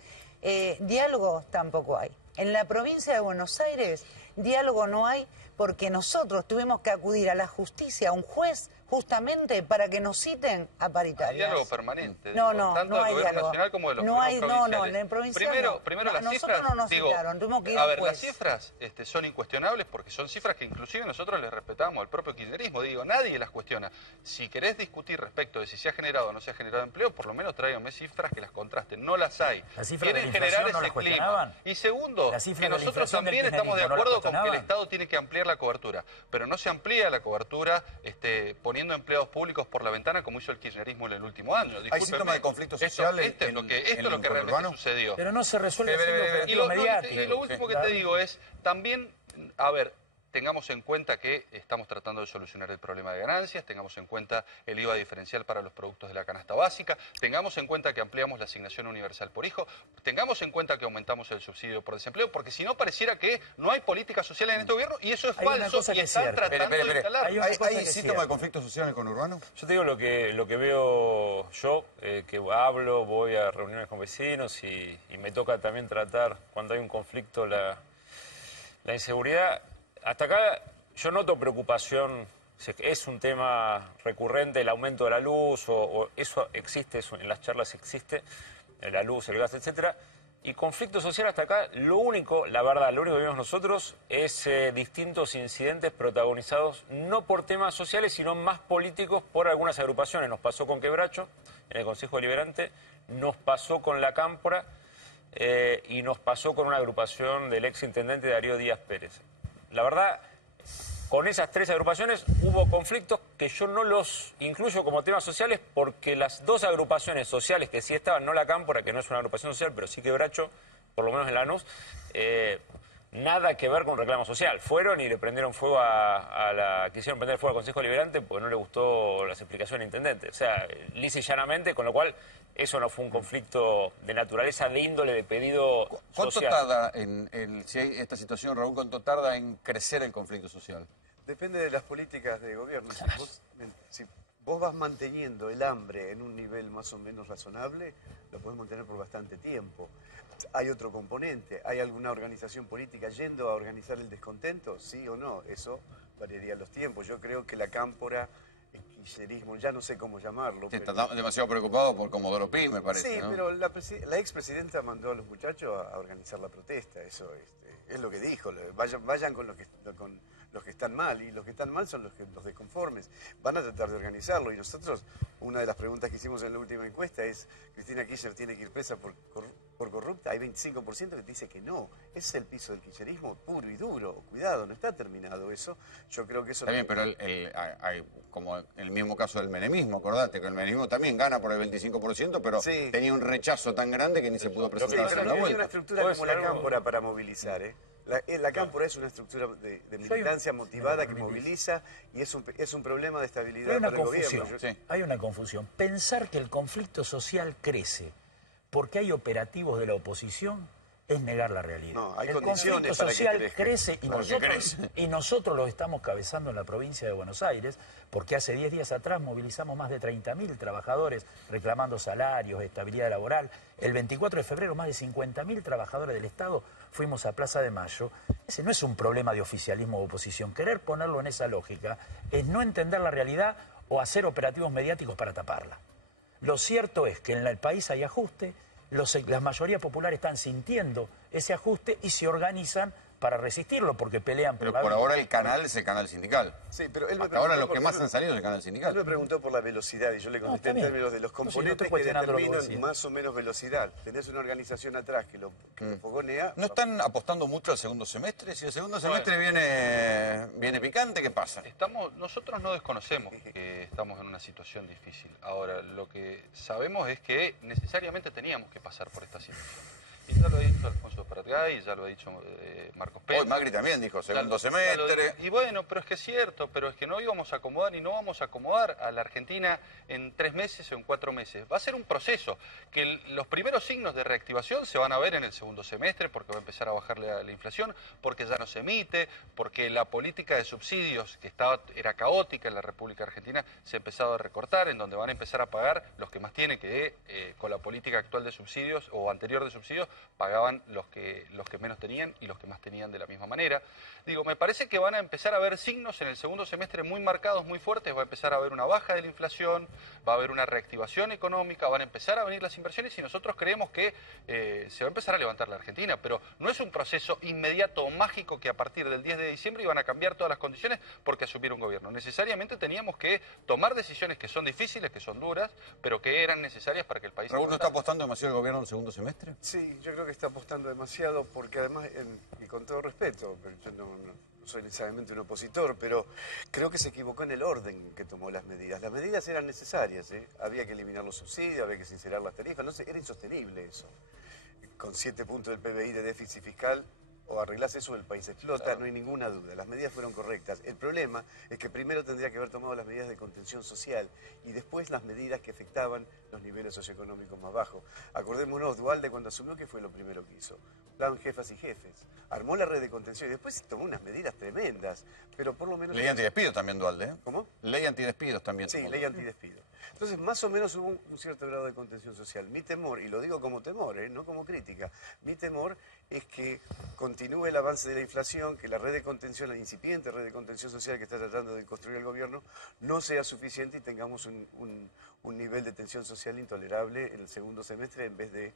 Diálogo tampoco hay. En la provincia de Buenos Aires, diálogo no hay porque nosotros tuvimos que acudir a la justicia, a un juez, justamente para que nos citen a paritarias. Hay diálogo permanente. No del hay gobierno diálogo. nacional como de los no hay, gobiernos no, provinciales. en provincia Primero las nosotros cifras, no nos citaron, tuvimos que ir a al ver, juez. las cifras son incuestionables porque son cifras que inclusive nosotros les respetamos al propio kirchnerismo. Digo, nadie las cuestiona. Si querés discutir respecto de si se ha generado o no se ha generado empleo, por lo menos tráiganme cifras que las contrasten. No las hay. Las cifras Quieren de la generar inflación no ese las cuestionaban. clima. Y segundo, Las cifras que de la nosotros inflación del también estamos de kirchnerismo no las acuerdo con que el cuestionaban. Estado tiene que ampliar la cobertura, pero no se amplía la cobertura poniendo empleados públicos por la ventana como hizo el kirchnerismo en el último año. Hay síntomas de conflicto social esto es lo que realmente urbano. sucedió. Pero no se resuelve así Y lo último que te digo es, también, a ver, tengamos en cuenta que estamos tratando de solucionar el problema de ganancias, tengamos en cuenta el IVA diferencial para los productos de la canasta básica, tengamos en cuenta que ampliamos la asignación universal por hijo, tengamos en cuenta que aumentamos el subsidio por desempleo, porque si no pareciera que no hay política social en este gobierno, y eso es falso, y están tratando de instalar. ¿Hay síntomas de conflicto social en el conurbano? Yo te digo lo que veo yo, que hablo, voy a reuniones con vecinos y me toca también tratar cuando hay un conflicto la inseguridad. Hasta acá yo noto preocupación, es un tema recurrente el aumento de la luz, o eso existe, eso en las charlas existe, la luz, el gas, etcétera. Y conflicto social hasta acá, lo único, la verdad, lo único que vemos nosotros es distintos incidentes protagonizados no por temas sociales, sino más políticos por algunas agrupaciones. Nos pasó con Quebracho, en el Consejo Deliberante, nos pasó con la Cámpora y nos pasó con una agrupación del exintendente Darío Díaz Pérez. La verdad, con esas tres agrupaciones hubo conflictos que yo no los incluyo como temas sociales porque las dos agrupaciones sociales que sí estaban, no la Cámpora, que no es una agrupación social, pero sí Quebracho, por lo menos en Lanús, nada que ver con reclamo social. Fueron y le prendieron fuego quisieron prender fuego al Consejo Deliberante porque no le gustó las explicaciones del intendente. O sea, lisa y llanamente, con lo cual eso no fue un conflicto de naturaleza, de índole, de pedido ¿Cuánto social. tarda si hay esta situación, Raúl, cuánto tarda en crecer el conflicto social? Depende de las políticas de gobierno. Si vos vas manteniendo el hambre en un nivel más o menos razonable, lo podés mantener por bastante tiempo. Hay otro componente, ¿hay alguna organización política yendo a organizar el descontento? ¿Sí o no? Eso variaría los tiempos. Yo creo que la Cámpora, el kirchnerismo, ya no sé cómo llamarlo. Sí, está demasiado preocupado por Comodoro Pi, me parece. Sí, ¿no? pero la expresidenta mandó a los muchachos a organizar la protesta. Eso es lo que dijo. Vayan con los que están mal, y los que están mal son los desconformes. Van a tratar de organizarlo, y nosotros, una de las preguntas que hicimos en la última encuesta es, ¿Cristina Kirchner tiene que ir presa por corrupta? Hay 25% que dice que no. Ese es el piso del kirchnerismo puro y duro. Cuidado, no está terminado eso. Yo creo que eso... Está bien, pero hay como el mismo caso del menemismo, acordate que el menemismo también gana por el 25%, pero tenía un rechazo tan grande que ni se pudo presentar a la no hay vuelta. una estructura como la Cámpora para movilizar, ¿eh? La Cámpora es una estructura de militancia motivada que moviliza, y es un problema de estabilidad para el gobierno. Hay una confusión. Pensar que el conflicto social crece porque hay operativos de la oposición es negar la realidad. No, hay el condiciones conflicto para social que crece y nosotros lo estamos cabezando en la provincia de Buenos Aires, porque hace 10 días atrás movilizamos más de 30.000 trabajadores reclamando salarios, estabilidad laboral. El 24 de febrero más de 50.000 trabajadores del Estado fuimos a Plaza de Mayo. Ese no es un problema de oficialismo o oposición. Querer ponerlo en esa lógica es no entender la realidad o hacer operativos mediáticos para taparla. Lo cierto es que en el país hay ajuste, las mayorías populares están sintiendo ese ajuste y se organizan para resistirlo, porque pelean por Pero por ahora el canal es el canal sindical. Sí, pero él me hasta ahora los que más han salido es el canal sindical. Él me preguntó por la velocidad y yo le contesté en términos de los componentes que determinan más o menos velocidad. Tenés una organización atrás que lo fogonea. ¿No están apostando mucho al segundo semestre? Si el segundo semestre viene picante, ¿qué pasa? Nosotros no desconocemos que estamos en una situación difícil. Ahora, lo que sabemos es que necesariamente teníamos que pasar por esta situación. Y ya lo ha dicho Alfonso Pratgay, ya lo ha dicho Marcos Pérez. Hoy Macri también dijo segundo semestre. Y bueno, pero es que es cierto, pero es que no íbamos a acomodar y no vamos a acomodar a la Argentina en 3 meses o en 4 meses. Va a ser un proceso que los primeros signos de reactivación se van a ver en el segundo semestre, porque va a empezar a bajar la inflación, porque ya no se emite, porque la política de subsidios que era caótica en la República Argentina se ha empezado a recortar, en donde van a empezar a pagar los que más tienen, que con la política actual de subsidios o anterior de subsidios pagaban los que menos tenían y los que más tenían de la misma manera. Digo, me parece que van a empezar a haber signos en el segundo semestre muy marcados, muy fuertes. Va a empezar a haber una baja de la inflación, va a haber una reactivación económica, van a empezar a venir las inversiones, y nosotros creemos que se va a empezar a levantar la Argentina. Pero no es un proceso inmediato o mágico que a partir del 10 de diciembre iban a cambiar todas las condiciones porque asumir un gobierno. Necesariamente teníamos que tomar decisiones que son difíciles, que son duras, pero que eran necesarias para que el país... ¿Raúl no está apostando demasiado el gobierno en el segundo semestre? Sí, yo creo que está apostando demasiado, porque además, y con todo respeto, yo no soy necesariamente un opositor, pero creo que se equivocó en el orden que tomó las medidas. Las medidas eran necesarias, había que eliminar los subsidios, había que sincerar las tarifas, era insostenible eso. Con 7 puntos del PBI de déficit fiscal, o arreglás eso, el país explota, no hay ninguna duda. Las medidas fueron correctas. El problema es que primero tendría que haber tomado las medidas de contención social y después las medidas que afectaban los niveles socioeconómicos más bajos. Acordémonos, Duhalde cuando asumió, ¿qué fue lo primero que hizo? Plan jefas y jefes. Armó la red de contención y después tomó unas medidas tremendas, pero por lo menos... Ley antidespido también, Duhalde, ¿eh? ¿Cómo? Ley antidespidos también. Sí, ley antidespido. Entonces, más o menos hubo un cierto grado de contención social. Mi temor, y lo digo como temor, no como crítica, mi temor es que continúe el avance de la inflación, que la red de contención, la incipiente red de contención social que está tratando de construir el gobierno, no sea suficiente y tengamos un nivel de tensión social intolerable en el segundo semestre en vez de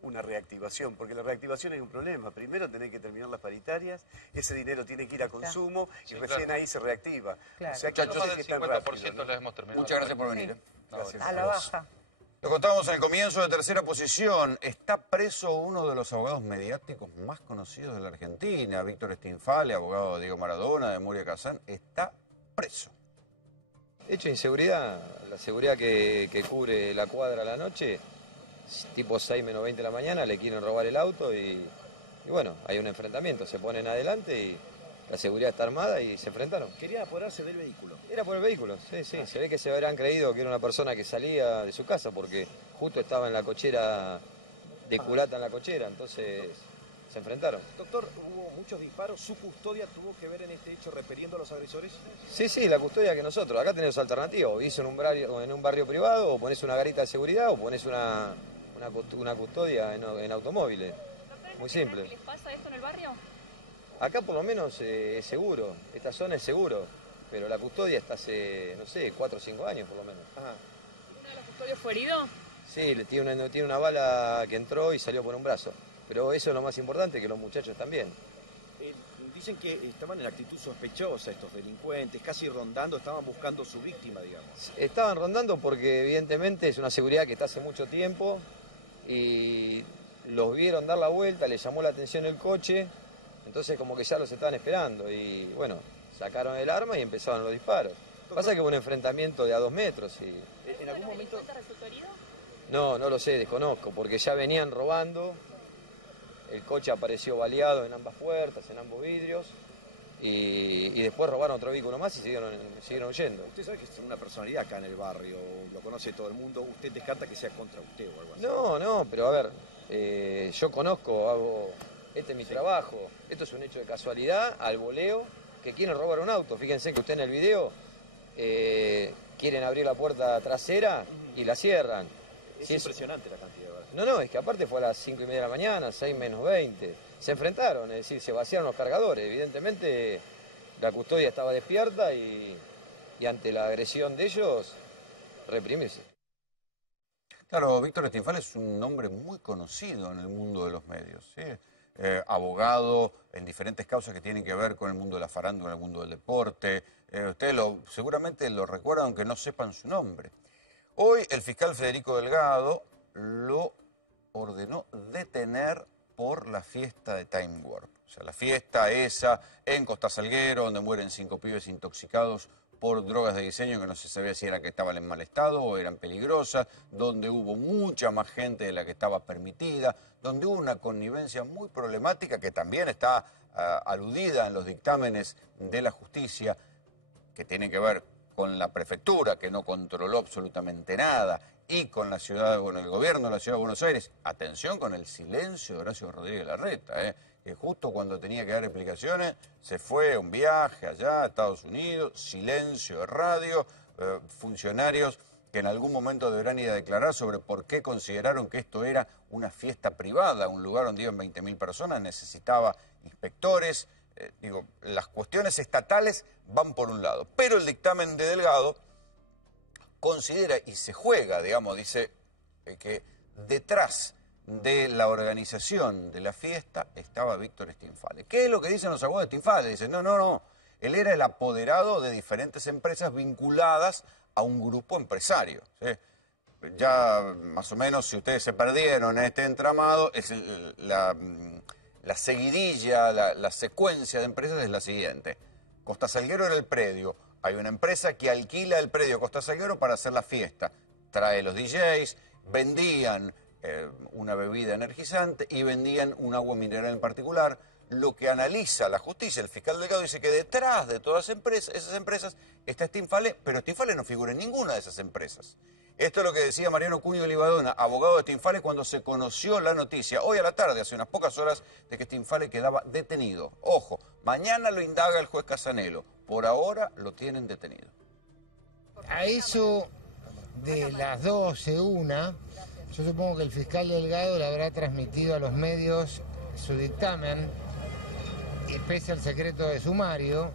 una reactivación, porque la reactivación es un problema. Primero tenés que terminar las paritarias, ese dinero tiene que ir a consumo y recién ahí se reactiva. Claro. O sea que no Muchachos, sé qué tan 50% rápido, ¿no? les hemos terminado. Muchas gracias por venir. Gracias. A la baja. Lo contábamos en el comienzo de Tercera Posición. Está preso uno de los abogados mediáticos más conocidos de la Argentina, Víctor Stinfalle, abogado de Diego Maradona, de Moria Kazán. Está preso. Hecho de inseguridad, la seguridad que cubre la cuadra a la noche, tipo 6 menos 20 de la mañana, le quieren robar el auto y bueno, hay un enfrentamiento, se ponen adelante y la seguridad está armada y se enfrentaron. Quería apoderarse del vehículo. Era por el vehículo, sí, sí. Se ve que se habrán creído que era una persona que salía de su casa porque justo estaba en la cochera, de culata en la cochera, entonces se enfrentaron. Doctor, hubo muchos disparos. ¿Su custodia tuvo que ver en este hecho refiriendo a los agresores? Sí, sí, la custodia que nosotros. Acá tenemos alternativas. O vivís en un barrio privado, o pones una garita de seguridad, o pones una custodia en automóviles. Muy simple. ¿Les pasa esto en el barrio? Acá por lo menos es seguro. Esta zona es seguro. Pero la custodia está hace, no sé, 4 o 5 años por lo menos. ¿Uno de los custodios fue herido? Sí, tiene una bala que entró y salió por un brazo. Pero eso es lo más importante, que los muchachos también. Dicen que estaban en actitud sospechosa estos delincuentes, casi rondando, estaban buscando su víctima, digamos. Estaban rondando porque evidentemente es una seguridad que está hace mucho tiempo y los vieron dar la vuelta, les llamó la atención el coche, entonces como que ya los estaban esperando y bueno, sacaron el arma y empezaron los disparos. Pasa que hubo un enfrentamiento de a 2 metros y... ¿En algún momento resultó herido? No lo sé, desconozco, porque ya venían robando. El coche apareció baleado en ambas puertas, en ambos vidrios, y después robaron otro vehículo más y siguieron huyendo. Usted sabe que es una personalidad acá en el barrio, lo conoce todo el mundo, ¿usted descarta que sea contra usted o algo así? No, pero a ver, yo conozco, este es mi trabajo, esto es un hecho de casualidad, al voleo, que quieren robar un auto. Fíjense que usted en el video quieren abrir la puerta trasera y la cierran. Es impresionante la cantidad. No, es que aparte fue a las 5:30 de la mañana, 6 menos 20. Se enfrentaron, es decir, se vaciaron los cargadores. Evidentemente la custodia estaba despierta y ante la agresión de ellos, reprimirse. Claro, Víctor Stinfalle es un nombre muy conocido en el mundo de los medios, ¿sí? Abogado en diferentes causas que tienen que ver con el mundo de la farándula, el mundo del deporte. Ustedes seguramente lo recuerdan aunque no sepan su nombre. Hoy el fiscal Federico Delgado lo ordenó detener por la fiesta de Time Warp. O sea, la fiesta esa en Costa Salguero, donde mueren 5 pibes intoxicados por drogas de diseño que no se sabía si era que estaban en mal estado o eran peligrosas, donde hubo mucha más gente de la que estaba permitida, donde hubo una connivencia muy problemática que también está aludida en los dictámenes de la justicia, que tiene que ver con la prefectura, que no controló absolutamente nada, y con el gobierno de la Ciudad de Buenos Aires. Atención con el silencio de Horacio Rodríguez Larreta, que justo cuando tenía que dar explicaciones se fue a un viaje allá a Estados Unidos, silencio de radio, funcionarios que en algún momento deberán ir a declarar sobre por qué consideraron que esto era una fiesta privada, un lugar donde iban 20.000 personas, necesitaba inspectores. Las cuestiones estatales van por un lado, pero el dictamen de Delgado considera y se juega, digamos, dice que detrás de la organización de la fiesta estaba Víctor Stinfalle. ¿Qué es lo que dicen los abogados de Stinfalle? Dicen, no, él era el apoderado de diferentes empresas vinculadas a un grupo empresario, ¿sí? Ya más o menos, si ustedes se perdieron en este entramado, es la seguidilla, la secuencia de empresas es la siguiente. Costa Salguero era el predio. Hay una empresa que alquila el predio Costa Salguero para hacer la fiesta. Trae los DJs, vendían una bebida energizante y vendían un agua mineral en particular. Lo que analiza la justicia, el fiscal Delgado dice que detrás de todas esas empresas está Stinfale, pero Stinfale no figura en ninguna de esas empresas. Esto es lo que decía Mariano Cuño Olivadona, abogado de Stinfale, cuando se conoció la noticia, hoy a la tarde, hace unas pocas horas, de que Stinfale quedaba detenido. Ojo, mañana lo indaga el juez Casanelo, por ahora lo tienen detenido. A eso de las 12, yo supongo que el fiscal Delgado le habrá transmitido a los medios su dictamen, y pese al secreto de sumario,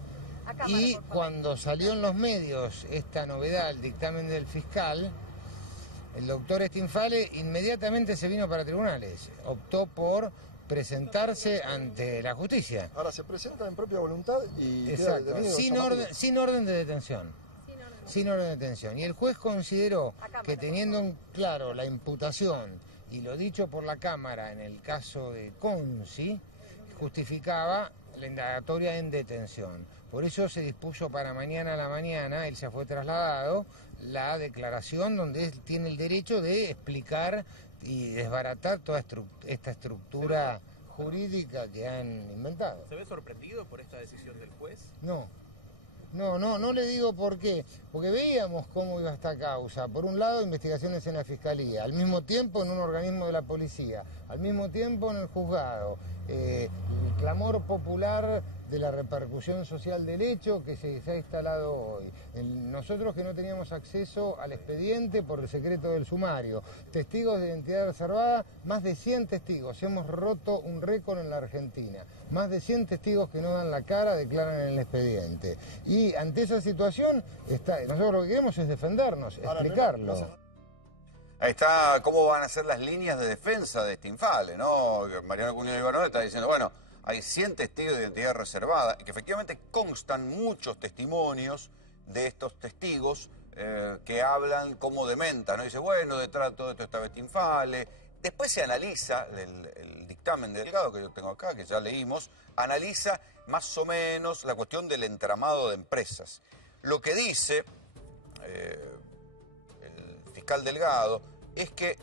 y cuando salió en los medios esta novedad, el dictamen del fiscal, el doctor Stinfale inmediatamente se vino para tribunales, optó por presentarse ante la justicia. Ahora se presenta en propia voluntad y exacto, queda detenido sin orden de detención. Sin orden de detención. Y el juez consideró que teniendo en claro la imputación y lo dicho por la Cámara en el caso de Conci, justificaba la indagatoria en detención. Por eso se dispuso para mañana a la mañana, él se fue trasladado, la declaración donde él tiene el derecho de explicar y desbaratar toda esta estructura jurídica que han inventado. ¿Se ve sorprendido por esta decisión del juez? No le digo por qué, porque veíamos cómo iba esta causa. Por un lado, investigaciones en la Fiscalía, al mismo tiempo en un organismo de la policía, al mismo tiempo en el juzgado, el clamor popular de la repercusión social del hecho que se ha instalado hoy. Nosotros que no teníamos acceso al expediente por el secreto del sumario, testigos de identidad reservada, más de 100 testigos, hemos roto un récord en la Argentina, más de 100 testigos que no dan la cara declaran en el expediente. Y ante esa situación, nosotros lo que queremos es defendernos, explicarlo. Ahí está cómo van a ser las líneas de defensa de Stinfale, ¿no? Mariano Cuño Olivadona está diciendo, bueno, hay 100 testigos de identidad reservada y que efectivamente constan muchos testimonios de estos testigos que hablan como de menta, ¿no? Dice, bueno, detrás de todo esto estaba Stinfale. Después se analiza el dictamen de Delgado, que yo tengo acá, que ya leímos, analiza más o menos la cuestión del entramado de empresas. Lo que dice el fiscal Delgado es que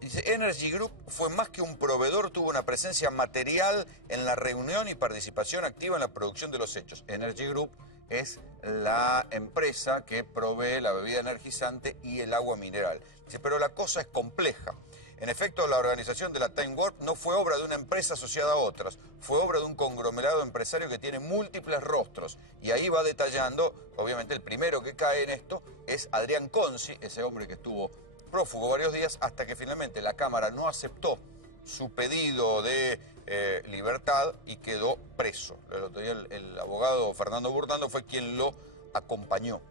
dice, Energy Group fue más que un proveedor, tuvo una presencia material en la reunión y participación activa en la producción de los hechos. Energy Group es la empresa que provee la bebida energizante y el agua mineral. Dice, pero la cosa es compleja. En efecto, la organización de la Time Warp no fue obra de una empresa asociada a otras, fue obra de un conglomerado empresario que tiene múltiples rostros. Y ahí va detallando, obviamente el primero que cae en esto es Adrián Conci, ese hombre que estuvo prófugo varios días, hasta que finalmente la Cámara no aceptó su pedido de libertad y quedó preso. El otro día el abogado Fernando Burtando fue quien lo acompañó.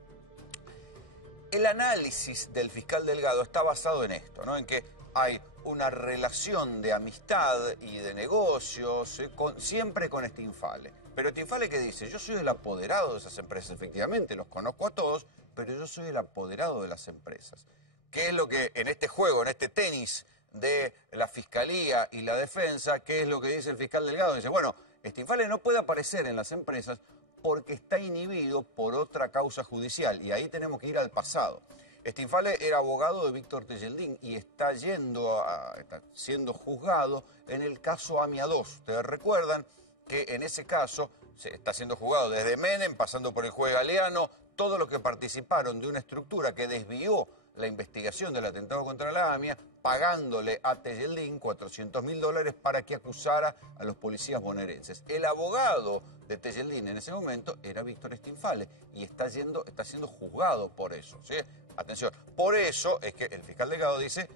El análisis del fiscal Delgado está basado en esto, ¿no? En que hay una relación de amistad y de negocios siempre con Stinfale. Pero Stinfale, ¿qué dice? Yo soy el apoderado de esas empresas, efectivamente, los conozco a todos, pero yo soy el apoderado de las empresas. ¿Qué es lo que en este juego, en este tenis de la Fiscalía y la Defensa, qué es lo que dice el fiscal Delgado? Dice, bueno, Stinfale no puede aparecer en las empresas porque está inhibido por otra causa judicial, y ahí tenemos que ir al pasado. Stinfale era abogado de Víctor Tejeldín y está siendo juzgado en el caso AMIA 2. Ustedes recuerdan que en ese caso se está siendo juzgado desde Menem, pasando por el juez Galeano, todos los que participaron de una estructura que desvió la investigación del atentado contra la AMIA, pagándole a Tejeldín $400.000 para que acusara a los policías bonaerenses. El abogado de Tejeldín en ese momento era Víctor Stinfale y está siendo juzgado por eso, ¿sí? Atención, por eso es que el fiscal Delgado dice,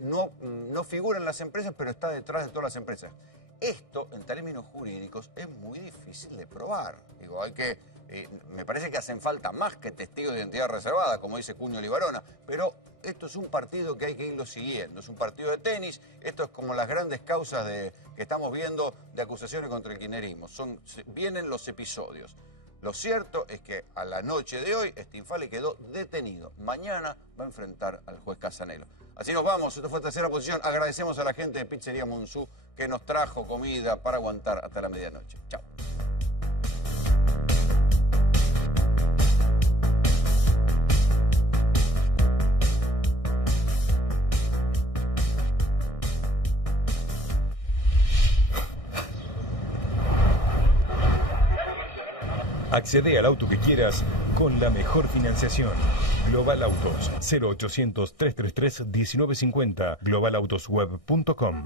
no figura en las empresas, pero está detrás de todas las empresas. Esto, en términos jurídicos, es muy difícil de probar. Digo, me parece que hacen falta más que testigos de identidad reservada, como dice Cuño Olivadona, pero esto es un partido que hay que irlo siguiendo, es un partido de tenis, esto es como las grandes causas que estamos viendo de acusaciones contra el kirchnerismo, vienen los episodios. Lo cierto es que a la noche de hoy Stinfale quedó detenido, mañana va a enfrentar al juez Casanelo. Así nos vamos, esto fue Tercera Posición, agradecemos a la gente de Pizzería Monzú que nos trajo comida para aguantar hasta la medianoche. Chao. Accede al auto que quieras con la mejor financiación. Global Autos, 0800 333 1950, globalautosweb.com.